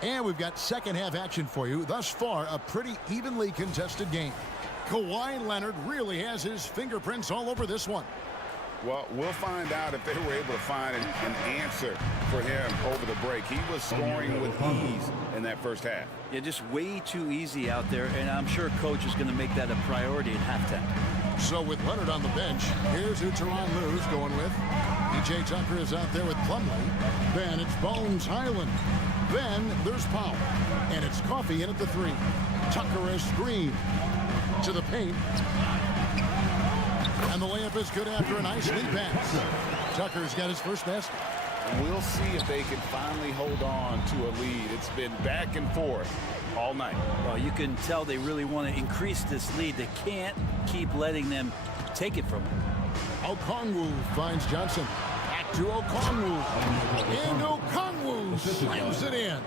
And we've got second half action for you. Thus far, a pretty evenly contested game. Kawhi Leonard really has his fingerprints all over this one. Well, we'll find out if they were able to find an answer for him over the break. He was scoring with ease in that first half. Yeah, just way too easy out there, and I'm sure coach is going to make that a priority at halftime. So with Leonard on the bench, here's who Tyronn Lue's going with. P.J. Tucker is out there with Plumlee. Then it's Bones Highland. Then there's Powell. And it's Coffey in at the 3. Tucker a screen to the paint. And the layup is good after a nice lead pass. Tucker's got his first basket. We'll see if they can finally hold on to a lead. It's been back and forth all night. Well, you can tell they really want to increase this lead. They can't keep letting them take it from them. Okongwu finds Johnson. Back to Okongwu. And Okongwu slams it in.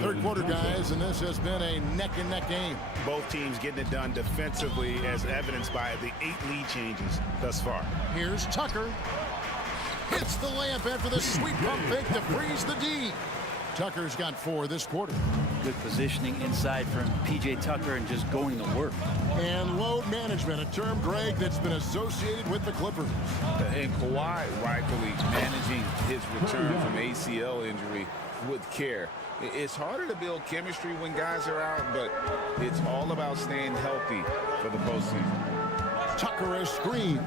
Third quarter, guys, and this has been a neck-and-neck game. Both teams getting it done defensively, as evidenced by the 8 lead changes thus far. Here's Tucker. Hits the layup after the sweet pump fake to freeze the D. Tucker's got 4 this quarter. Good positioning inside from P.J. Tucker and just going to work. And load management, a term, Greg, that's been associated with the Clippers. And Kawhi rightfully managing his return from ACL injury with care. It's harder to build chemistry when guys are out, but it's all about staying healthy for the postseason. Tucker a screen.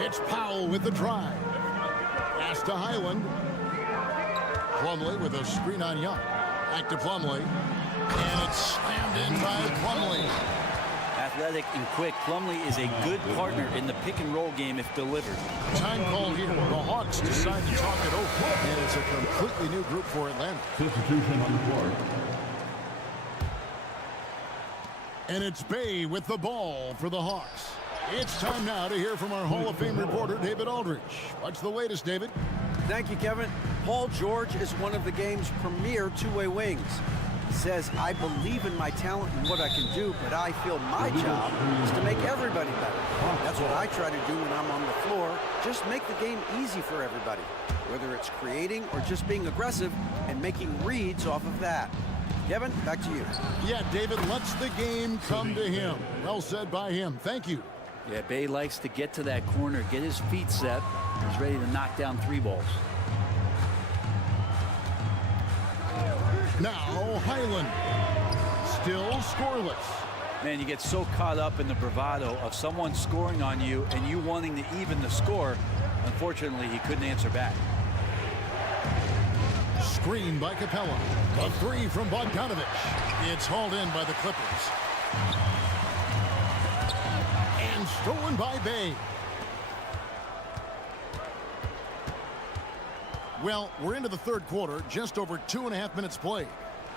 It's Powell with the drive. Pass to Highland. Plumlee with a screen on Young. Back to Plumlee. And it's slammed in by Plumlee. Athletic and quick, Plumlee is a good partner in the pick-and-roll game if delivered. Time call here. The Hawks decide to talk it over. And it's a completely new group for Atlanta. Substitution on the court. And it's Bay with the ball for the Hawks. It's time now to hear from our Hall of Fame reporter, David Aldridge. What's the latest, David? Thank you, Kevin. Paul George is one of the game's premier two-way wings. He says, I believe in my talent and what I can do, but I feel my job is to make everybody better. That's what I try to do when I'm on the floor. Just make the game easy for everybody, whether it's creating or just being aggressive and making reads off of that. Kevin, back to you. Yeah, David lets the game come to him. Well said by him. Thank you. Yeah, Bay likes to get to that corner, get his feet set. He's ready to knock down 3 balls. Now Highland. Still scoreless. Man, you get so caught up in the bravado of someone scoring on you and you wanting to even the score. Unfortunately, he couldn't answer back. Screen by Capella. A 3 from Bogdanovich. It's hauled in by the Clippers. And stolen by Bay. Well, we're into the third quarter, just over 2.5 minutes played.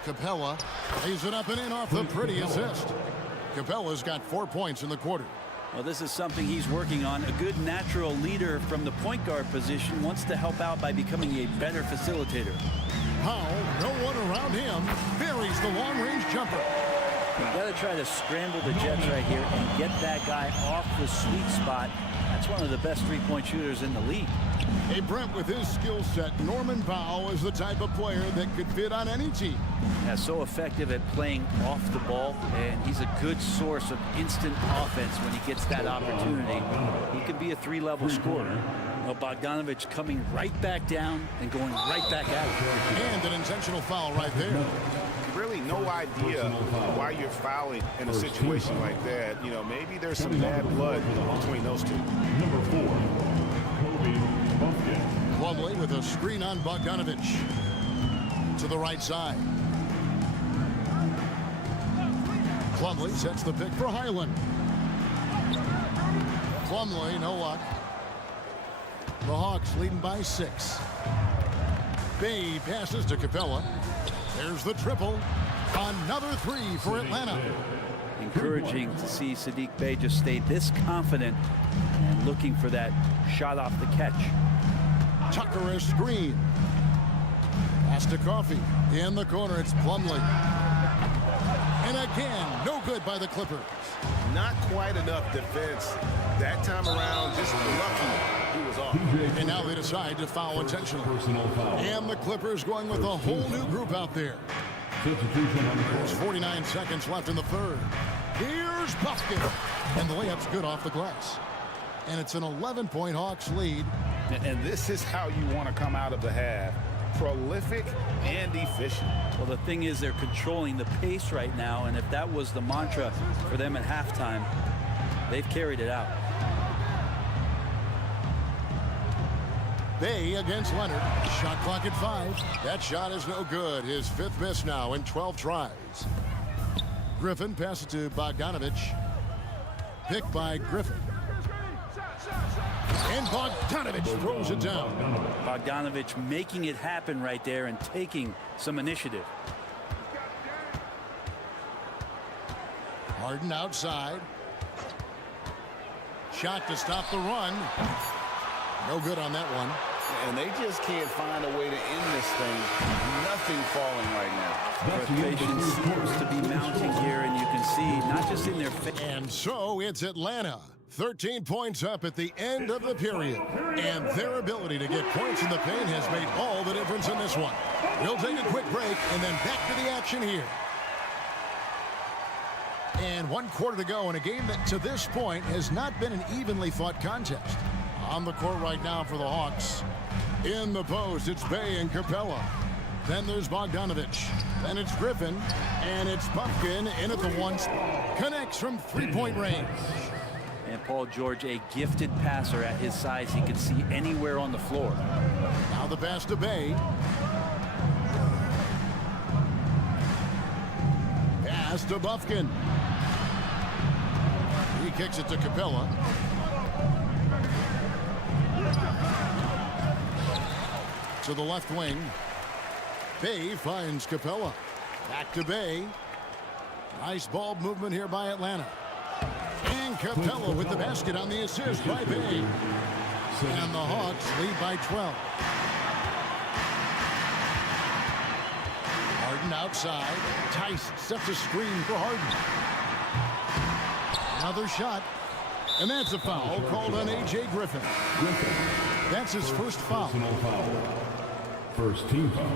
Capella lays it up and in off the pretty assist. Capella's got 4 points in the quarter. Well, this is something he's working on. A good natural leader from the point guard position wants to help out by becoming a better facilitator. Powell, no one around him, buries the long-range jumper. You got to try to scramble the Jets right here and get that guy off the sweet spot. That's one of the best three-point shooters in the league. Hey, Brent, with his skill set, Norman Powell is the type of player that could fit on any team. Yeah, so effective at playing off the ball, and he's a good source of instant offense when he gets that opportunity. He can be a 3-level scorer. Well, Bogdanovich coming right back down and going right back at it. And an intentional foul right there. Really no idea why you're fouling in a situation like that. You know, maybe there's some bad blood between those two. Number 4, Kobe Bumpkin. Plumlee with a screen on Bogdanovich. To the right side. Plumlee sets the pick for Highland. Plumlee, no luck. The Hawks leading by 6. Bay passes to Capella. There's the triple. Another 3 for Atlanta. Encouraging to see Saddiq Bey just stay this confident and looking for that shot off the catch. Tucker a screen. Pass to Coffey. In the corner, it's Plumlee. And again, no good by the Clippers. Not quite enough defense. That time around, just lucky he was off. And now they decide to foul intentionally. And the Clippers going with a whole new group out there. There's 49 seconds left in the third. Here's Buffkin. And the layup's good off the glass. And it's an 11-point Hawks lead. And this is how you want to come out of the half. Prolific and efficient. Well, the thing is they're controlling the pace right now, and if that was the mantra for them at halftime, they've carried it out. Bay against Leonard. Shot clock at 5. That shot is no good. His 5th miss now in 12 tries. Griffin passes to Bogdanovich. Picked by Griffin. And Bogdanovich throws it down. Bogdanovich making it happen right there and taking some initiative. Harden outside. Shot to stop the run. No good on that one. And they just can't find a way to end this thing. Nothing falling right now. Frustration seems to be mounting here, and you can see not just in their face. And so it's Atlanta. 13 points up at the end of the period. And their ability to get points in the paint has made all the difference in this one. We'll take a quick break and then back to the action here. And 1 quarter to go in a game that to this point has not been an evenly fought contest. On the court right now for the Hawks. In the post, it's Bey and Capella. Then there's Bogdanovich. Then it's Griffin. And it's Pumpkin in at the 1 spot. Connects from three-point range. And Paul George, a gifted passer at his size. He can see anywhere on the floor. Now the pass to Bey. Pass to Buffkin. He kicks it to Capella. To the left wing. Bey finds Capella. Back to Bey. Nice ball movement here by Atlanta. And Capella with the basket on the assist by Bey. And the Hawks lead by 12. Harden outside. Tice sets a screen for Harden. Another shot. And that's a foul called on A.J. Griffin. That's his first foul. Personal foul. First team foul.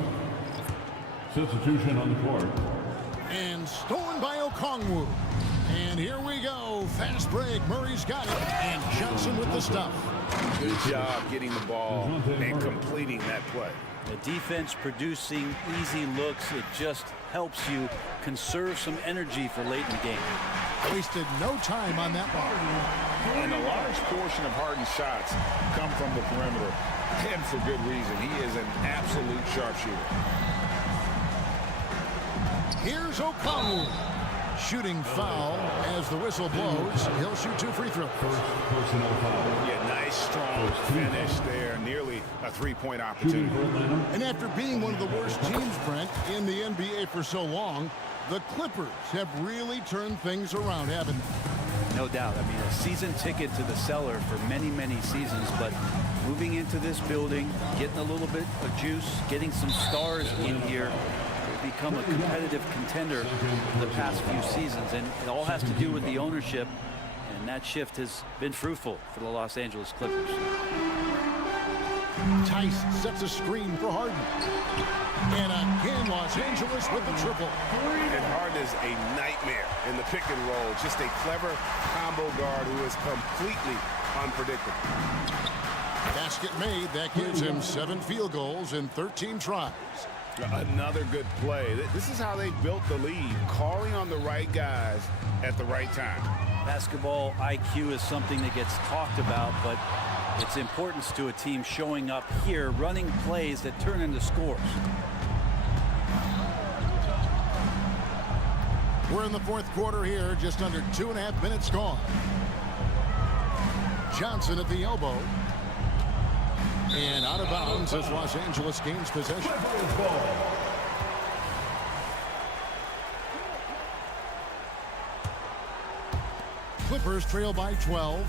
Substitution on the court. And stolen by Okongwu. And here we go. Fast break. Murray's got it. And Johnson with the stuff. Good job getting the ball and completing that play. The defense producing easy looks. It just helps you conserve some energy for late in the game. Wasted no time on that ball. And a large portion of Harden's shots come from the perimeter. And for good reason. He is an absolute sharpshooter. Here's Okongwu. Shooting foul as the whistle blows. He'll shoot 2 free throws. First personal foul. Yeah, nice strong finish there. Nearly a three-point opportunity. And after being one of the worst teams, Brent, in the NBA for so long, the Clippers have really turned things around, haven't they? No doubt. I mean, a season ticket to the cellar for many, many seasons, but moving into this building, getting a little bit of juice, getting some stars in here, become a competitive contender the past few seasons, and it all has to do with the ownership, and that shift has been fruitful for the Los Angeles Clippers. Tice sets a screen for Harden. And again, Los Angeles with the triple. And Harden is a nightmare in the pick and roll. Just a clever combo guard who is completely unpredictable. Basket made. That gives him 7 field goals in 13 tries. Another good play. This is how they built the lead, calling on the right guys at the right time. Basketball IQ is something that gets talked about, but its importance to a team showing up here, running plays that turn into scores. We're in the 4th quarter here, just under 2.5 minutes gone. Johnson at the elbow. And out of bounds as Los Angeles gains possession. Clippers trail by 12.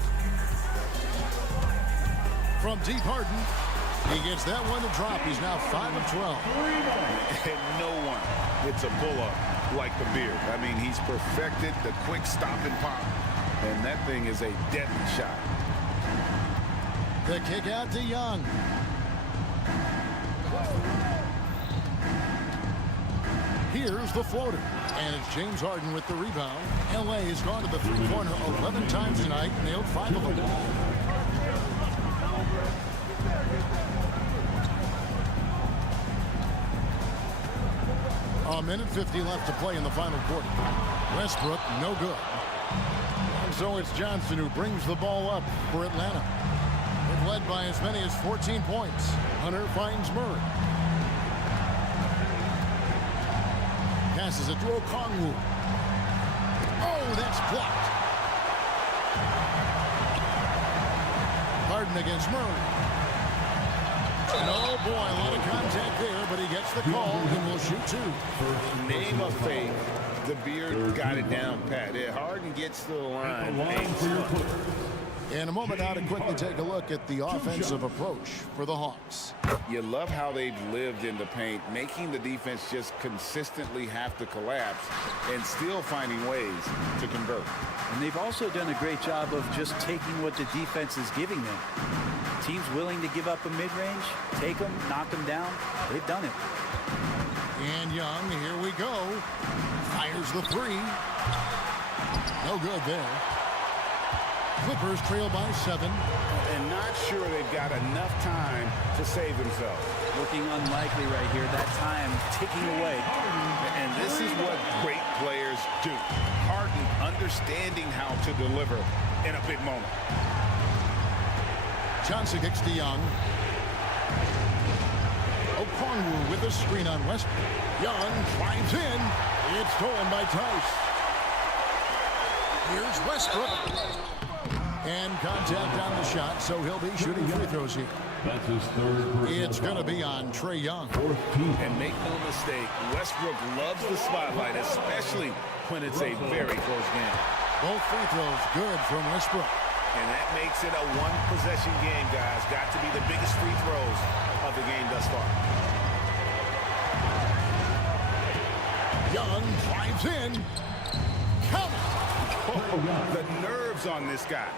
From deep, Harden. He gets that one to drop. He's now 5 of 12. And no one hits a pull-up like the Beard. I mean, he's perfected the quick stop and pop. And that thing is a deadly shot. The kick out to Young. Here's the floater. And it's James Harden with the rebound. L.A. has gone to the three-pointer 11 times tonight, nailed 5 of them. A minute 50 left to play in the final quarter. Westbrook, no good. And so it's Johnson who brings the ball up for Atlanta. They've led by as many as 14 points. Hunter finds Murray. Passes it to Okongwu. Oh, that's blocked. Harden against Murray. And oh boy, a lot of contact there, but he gets the call and will shoot two. Name of faith, the Beard got it down pat. Harden gets to the line. In a moment now to quickly take a look at the offensive approach for the Hawks. You love how they've lived in the paint, making the defense just consistently have to collapse and still finding ways to convert. And they've also done a great job of just taking what the defense is giving them. Teams willing to give up a mid-range, take them, knock them down. They've done it. And Young, here we go. Fires the three. No good there. Clippers trail by 7. And not sure they've got enough time to save themselves. Looking unlikely right here. That time ticking away. And this is what great players do. Harden understanding how to deliver in a big moment. Johnson kicks to Young. Okongwu with a screen on Westbrook. Young drives in. It's stolen by Tice. Here's Westbrook. And contact on the shot, so he'll be shooting free throws here. That's his third. It's going to be on Trae Young. And make no mistake, Westbrook loves the spotlight, especially when it's a very close game. Both free throws good from Westbrook. And that makes it a one-possession game, guys. Got to be the biggest free throws of the game thus far. Young drives in. Count it. Oh, the nerves on this guy.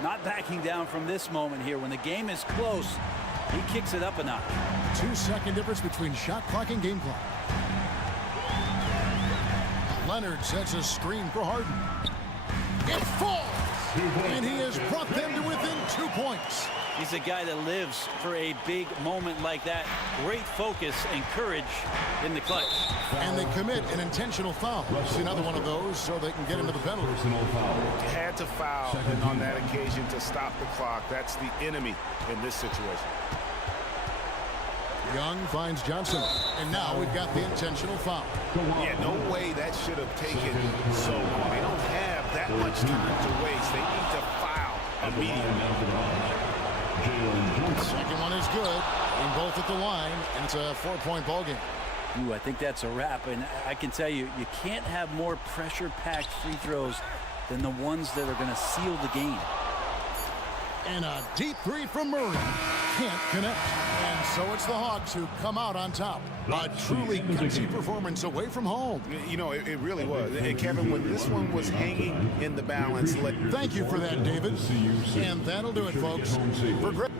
Not backing down from this moment here. When the game is close, he kicks it up a notch. 2-second difference between shot clock and game clock. Leonard sets a screen for Harden. It falls! And he has brought them to within 2 points. He's a guy that lives for a big moment like that. Great focus and courage in the clutch. And they commit an intentional foul. See another one of those so they can get into the penalty. Had to foul on that occasion to stop the clock. That's the enemy in this situation. Young finds Johnson. And now we've got the intentional foul. Yeah, no way that should have taken so long. They don't have that much time to waste. They need to foul immediately. Second one is good. In both at the line, and it's a 4-point ball game. Ooh, I think that's a wrap. And I can tell you, you can't have more pressure-packed free throws than the ones that are going to seal the game. And a deep three from Murray. Can't connect. And so it's the Hawks who come out on top. A truly gutsy performance away from home. You know, it really was. And Kevin, when this one was hanging in the balance. Thank you for that, David. And that'll do it, folks. For Greg.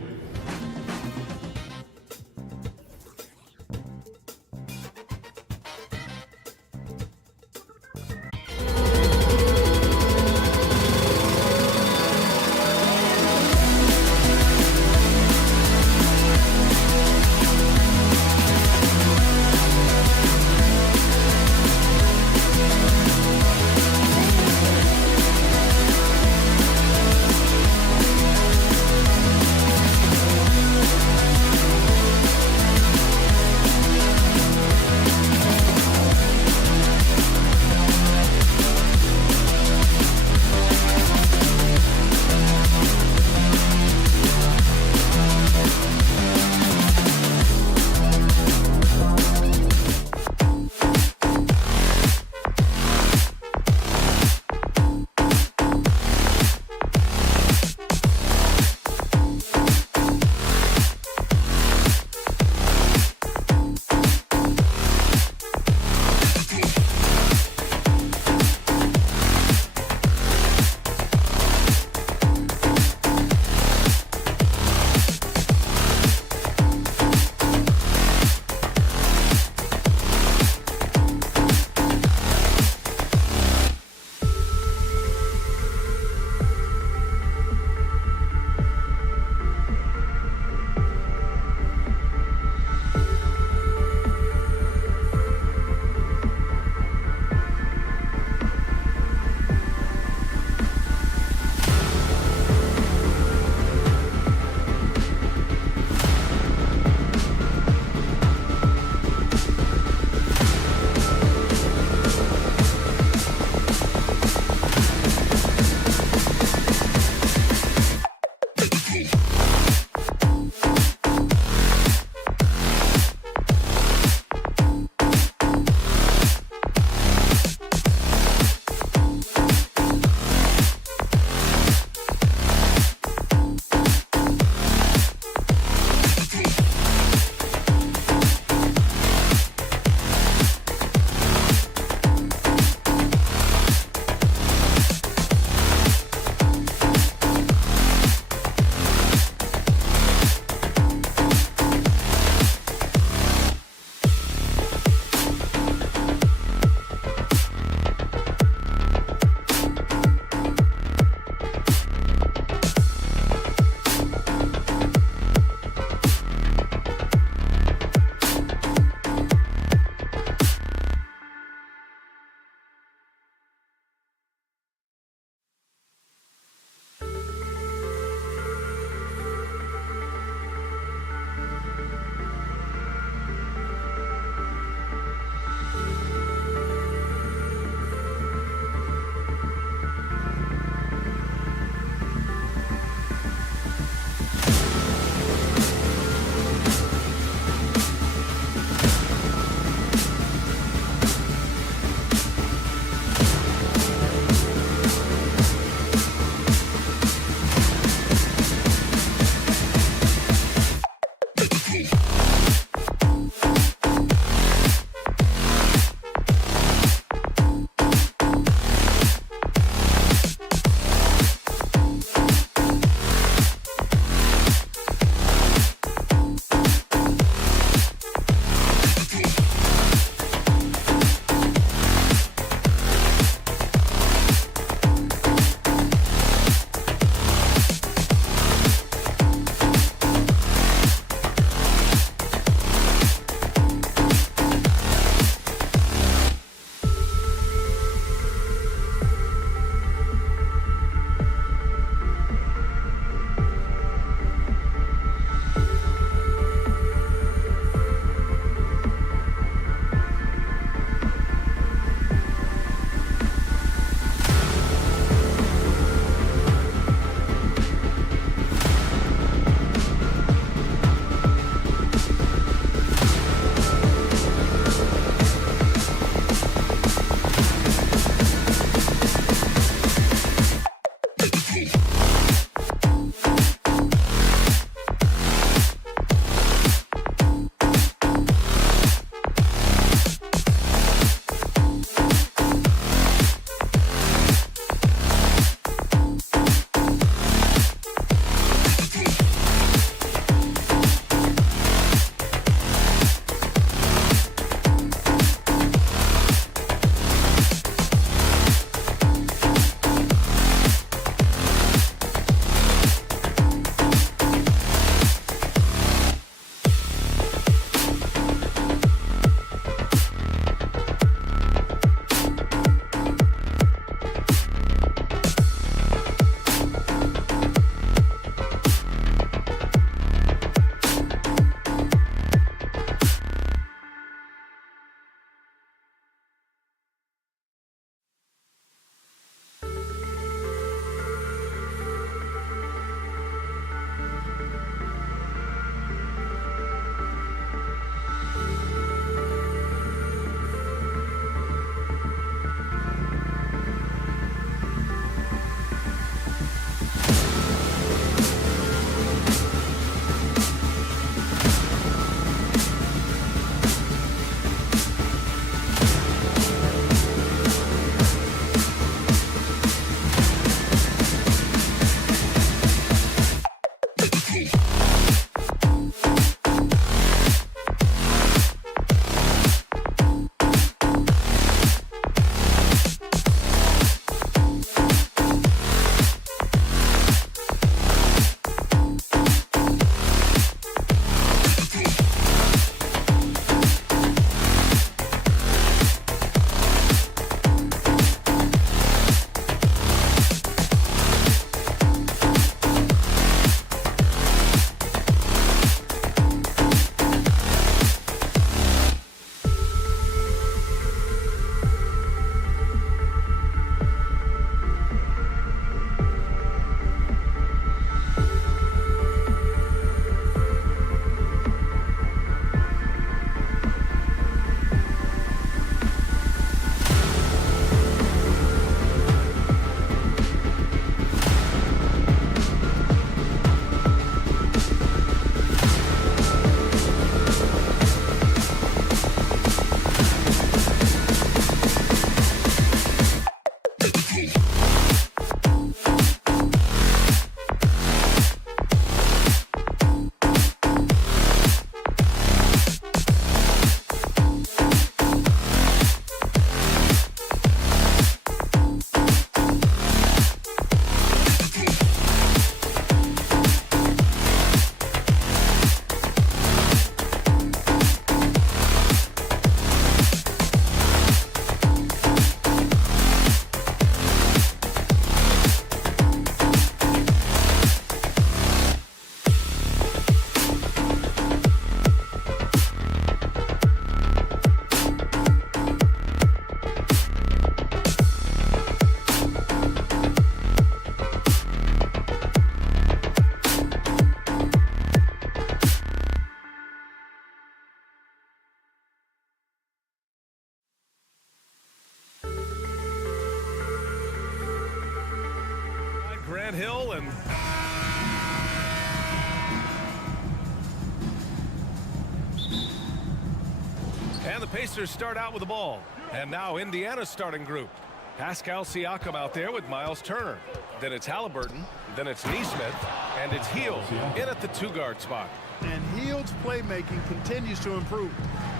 Pacers start out with the ball. And now Indiana's starting group. Pascal Siakam out there with Miles Turner. Then it's Halliburton. Then it's Neesmith. And it's Hield in at the 2-guard spot. And Hield's playmaking continues to improve.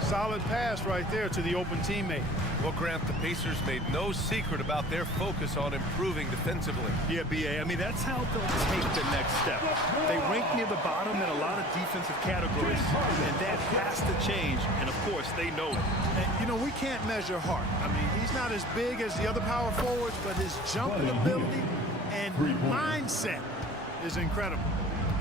Solid pass right there to the open teammate. Well, Grant, the Pacers made no secret about their focus on improving defensively. Yeah, B.A., I mean, that's how they'll take the next step. They rank near the bottom in a lot of defensive categories, and that has to change, and of course, they know it. And, you know, we can't measure Hart. I mean, he's not as big as the other power forwards, but his jumping ability and mindset is incredible.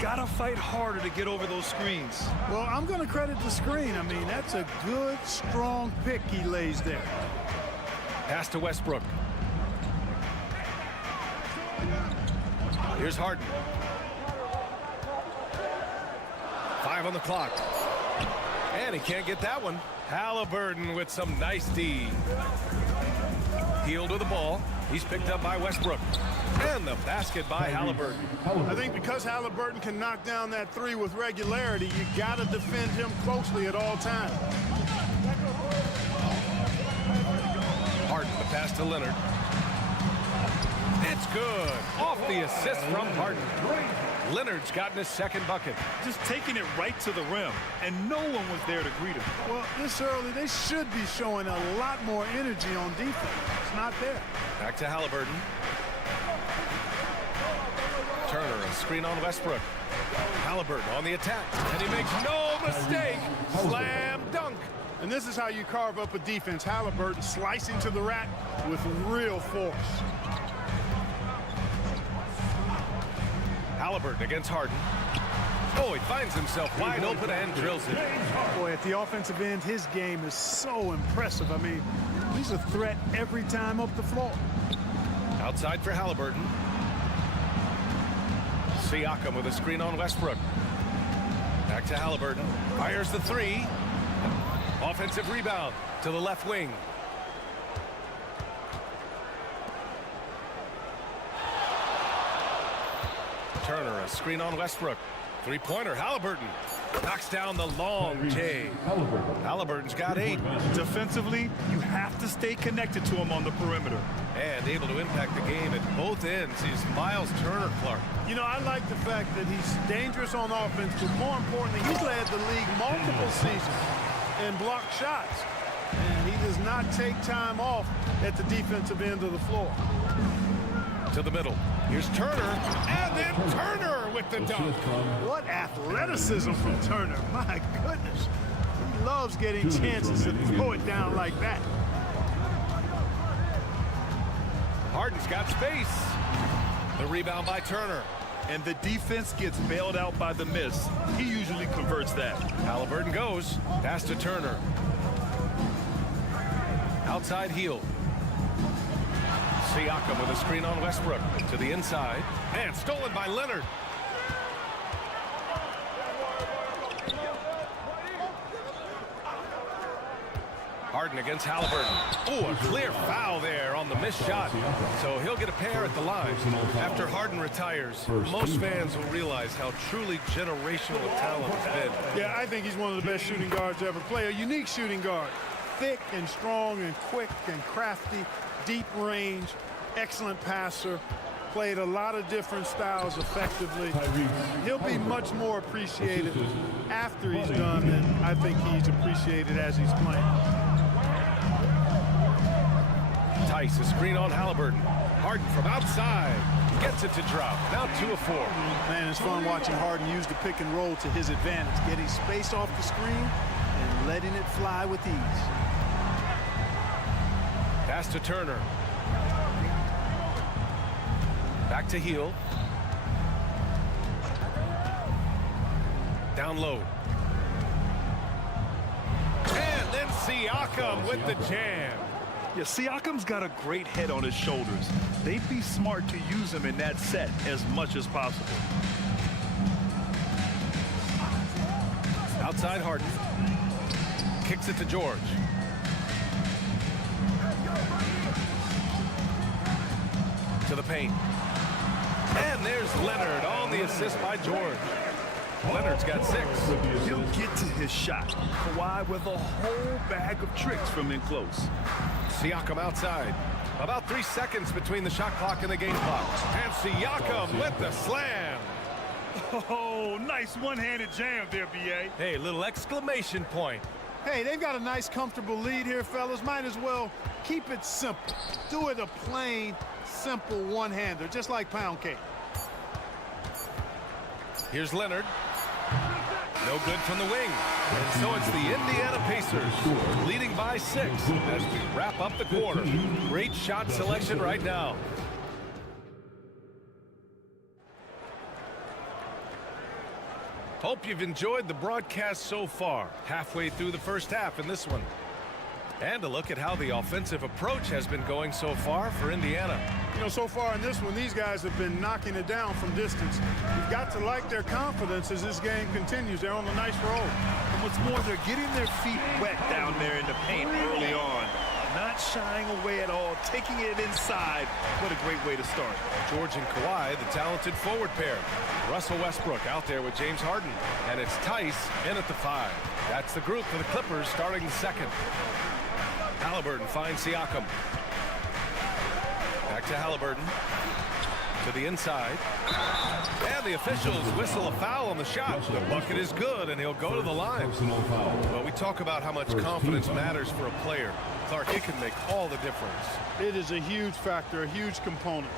Gotta fight harder to get over those screens. Well, I'm going to credit the screen. I mean, that's a good, strong pick he lays there. Pass to Westbrook. Here's Harden. 5 on the clock. And he can't get that one. Halliburton with some nice D. Hield with the ball. He's picked up by Westbrook. And the basket by Halliburton. I think because Halliburton can knock down that 3 with regularity, you got to defend him closely at all times. Harden, the pass to Leonard. It's good. Off the assist from Harden. Leonard's gotten his second bucket. Just taking it right to the rim, and no one was there to greet him. Well, this early, they should be showing a lot more energy on defense. It's not there. Back to Halliburton. Turner, a screen on Westbrook. Halliburton on the attack, and he makes no mistake. Slam dunk. And this is how you carve up a defense. Halliburton slicing to the rack with real force. Halliburton against Harden. Oh, he finds himself wide open and drills it. Boy, at the offensive end, his game is so impressive. I mean, he's a threat every time up the floor. Outside for Halliburton. Siakam with a screen on Westbrook. Back to Halliburton. Fires the 3. Offensive rebound to the left wing. Turner, a screen on Westbrook. 3-pointer, Halliburton. Knocks down the long J. Halliburton's got 8. Defensively, you have to stay connected to him on the perimeter. And able to impact the game at both ends. He's Miles Turner, Clark. You know, I like the fact that he's dangerous on offense, but more importantly, he's led the league multiple seasons and blocked shots. And he does not take time off at the defensive end of the floor. To the middle. Here's Turner, and then Turner with the dunk. What athleticism from Turner. My goodness. He loves getting chances to throw it down like that. Harden's got space. The rebound by Turner. And the defense gets bailed out by the miss. He usually converts that. Halliburton goes. Pass to Turner. Outside Hield. Siakam with a screen on Westbrook to the inside. And stolen by Leonard. Harden against Halliburton. Oh, a clear foul there on the missed shot. So he'll get a pair at the line. After Harden retires, most fans will realize how truly generational a talent has been. Yeah, I think he's one of the best shooting guards to ever play. A unique shooting guard. Thick and strong and quick and crafty. Deep range. Excellent passer. Played a lot of different styles effectively. He'll be much more appreciated after he's done than I think he's appreciated as he's playing. Tice, a screen on Halliburton. Harden from outside. Gets it to drop. Now 2 of 4. Man, it's fun watching Harden use the pick and roll to his advantage. Getting space off the screen and letting it fly with ease. Pass to Turner. Back to Hield. Down low. And then Siakam with the jam. Yeah, Siakam's got a great head on his shoulders. They'd be smart to use him in that set as much as possible. Outside Harden. Kicks it to George. To the paint. And there's Leonard on the assist by George. Leonard's got 6. He'll get to his shot. Kawhi with a whole bag of tricks from in close. Siakam outside. About 3 seconds between the shot clock and the game clock. And Siakam with the slam. Oh, nice one-handed jam there, B.A. Hey, little exclamation point. Hey, they've got a nice, comfortable lead here, fellas. Might as well keep it simple. Do it a plain, simple one-hander, just like pound cake. Here's Leonard. No good from the wing. And so it's the Indiana Pacers leading by 6 as we wrap up the quarter. Great shot selection right now. Hope you've enjoyed the broadcast so far. Halfway through the first half in this one. And a look at how the offensive approach has been going so far for Indiana. You know, so far in this one, these guys have been knocking it down from distance. You've got to like their confidence as this game continues. They're on a nice roll. And what's more, they're getting their feet wet down there in the paint early on. Not shying away at all, taking it inside. What a great way to start. George and Kawhi, the talented forward pair. Russell Westbrook out there with James Harden. And it's Tice in at the 5. That's the group for the Clippers starting the second. Halliburton finds Siakam. Back to Halliburton. To the inside. And the officials whistle a foul on the shot. The bucket is good, and he'll go to the line. Well, we talk about how much confidence matters for a player. Clark, it can make all the difference. It is a huge factor, a huge component.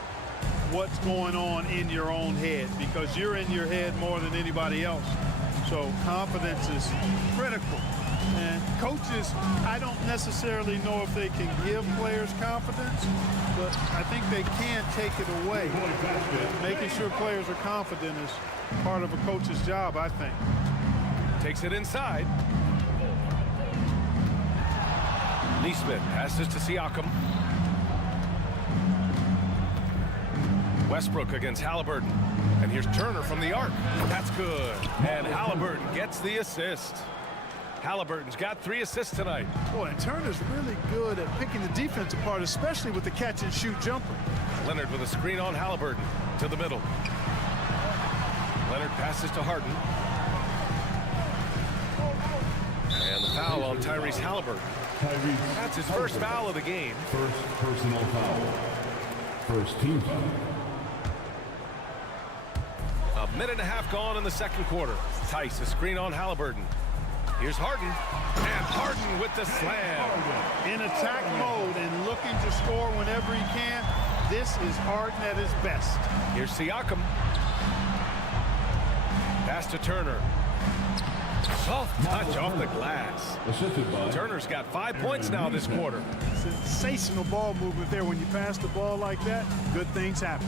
What's going on in your own head, because you're in your head more than anybody else. So confidence is critical. And coaches, I don't necessarily know if they can give players confidence, but I think they can take it away. Making sure players are confident is part of a coach's job, I think. Takes it inside. Neesmith passes to Siakam. Westbrook against Halliburton. And here's Turner from the arc. That's good. And Halliburton gets the assist. Halliburton's got 3 assists tonight. Boy, and Turner's really good at picking the defense apart, especially with the catch-and-shoot jumper. Leonard with a screen on Halliburton to the middle. Leonard passes to Harden. And the foul on Tyrese Halliburton. That's his first foul of the game. First personal foul. First team foul. A minute and a half gone in the second quarter. Tice, a screen on Halliburton. Here's Harden. And Harden with the slam. In attack mode and looking to score whenever he can. This is Harden at his best. Here's Siakam. Pass to Turner. Soft touch off the glass. Turner's got 5 points now this quarter. Sensational ball movement there. When you pass the ball like that, good things happen.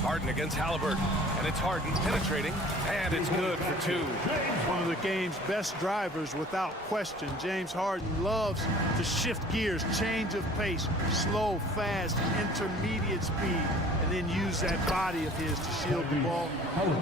Harden against Halliburton. And it's Harden penetrating. And it's good for 2. One of the game's best drivers without question. James Harden loves to shift gears, change of pace, slow, fast, intermediate speed, and then use that body of his to shield the ball.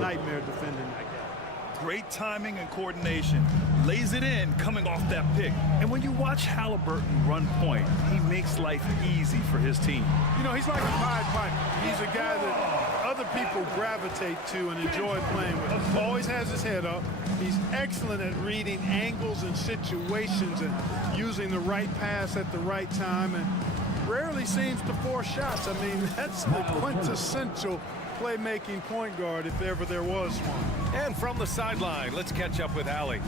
Nightmare defending like that. Great timing and coordination. Lays it in coming off that pick. And when you watch Halliburton run point, he makes life easy for his team. You know, he's like a Pied Piper. He's a guy that other people gravitate to and enjoy playing with. Always has his head up. He's excellent at reading angles and situations and using the right pass at the right time, and rarely seems to force shots. I mean, that's the quintessential playmaking point guard if ever there was one. And from the sideline, let's catch up with Allie.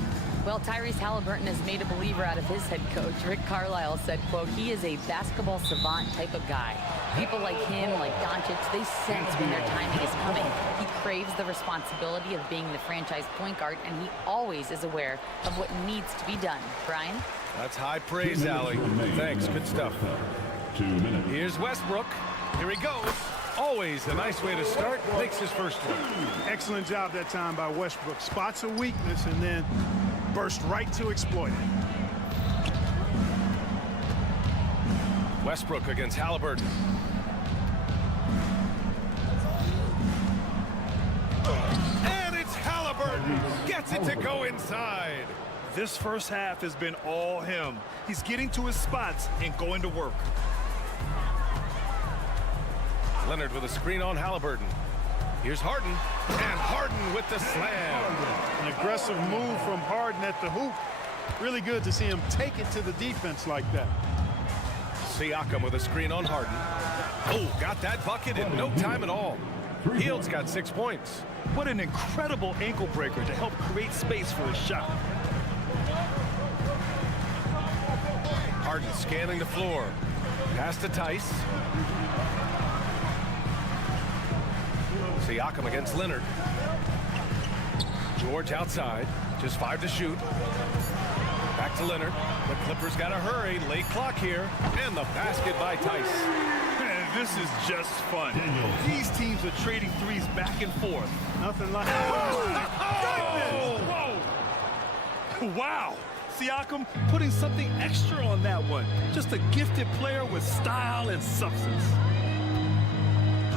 Well, Tyrese Halliburton has made a believer out of his head coach. Rick Carlisle said, quote, he is a basketball savant type of guy. People like him, like Doncic, they sense when their timing is coming. He craves the responsibility of being the franchise point guard, and he always is aware of what needs to be done. Brian? That's high praise, Allie. Thanks, good stuff. 2 minutes. Here's Westbrook. Here he goes. Always a nice way to start. Makes his first one. Excellent job that time by Westbrook. Spots a weakness and then burst right to exploit it. Westbrook against Halliburton. And it's Halliburton. Gets it to go inside. This first half has been all him. He's getting to his spots and going to work. Leonard with a screen on Halliburton. Here's Harden, and Harden with the slam. An aggressive move from Harden at the hoop. Really good to see him take it to the defense like that. Siakam with a screen on Harden. Oh, got that bucket in no time at all. Hield's got 6 points. What an incredible ankle breaker to help create space for a shot. Harden scanning the floor. Pass to Tice. Siakam against Leonard. George outside. Just 5 to shoot. Back to Leonard. The Clippers got to hurry. Late clock here. And the basket by Tice. This is just fun. These teams are trading threes back and forth. Nothing like Whoa! Wow! Siakam putting something extra on that one. Just a gifted player with style and substance.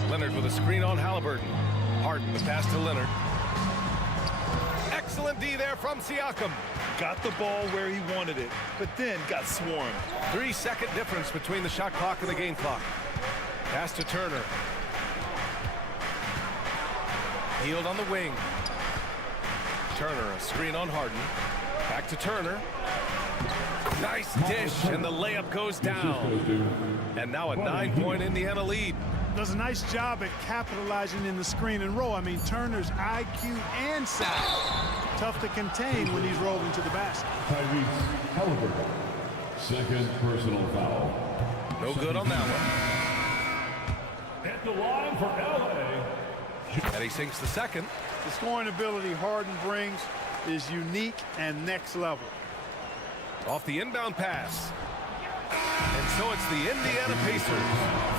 Leonard with a screen on Halliburton. Harden the pass to Leonard. Excellent D there from Siakam. Got the ball where he wanted it, but then got swarmed. 3-second difference between the shot clock and the game clock. Pass to Turner. Hield on the wing. Turner, a screen on Harden. Back to Turner. Nice dish, and the layup goes down. And now a 9-point Indiana lead. Does a nice job at capitalizing in the screen and roll. I mean, Turner's IQ and size. Tough to contain when he's rolling to the basket. Tyrese Halliburton. Second personal foul. No good on that one. At the line for LA. And he sinks the second. The scoring ability Harden brings is unique and next level. Off the inbound pass. And so it's the Indiana Pacers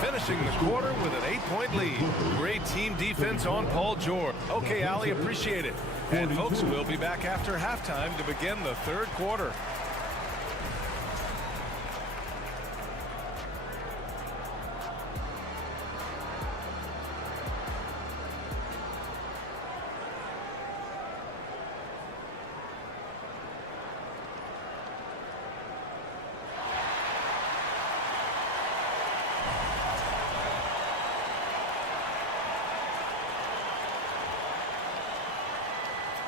finishing the quarter with an 8-point lead. Great team defense on Paul George. Okay, Ali, appreciate it. And folks, we'll be back after halftime to begin the third quarter.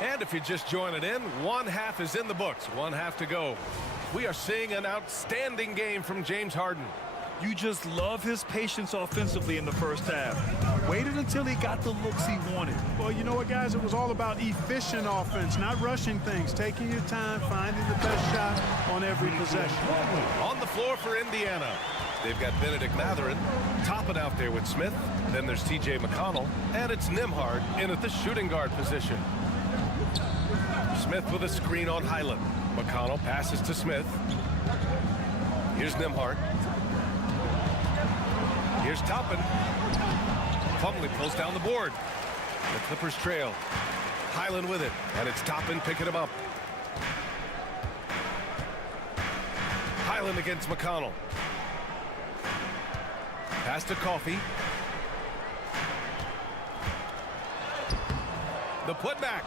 And if you're just joining in, one half is in the books. One half to go. We are seeing an outstanding game from James Harden. You just love his patience offensively in the first half. Waited until he got the looks he wanted. Well, you know what, guys? It was all about efficient offense, not rushing things, taking your time, finding the best shot on every possession. On the floor for Indiana, they've got Benedict Mathurin topping out there with Smith. Then there's T.J. McConnell, and it's Nembhard in at the shooting guard position. Smith with a screen on Highland. McConnell passes to Smith. Here's Nembhard. Here's Toppin. Plumlee pulls down the board. The Clippers trail. Highland with it, and it's Toppin picking him up. Highland against McConnell. Pass to Coffey. The putback.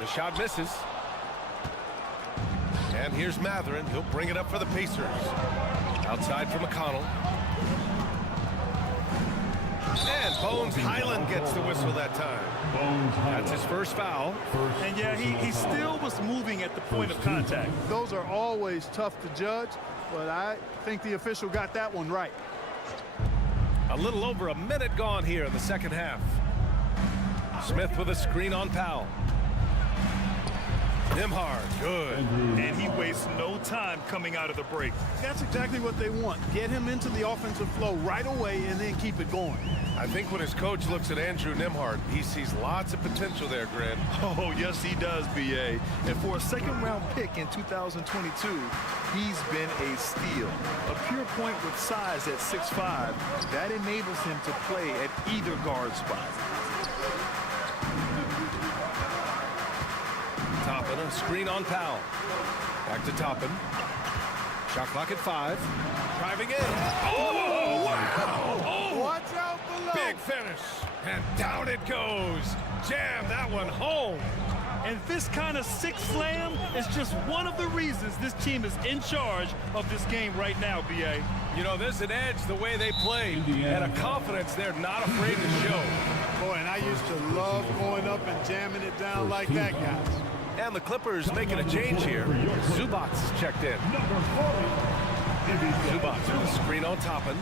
The shot misses. And here's Mathurin. He'll bring it up for the Pacers. Outside for McConnell. And Bones Highland gets the whistle that time. That's his first foul. And yeah, he still was moving at the point of contact. Those are always tough to judge, but I think the official got that one right. A little over a minute gone here in the second half. Smith with a screen on Powell. Nembhard, good. And he wastes no time coming out of the break. That's exactly what they want. Get him into the offensive flow right away and then keep it going. I think when his coach looks at Andrew Nembhard, he sees lots of potential there, Grant. Oh, yes, he does, B.A. And for a second-round pick in 2022, he's been a steal. A pure point with size at 6'5", that enables him to play at either guard spot. Toppin, a screen on Powell. Back to Toppin. Shot clock at 5. Driving in. Oh, wow! Oh, watch out below. Big finish. And down it goes. Jam that one home. And this kind of six slam is just one of the reasons this team is in charge of this game right now, B.A. You know, there's an edge the way they play and a confidence they're not afraid to show. Boy, and I used to love going up and jamming it down like that, guys. And the Clippers making a change here. Zubac is checked in. Zubac with a screen on Toppin.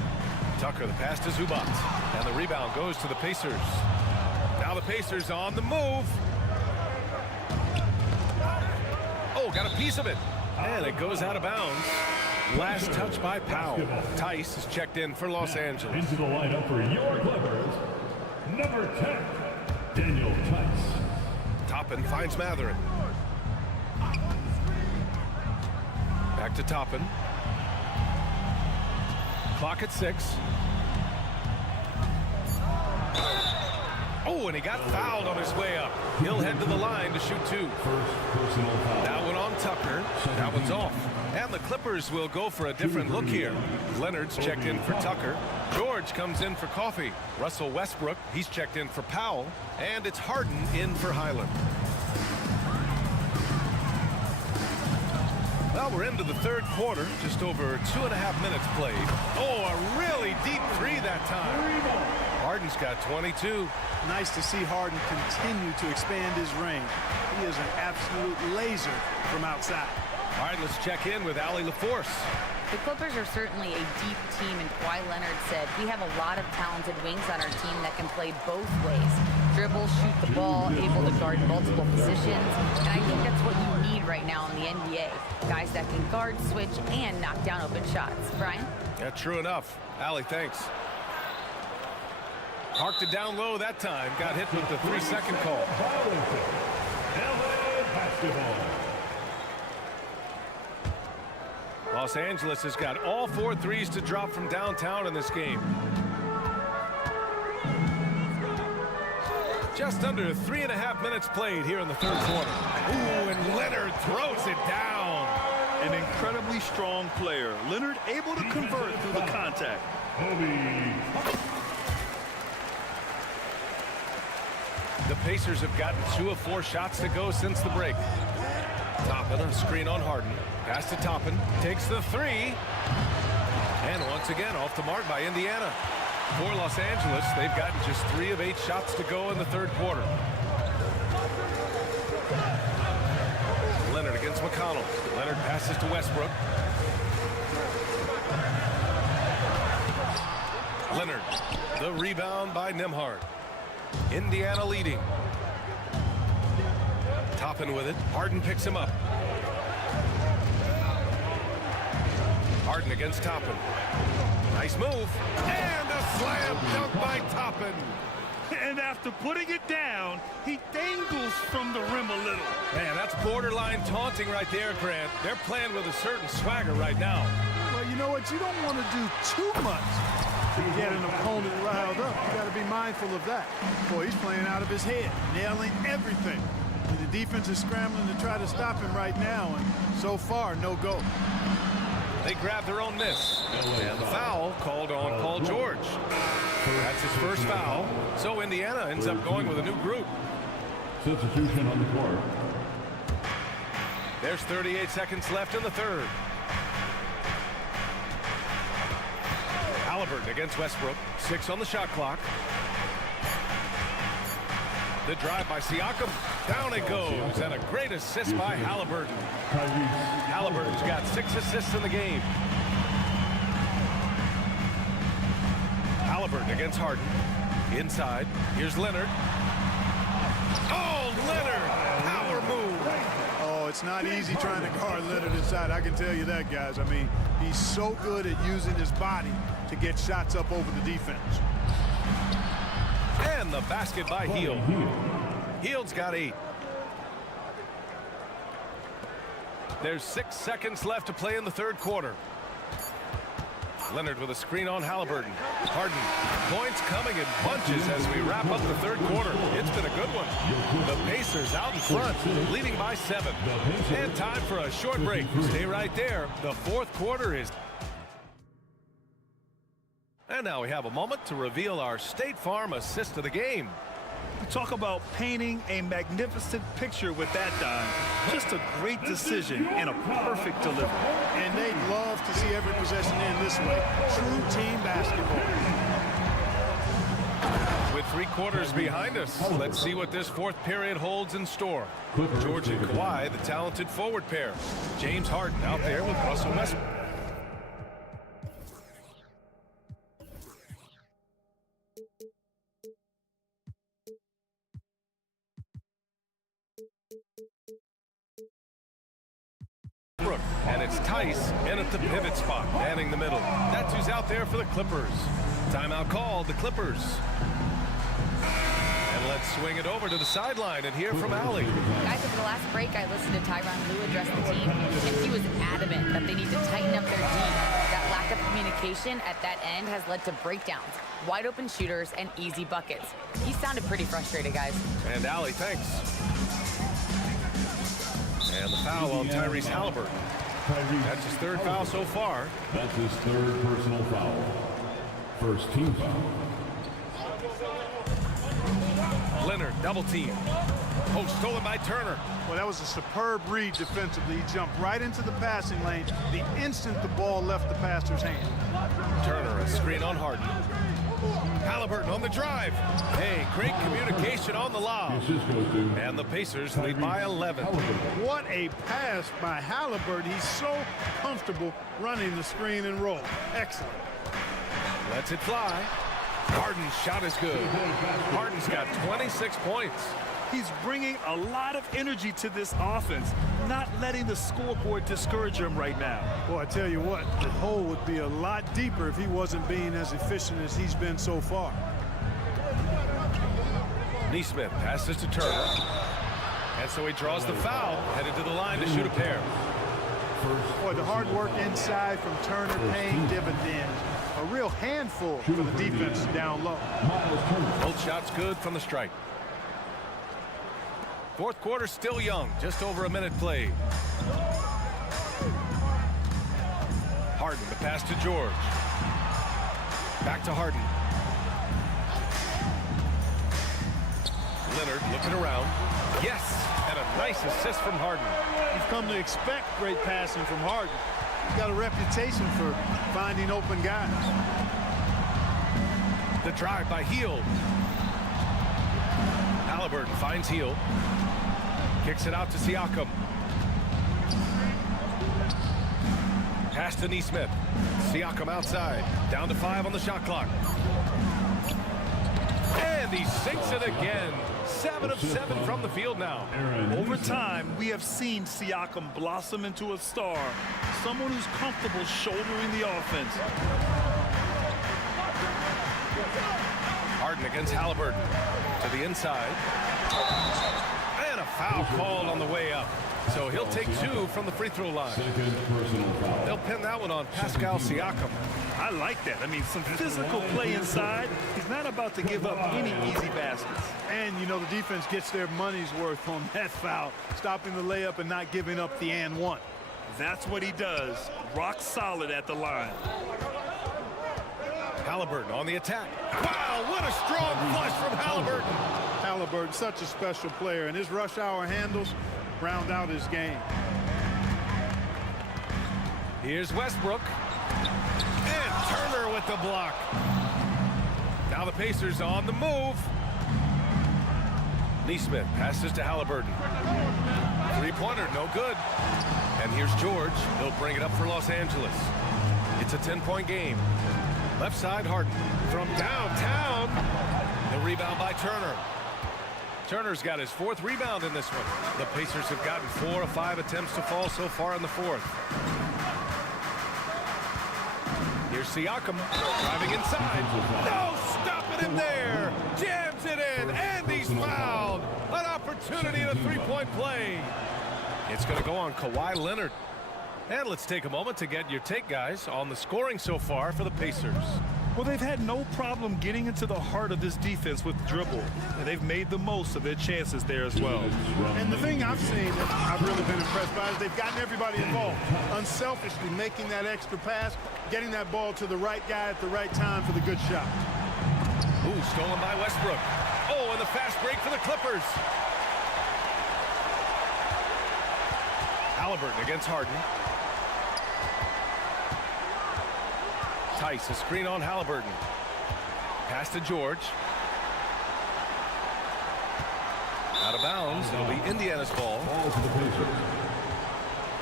Tucker the pass to Zubac. And the rebound goes to the Pacers. Now the Pacers on the move. Oh, got a piece of it. And it goes out of bounds. Last touch by Powell. Tice is checked in for Los Angeles. Into the lineup for your Clippers, number 10, Daniel Tice. Toppin finds Matherin. Back to Toppin. Clock at 6. Oh, and he got fouled on his way up. He'll head to the line to shoot 2. First personal foul. That one on Tucker. That one's off. And the Clippers will go for a different look here. Leonard's checked in for Tucker. George comes in for Coffey. Russell Westbrook, he's checked in for Powell. And it's Harden in for Highland. Well, we're into the third quarter. Just over 2.5 minutes played. Oh, a really deep 3 that time. Harden's got 22. Nice to see Harden continue to expand his range. He is an absolute laser from outside. All right, let's check in with Allie LaForce. The Clippers are certainly a deep team, and Kawhi Leonard said, we have a lot of talented wings on our team that can play both ways. Dribble, shoot the ball, able to guard multiple positions, and I think that's what you need right now in the NBA. Guys that can guard, switch, and knock down open shots. Brian? Yeah, true enough. Allie, thanks. Parked it down low that time. Got hit with the 3-second call. LA basketball. Los Angeles has got all 4 threes to drop from downtown in this game. Just under 3.5 minutes played here in the third quarter. Ooh, and Leonard throws it down. An incredibly strong player. Leonard able to convert through the contact. The Pacers have gotten 2 of 4 shots to go since the break. Toppin, a screen on Harden. Pass to Toppin, takes the 3. And once again, off the mark by Indiana. For Los Angeles, they've gotten just 3 of 8 shots to go in the third quarter. Leonard against McConnell. Leonard passes to Westbrook. Leonard, the rebound by Nembhard. Indiana leading. Toppin with it. Harden picks him up. Harden against Toppin. Nice move. And a slam dunk by Toppin. And after putting it down, he dangles from the rim a little. Man, that's borderline taunting right there, Grant. They're playing with a certain swagger right now. Well, you know what? You don't want to do too much to get an opponent riled up. You got to be mindful of that. Boy, he's playing out of his head, nailing everything. And the defense is scrambling to try to stop him right now, and so far, no go. They grab their own miss. And the foul called on Paul George. That's his first foul. So Indiana ends up going with a new group. Substitution on the court. There's 38 seconds left in the third. Halliburton against Westbrook. 6 on the shot clock. The drive by Siakam. Down it goes. And a great assist by Halliburton. Halliburton's got 6 assists in the game. Halliburton against Harden. Inside. Here's Leonard. Oh, Leonard! Power move. Oh, it's not easy trying to guard Leonard inside. I can tell you that, guys. I mean, he's so good at using his body to get shots up over the defense. And the basket by Hield. Hield's got 8. There's 6 seconds left to play in the third quarter. Leonard with a screen on Halliburton. Harden. Points coming in bunches as we wrap up the third quarter. It's been a good one. The Pacers out in front, leading by 7. And time for a short break. Stay right there. The fourth quarter is... And now we have a moment to reveal our State Farm assist of the game. Talk about painting a magnificent picture with that dime. Just a great decision and a perfect delivery. And they'd love to see every possession end this way. True team basketball. With 3 quarters behind us, let's see what this 4th period holds in store. George and Kawhi, the talented forward pair. James Harden out there with Russell Westbrook. And it's Tice in at the pivot spot, manning the middle. That's who's out there for the Clippers. Timeout called, the Clippers. And let's swing it over to the sideline and hear from Allie. Guys, over the last break, I listened to Tyronn Lue address the team, and he was adamant that they need to tighten up their D. That lack of communication at that end has led to breakdowns, wide open shooters, and easy buckets. He sounded pretty frustrated, guys. And Allie, thanks. And the foul on Tyrese Halliburton. That's his 3rd foul so far. That's his 3rd personal foul. First team foul. Leonard, double team. Oh, stolen by Turner. Well, that was a superb read defensively. He jumped right into the passing lane the instant the ball left the passer's hand. Turner, a screen on Harden. Halliburton on the drive. Hey, great communication on the lob. And the Pacers lead by 11. What a pass by Halliburton. He's so comfortable running the screen and roll. Excellent. Lets it fly. Harden's shot is good. Harden's got 26 points. He's bringing a lot of energy to this offense, not letting the scoreboard discourage him right now. Well, I tell you what, the hole would be a lot deeper if he wasn't being as efficient as he's been so far. Neesmith passes to Turner. And so he draws the foul, headed to the line to shoot a pair. Boy, the hard work inside from Turner paying dividends. A real handful for the defense down low. Both shots good from the strike. 4th quarter still young, just over a minute played. Harden, the pass to George. Back to Harden. Leonard looking around. Yes, and a nice assist from Harden. You've come to expect great passing from Harden. He's got a reputation for finding open guys. The drive by Hield. Halliburton finds Hield. Kicks it out to Siakam. Pass to Neesmith. Siakam outside. Down to 5 on the shot clock. And he sinks it again. 7 of 7 from the field now. Over time, we have seen Siakam blossom into a star. Someone who's comfortable shouldering the offense. Harden against Halliburton. To the inside. And a foul called on the way up. So he'll take 2 from the free throw line. They'll pin that one on Pascal Siakam. I like that. I mean, some physical play inside. He's not about to give up any easy baskets. And, you know, the defense gets their money's worth on that foul, stopping the layup and not giving up the and one. That's what he does. Rock solid at the line. Halliburton on the attack. Wow, what a strong flush from Halliburton. Halliburton, such a special player, and his rush hour handles round out his game. Here's Westbrook. And Turner with the block. Now the Pacers on the move. Neesmith passes to Halliburton. Three-pointer, no good. And here's George. He'll bring it up for Los Angeles. It's a 10-point game. Left side, Harden. From downtown. The rebound by Turner. Turner's got his 4th rebound in this one. The Pacers have gotten 4 of 5 attempts to fall so far in the 4th. Here's Siakam driving inside. No, stopping him there. Jams it in, and he's fouled. An opportunity in a 3-point play. It's going to go on Kawhi Leonard. And let's take a moment to get your take, guys, on the scoring so far for the Pacers. Well, they've had no problem getting into the heart of this defense with dribble, and they've made the most of their chances there as well. And the thing I've seen that I've really been impressed by is they've gotten everybody involved, unselfishly making that extra pass, getting that ball to the right guy at the right time for the good shot. Ooh, stolen by Westbrook. Oh, and the fast break for the Clippers. Halliburton against Harden. Tice, a screen on Halliburton. Pass to George. Out of bounds. It'll be Indiana's ball.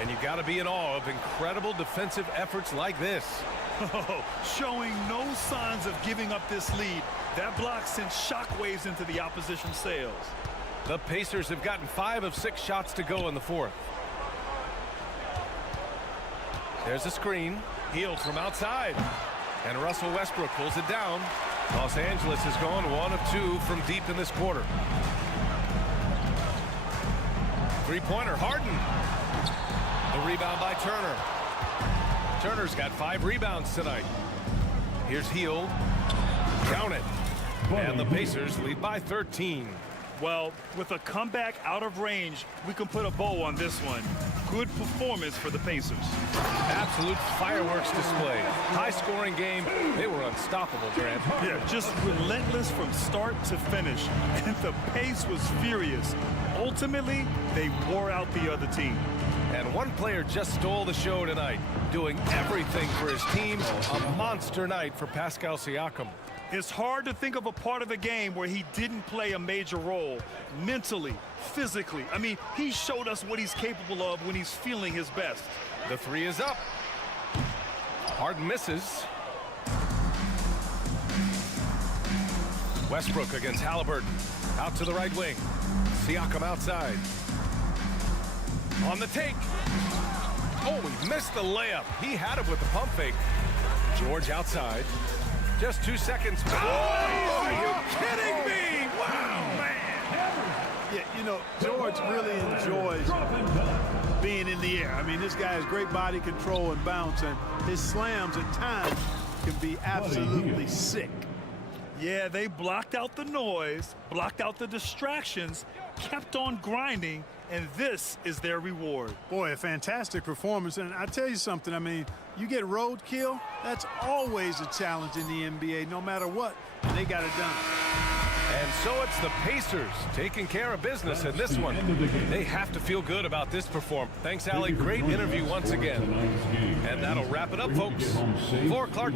And you've got to be in awe of incredible defensive efforts like this. Oh, showing no signs of giving up this lead. That block sent shockwaves into the opposition sails. The Pacers have gotten 5 of 6 shots to go in the fourth. There's a screen. Healed from outside. And Russell Westbrook pulls it down. Los Angeles has gone 1 of 2 from deep in this quarter. Three-pointer, Harden. The rebound by Turner. Turner's got 5 rebounds tonight. Here's Hield. Count it. And the Pacers lead by 13. Well, with a comeback out of range, we can put a bow on this one. Good performance for the Pacers. Absolute fireworks display. High-scoring game. They were unstoppable, Grant. Yeah, just relentless from start to finish. And the pace was furious. Ultimately, they wore out the other team. And one player just stole the show tonight, doing everything for his team. A monster night for Pascal Siakam. It's hard to think of a part of the game where he didn't play a major role. Mentally, physically. I mean, he showed us what he's capable of when he's feeling his best. The 3 is up. Harden misses. Westbrook against Halliburton. Out to the right wing. Siakam outside. On the take. Oh, he missed the layup. He had it with the pump fake. George outside. Just 2 seconds. Oh, are you kidding me? Wow, man. Yeah, you know, George really enjoys being in the air. I mean, this guy has great body control and bounce, and his slams at times can be absolutely sick. Yeah, they blocked out the noise, blocked out the distractions, kept on grinding, and this is their reward. Boy, a fantastic performance. And I tell you something, I mean, you get roadkill, that's always a challenge in the NBA, no matter what, and they got it done. And so it's the Pacers taking care of business in this one. They have to feel good about this performance. Thanks, Allie. Great interview once again. And that'll wrap it up, folks. For Clark